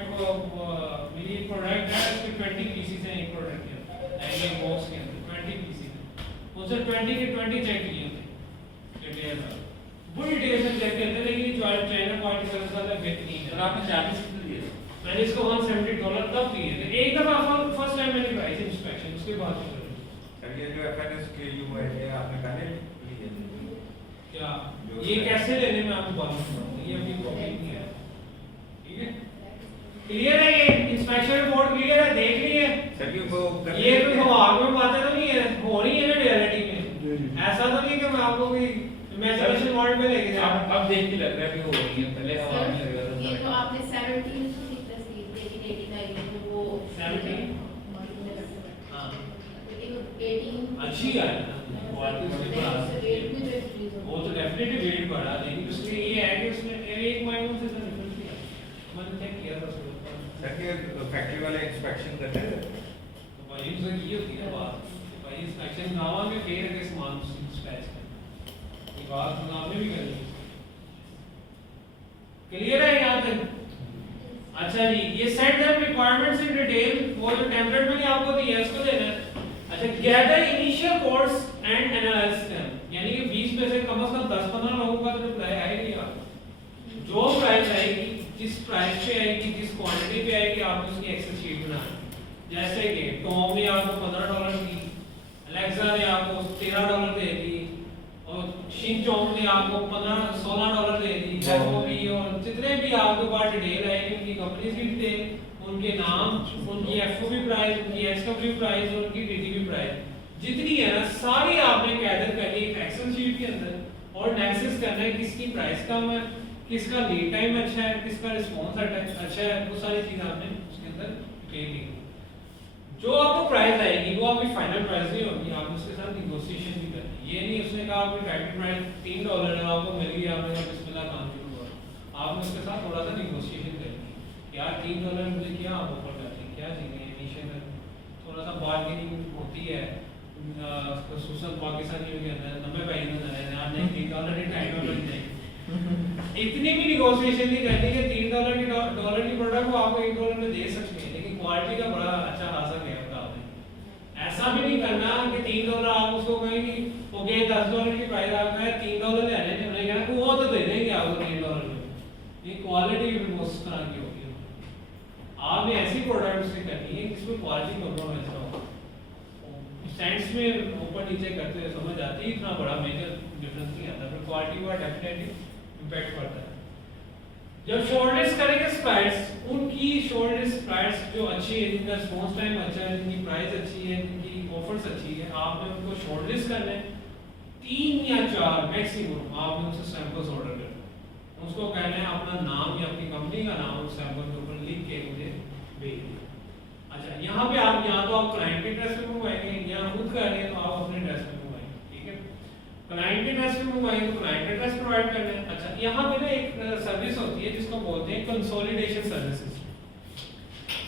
मेरी प्रोडक्ट है, उसमें 20 पीसेस हैं एक प्रोडक्ट के अंदर, ये बॉक्स के अंदर 20 पीसेस हैं, उनसे 20 के 20 चेक किए होते हैं, बड़ी डिटेल से चेक करते हैं, लेकिन ये चाइना क्वालिटी सर्विस वाला बेहतरीन है। और आपने चार्जेस कितने दिए थे? मैंने इसको $170 तब दिए थे, एक दफा फर्स्ट टाइम मैंने प्राइस इंस्पेक्शन, उसके बाद सर ये जो एफएनएस के यू है ये आपने कहा क्या ये कैसे लेने में आपको बात बताऊंगा, ये अपनी कॉपी नहीं है, ठीक है, क्लियर है, ये इंस्पेक्शन रिपोर्ट क्लियर है, देख लिए सर ये वो ये कोई हवाग में बातें तो नहीं है, हो रही है ना रियलिटी में, ऐसा तो नहीं कि मैं आपको कोई इमेजिनेशन वर्ल्ड में लेके जा रहा हूं। अब देख के लग रहा है कि वो हो रही है, पहले हवा में लग रहा था। ये जो आपने 17 से थिकनेस ली थी 1889 में, तो वो 17? हां, लेकिन 18 अच्छी है ना क्वालिटी उसकी उससे बढ़ा, वेट भी तो इंक्रीज हो, वो तो डेफिनेटली वेट बढ़ा, लेकिन उसमें ये है कि उसने एक माइक्रोन से डिफरेंस किया, मैंने चेक किया था उसको। सर ये फैक्ट्री वाले इंस्पेक्शन करते हैं तो भाई उससे ये होती है बात, भाई इंस्पेक्शन गांव में फेर के सामान डिस्पैच कर, ये बात गांव में भी करनी, क्लियर है यहां तक? अच्छा जी, ये set the requirements in detail, वो जो टेम्पलेट मैंने आपको दिया है उसको देना है। अच्छा, gather initial codes and analyse them, यानी कि 20 में से कम 10-15 लोगों का तो रिप्लाई आएगा आपको, जो प्राइस आएगी, जिस प्राइस पे आएगी, जिस क्वांटिटी पे आएगी, आप उसकी एक्सेल शीट बनाना। जैसे कि टॉम ने आपको $15 दी, अलेक्सा ने आपको $13 दे दी, और शिनचोंग ने आपको $16 दे दी, एफओबी और जितने भी आपके पास डिटेल आएगी, उनकी कंपनी की डिटेल, उनके नाम, उनकी एफओबी प्राइस, उनकी एक्सडब्ल्यू प्राइस और उनकी डीटीबी प्राइस जितनी है ना, सारी आपने कैदर करनी है एक्सेल शीट के अंदर, और एनालिसिस करना है किसकी प्राइस कम है, किसका लीड टाइम अच्छा है, किसका रिस्पांस अच्छा है, वो सारी चीजें आपने उसके अंदर डिटेल लिखनी। जो आपको प्राइस आएगी वो आपकी फाइनल प्राइस नहीं होगी, आप उसके साथ नेगोशिएशन भी करनी है। ये नहीं उसने कहा आपकी टारगेट प्राइस $3 है, आपको मिल गई, आपने कहा बिस्मिल्लाह काम शुरू हुआ, आपने उसके साथ थोड़ा सा नेगोशिएशन करनी है, यार $3 मुझे क्या आप ऑफर करते हैं, क्या चीजें इनिशियल थोड़ा सा बार्गेनिंग होती है, खसूसन पाकिस्तानियों के अंदर 90 पैसे में है यार, नहीं $3 $2.5 नहीं, इतनी भी नेगोशिएशन नहीं करनी कि $3 की प्रोडक्ट को आपको $1 में दे सकते हैं, लेकिन क्वालिटी का बड़ा अच्छा खासा गैप था आपने। ऐसा भी नहीं करना कि $3 आप उसको कहेंगे ओके $10 की प्राइस आपका है, $3 ले आने उन्हें कहना वो तो दे देंगे आपको $3 में, ये क्वालिटी भी उस तरह की होगी। आपने ऐसी प्रोडक्ट से करनी है जिसमें क्वालिटी कॉम्प्रोमाइज ना हो। सेंट्स में ऊपर नीचे करते हुए समझ आती है, इतना बड़ा मेजर डिफरेंस नहीं आता, पर क्वालिटी का डेफिनेटली इम्पैक्ट पड़ता है। जब शॉर्टलिस्ट करेंगे स्प्राइट्स, उनकी शॉर्टलिस्ट स्प्राइट्स जो अच्छी है, जिनका रिस्पांस टाइम अच्छा है, जिनकी प्राइस अच्छी है, जिनकी ऑफर्स अच्छी है, आपने उनको शॉर्टलिस्ट करना है। 3 या 4 मैक्सिमम आपने उनसे सैंपल्स ऑर्डर करना है, उसको कहना है अपना नाम या अपनी कंपनी का नाम उस सैंपल के ऊपर लिख के मुझे भेज दें। अच्छा, यहाँ पे आप या तो आप क्लाइंट के एड्रेस पे मंगवाएंगे या खुद कर रहे हैं तो आप अपने एड्रेस पे मंगवाएंगे, ठीक है। क्लाइंट के एड्रेस पे मंगवाएंगे तो क्लाइंट एड्रेस प्रोवाइड करना है। अच्छा, यहाँ पे ना एक सर्विस होती है जिसको बोलते हैं कंसोलिडेशन सर्विसेज।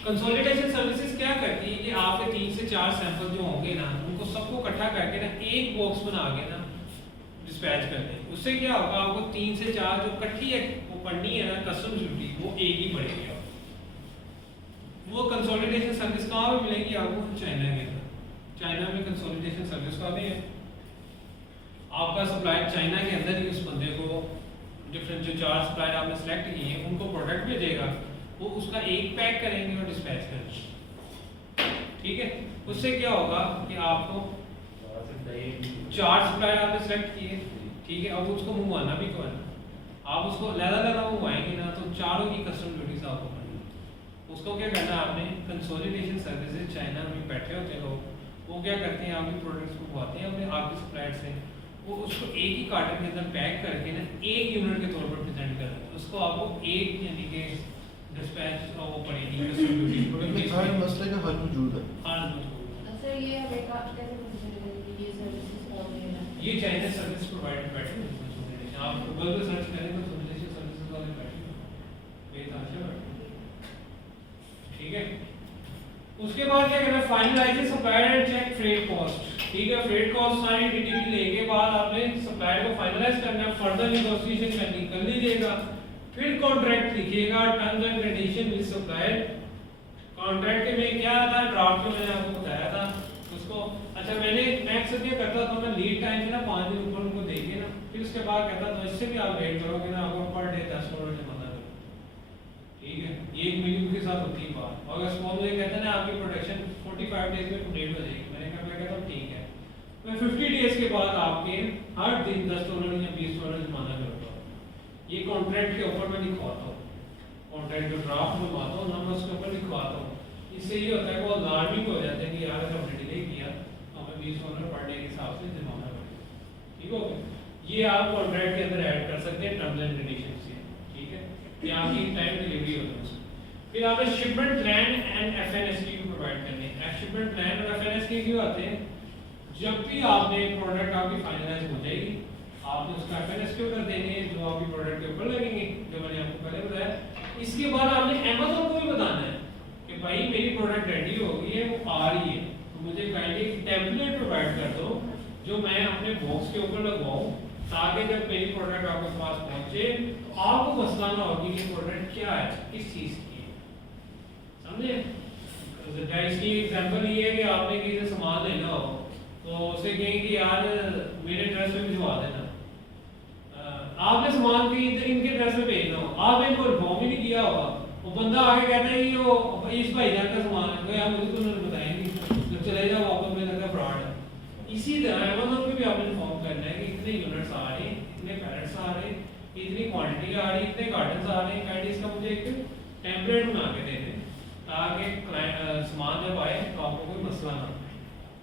कंसोलिडेशन सर्विसेज क्या करती है कि आपके 3 से 4 सैंपल जो होंगे ना, उनको सबको इकट्ठा करके ना एक बॉक्स बना के ना डिस्पैच कर दें। उससे क्या होगा, आपको 3 से 4 जो इकट्ठी है वो पढ़नी है ना कस्टम ड्यूटी, वो एक ही पड़ेगी। वो कंसोलिडेशन सर्विस कहाँ पे मिलेगी आपको? चाइना के अंदर। चाइना में कंसोलिडेशन सर्विस का भी है। आपका सप्लायर चाइना के अंदर ही उस बंदे को डिफरेंट जो 4 सप्लायर आपने सेलेक्ट किए हैं उनको प्रोडक्ट भेजेगा, वो उसका एक पैक करेंगे और डिस्पैच करेंगे, ठीक है। उससे क्या होगा कि आपको 4 सप्लायर आपने सेलेक्ट किए, ठीक है, अब उसको मंगवाना भी तो है, आप उसको लैदा मंगवाएंगे ना तो चारों की कस्टम ड्यूटीज आपको करनी। उसको क्या करना है आपने, कंसोलिडेशन सर्विसेज चाइना में बैठे होते हैं लोग, वो क्या करते हैं आपके प्रोडक्ट्स को मंगवाते हैं अपने आपके सप्लायर से, वो उसको एक ही कार्टन के अंदर पैक करके ना एक यूनिट के तौर पर प्रेजेंट कर देते हैं। उसको आपको एक यानी कि डिस्पैच वो पड़ेगी कस्टम ड्यूटी हर मसले का हल मौजूद है। सर ये हमें कैसे पता चलेगा कि ये सर्विसेज कौन दे रहा है? ये चाइनीज सर्विस प्रोवाइडर बैठे हैं इसमें सुनिए आप गूगल पे सर्च करें तो सुनिए सर्विसेज वाले बैठे हैं बेताशा बैठे हैं। ठीक है, उसके बाद क्या करना है, finalise supplier and check freight cost. ठीक है, फ्रेट कॉस्ट सारी डीटीपी लेने के बाद आपने सप्लायर को फाइनलाइज करना है, फर्दर नेगोशिएशन करनी कर लीजिएगा, फिर कॉन्ट्रैक्ट लिखिएगा, terms and condition with supplier. Contract में क्या था, ड्राफ्ट में मैंने आपको बताया था उसको। अच्छा मैं अक्सर ये करता था, मैं लीड टाइम से ना 5 दिन ऊपर उनको देके ना, फिर उसके बाद कहता था इससे भी आप वेट करोगे ना, आपको पर डे 10 करोड़ जमाना करो। ठीक है, एक मिलियन के साथ होती है बात। और अगर स्मॉल मुझे कहता है ना आपकी प्रोडक्शन 45 डेज में कंप्लीट हो जाएगी, मैं कहता हूँ ठीक है, मैं 50 डेज के बाद आपके हर दिन $10 या $20 जमाना करता हूँ। ये कॉन्ट्रैक्ट के ऊपर मैं लिखवाता हूँ, कॉन्ट्रैक्ट जो ड्राफ्ट बनवाता हूँ ना मैं उसके ऊपर लिखवाता हूँ। इससे ये होता है कि वो अलार्मिंग हो जाते हैं कि यार अगर हमने डिले किया तो हमें $20 पर डे के हिसाब से जमाना पड़ेगा। ठीक हो गया, ये आप कॉन्ट्रैक्ट के अंदर ऐड कर सकते हैं टर्म्स एंड कंडीशन से। ठीक है, कि आपकी टाइम डिलीवरी होती है उसमें। फिर आपने शिपमेंट प्लान एंड एफएनएसक्यू प्रोवाइड करने हैं। शिपमेंट प्लान और एफएनएसक्यू क्यों आते हैं, जब भी आपने प्रोडक्ट आपकी फाइनलाइज हो जाएगी आपने उसका एफएनएसक्यू कर देंगे जो आपकी प्रोडक्ट के ऊपर लगेंगे, जो मैंने आपको पहले बताया। इसके बाद आपने अमेज़न को भी बताना है कि भाई मेरी प्रोडक्ट रेडी हो गई है, वो आ रही है, तो मुझे काइंडली एक टेम्पलेट प्रोवाइड कर दो जो मैं अपने बॉक्स के ऊपर लगवाऊं, ताकि जब मेरी प्रोडक्ट आपके पास पहुंचे तो आपको मसला ना हो कि ये प्रोडक्ट क्या है, किस चीज की है। समझे? तो इसकी एग्जांपल ये है कि आपने किसी से सामान लेना हो तो उसे कहें कि यार मेरे एड्रेस पे भिजवा देना। आपने सामान की इनके एड्रेस पे भेजना हो, आपने इनको इन्फॉर्म ही नहीं किया होगा, वो बंदा आके कहता है कि वो इस भाईजान का सामान है, तो यार मुझे तो उन्होंने बताया नहीं, जब चले जाओ वापस मुझे लगता है फ्रॉड है। इसी तरह अमेज़न पे भी आपने इन्फॉर्म करना है कि इतने यूनिट्स आ रहे हैं, इतने पैलेट्स आ रहे हैं, इतनी क्वांटिटी आ रही है, इतने कार्टन्स आ रहे हैं, काइंडली इसका मुझे एक टेम्पलेट बना के दे दें ताकि सामान जब आए तो आपको कोई मसला ना।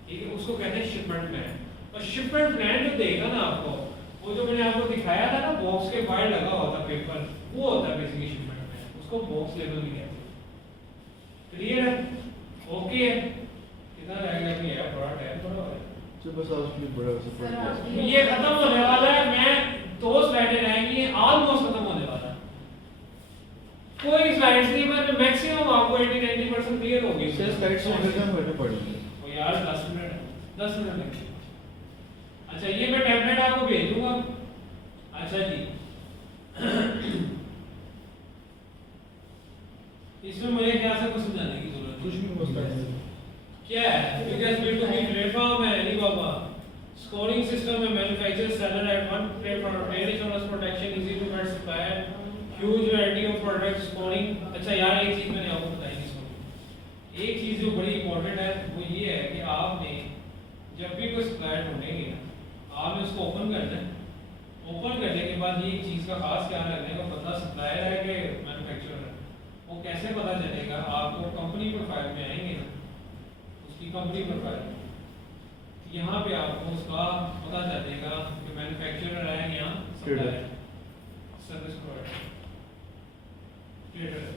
ठीक है, उसको कहते हैं शिपमेंट प्लान। और शिपमेंट प्लान जो देगा ना आपको, वो जो मैंने आपको दिखाया था ना बॉक्स के बाहर लगा होता पेपर, वो होता है बेसिकली शिपमेंट प्लान, उसको बॉक्स लेवल भी कहते हैं। क्लियर है? ओके है? कितना रह गया कि यार बड़ा टाइम थोड़ा हो गया। तो बस आपके बड़ा सफर ये खत्म होने वाला है, मैं 2 स्लाइडें रहेंगी, ऑलमोस्ट खत्म होने वाला है। कोई स्लाइड्स नहीं, मैं मैक्सिमम आपको 80-90% क्लियर होगी। सर स्लाइड्स वगैरह हम बैठे पढ़ेंगे। ओ यार 10 मिनट लगेंगे। अच्छा ये मैं टेम्पलेट आपको भेज दूंगा। अच्छा जी इसमें मुझे क्या से कुछ समझाने की जरूरत कुछ भी मसला नहीं क्या है, बिकॉज़ B2B प्लेटफॉर्म है अलीबाबा, स्कोरिंग सिस्टम है, manufacturer seller at one platform, trade insurance protection, easy to get supplier, huge variety of product scoring. अच्छा यार एक चीज मैंने आपको बताई नहीं सुनी, एक चीज जो बड़ी इंपॉर्टेंट है वो ये है कि आपने जब भी कोई सप्लायर ढूंढेंगे आपने उसको ओपन करना है। ओपन करने के बाद ये चीज का खास ख्याल रखने का, बंदा सप्लायर है कि मैन्युफैक्चरर है, वो कैसे पता चलेगा। आपको कंपनी प्रोफाइल में आएंगे ना, उसकी कंपनी प्रोफाइल यहाँ पे आपको उसका पता चलेगा कि मैन्युफैक्चरर है या सप्लायर सर्विस प्रोवाइडर ट्रेडर।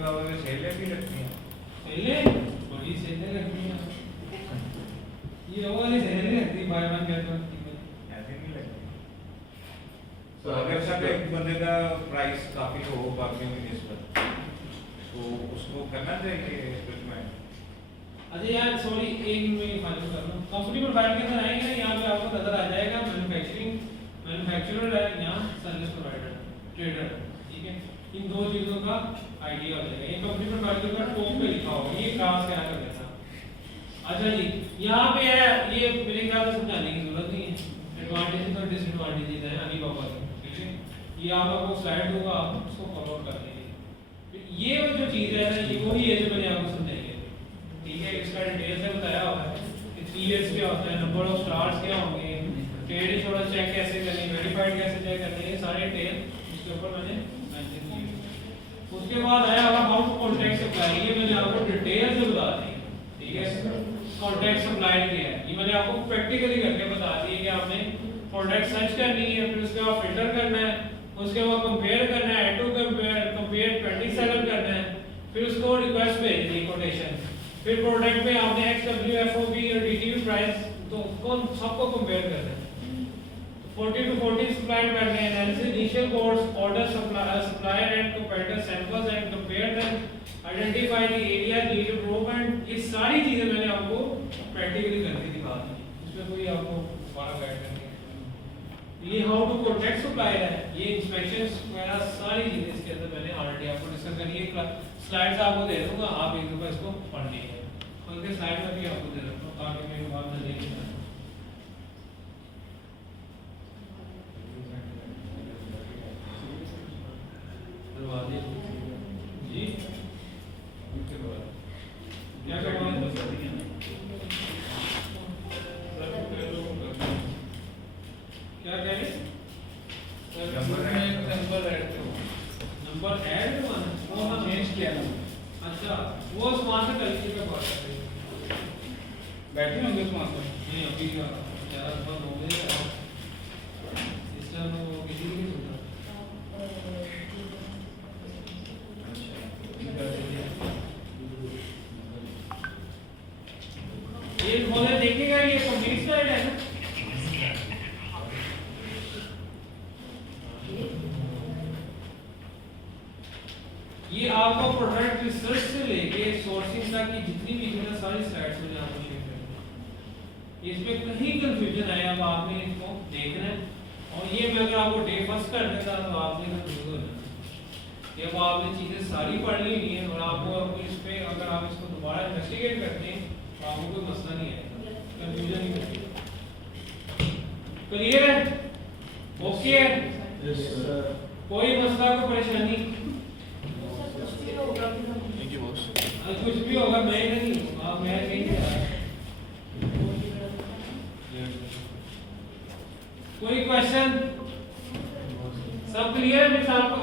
बाबा में सेलें भी लगती हैं। सेलें बड़ी सेलें लगती हैं, ये वो वाली सेलें नहीं लगती बाय वन गेट वन की, ऐसे नहीं लगती। तो अगर सब एक बंदे का प्राइस काफी हो बाकियों की निस्बत, तो उसको करना चाहिए स्पेसिफाई। अच्छा यार सॉरी एक मिनट फाइनल कर लूं। कंपनी प्रोफाइल के अंदर आएंगे ना, यहाँ पे आपको नजर आ जाएगा मैन्युफैक्चरर है या सर्विस प्रोवाइडर ट्रेडर। ठीक है, इन दो चीजों का आइडिया हो जाएगा। ये कंपनी प्रोफाइल के ऊपर टॉप पे लिखा होगा, ये खास क्या कर देता। अच्छा जी यहाँ पे है, ये मेरे ख्याल से समझाने की जरूरत नहीं है, एडवांटेजेस और डिसएडवांटेजेस हैं अलीबाबा के। ठीक है, ये आप आपको स्लाइड दूंगा, आप उसको फॉलो कर लीजिए। ये जो चीज है ना, ये वही है जो मैंने आपको समझाई है। ठीक है, इसका डिटेल से बताया हुआ है कि 3 इयर्स क्या होता है, नंबर ऑफ स्टार्स क्या होंगे, ट्रेड इंश्योरेंस चेक कैसे करनी, वेरीफाइड कैसे चेक करनी, ये सारे डिटेल इसके ऊपर मैंने मेंशन किए। उसके बाद आया हमारा हाउ टू कॉन्टैक्ट सप्लाई, ये मैंने आपको डिटेल से बता दी। ठीक है, कॉन्टेक्ट सप्लाई किया है। ये मैंने आपको प्रैक्टिकली करके बता दिया कि आपने प्रोडक्ट सर्च करनी है, फिर उसके बाद फिल्टर करना है, उसके बाद कंपेयर करना है, ऐड टू कंपेयर 27 करना है, फिर उसको रिक्वेस्ट भेजनी है कोटेशन, फिर प्रोडक्ट में आपने XWFOB और DTV प्राइस तो कौन सबको कंपेयर करना है। 40 to 40 supplied करने हैं, analysis initial codes order supplier and comparator samples and compare them, identify the area need improvement. ये सारी चीजें मैंने आपको प्रैक्टिकली करके दिखा दी, इसमें कोई आपको बड़ा गाइड नहीं है। ये हाउ टू प्रोटेक्ट सप्लायर है, ये इंस्पेक्शंस वगैरह सारी चीजें इसके अंदर मैंने ऑलरेडी आपको डिस्कस करी है। स्लाइड्स आपको दे दूंगा, आप एक दफा इसको पढ़ लीजिए, उनके स्लाइड में भी आपको दे दूंगा ताकि मेरी बात न देख लें। जी क्या करवाना है? क्या कह रहे हैं? नंबर ऐड करवाना, वो हम चेंज किया ना। अच्छा, वो वहाँ से कल पे बात करते हैं, बैठे होंगे उस मास्टर नहीं अभी का ज़्यादा बंद हो गया सिस्टम, वो किसी की नहीं सुनता। ये खोले देखेगा, ये कंप्लीट स्लाइड है ना। ये आपको प्रोडक्ट रिसर्च से लेके सोर्सिंग तक की जितनी भी चीजें सारी स्लाइड्स में आपको शेयर करेंगे। इसमें कहीं कंफ्यूजन आया अब आपने इसको देखना है, और ये मैं अगर आपको डे फर्स्ट कर देता तो आपने कंफ्यूज हो जाना। ये अब आपने चीजें सारी पढ़ ली नहीं है, और आपको इस पे अगर आप इसको दोबारा इन्वेस्टिगेट करते हैं तो आपको कोई मसला नहीं आएगा, कंफ्यूजन नहीं होगी। क्लियर है? ओके है? Yes sir. कोई मसला, कोई परेशानी? कुछ भी होगा मैं नहीं हूँ, आप मैं नहीं कोई क्वेश्चन? सब क्लियर है? आपके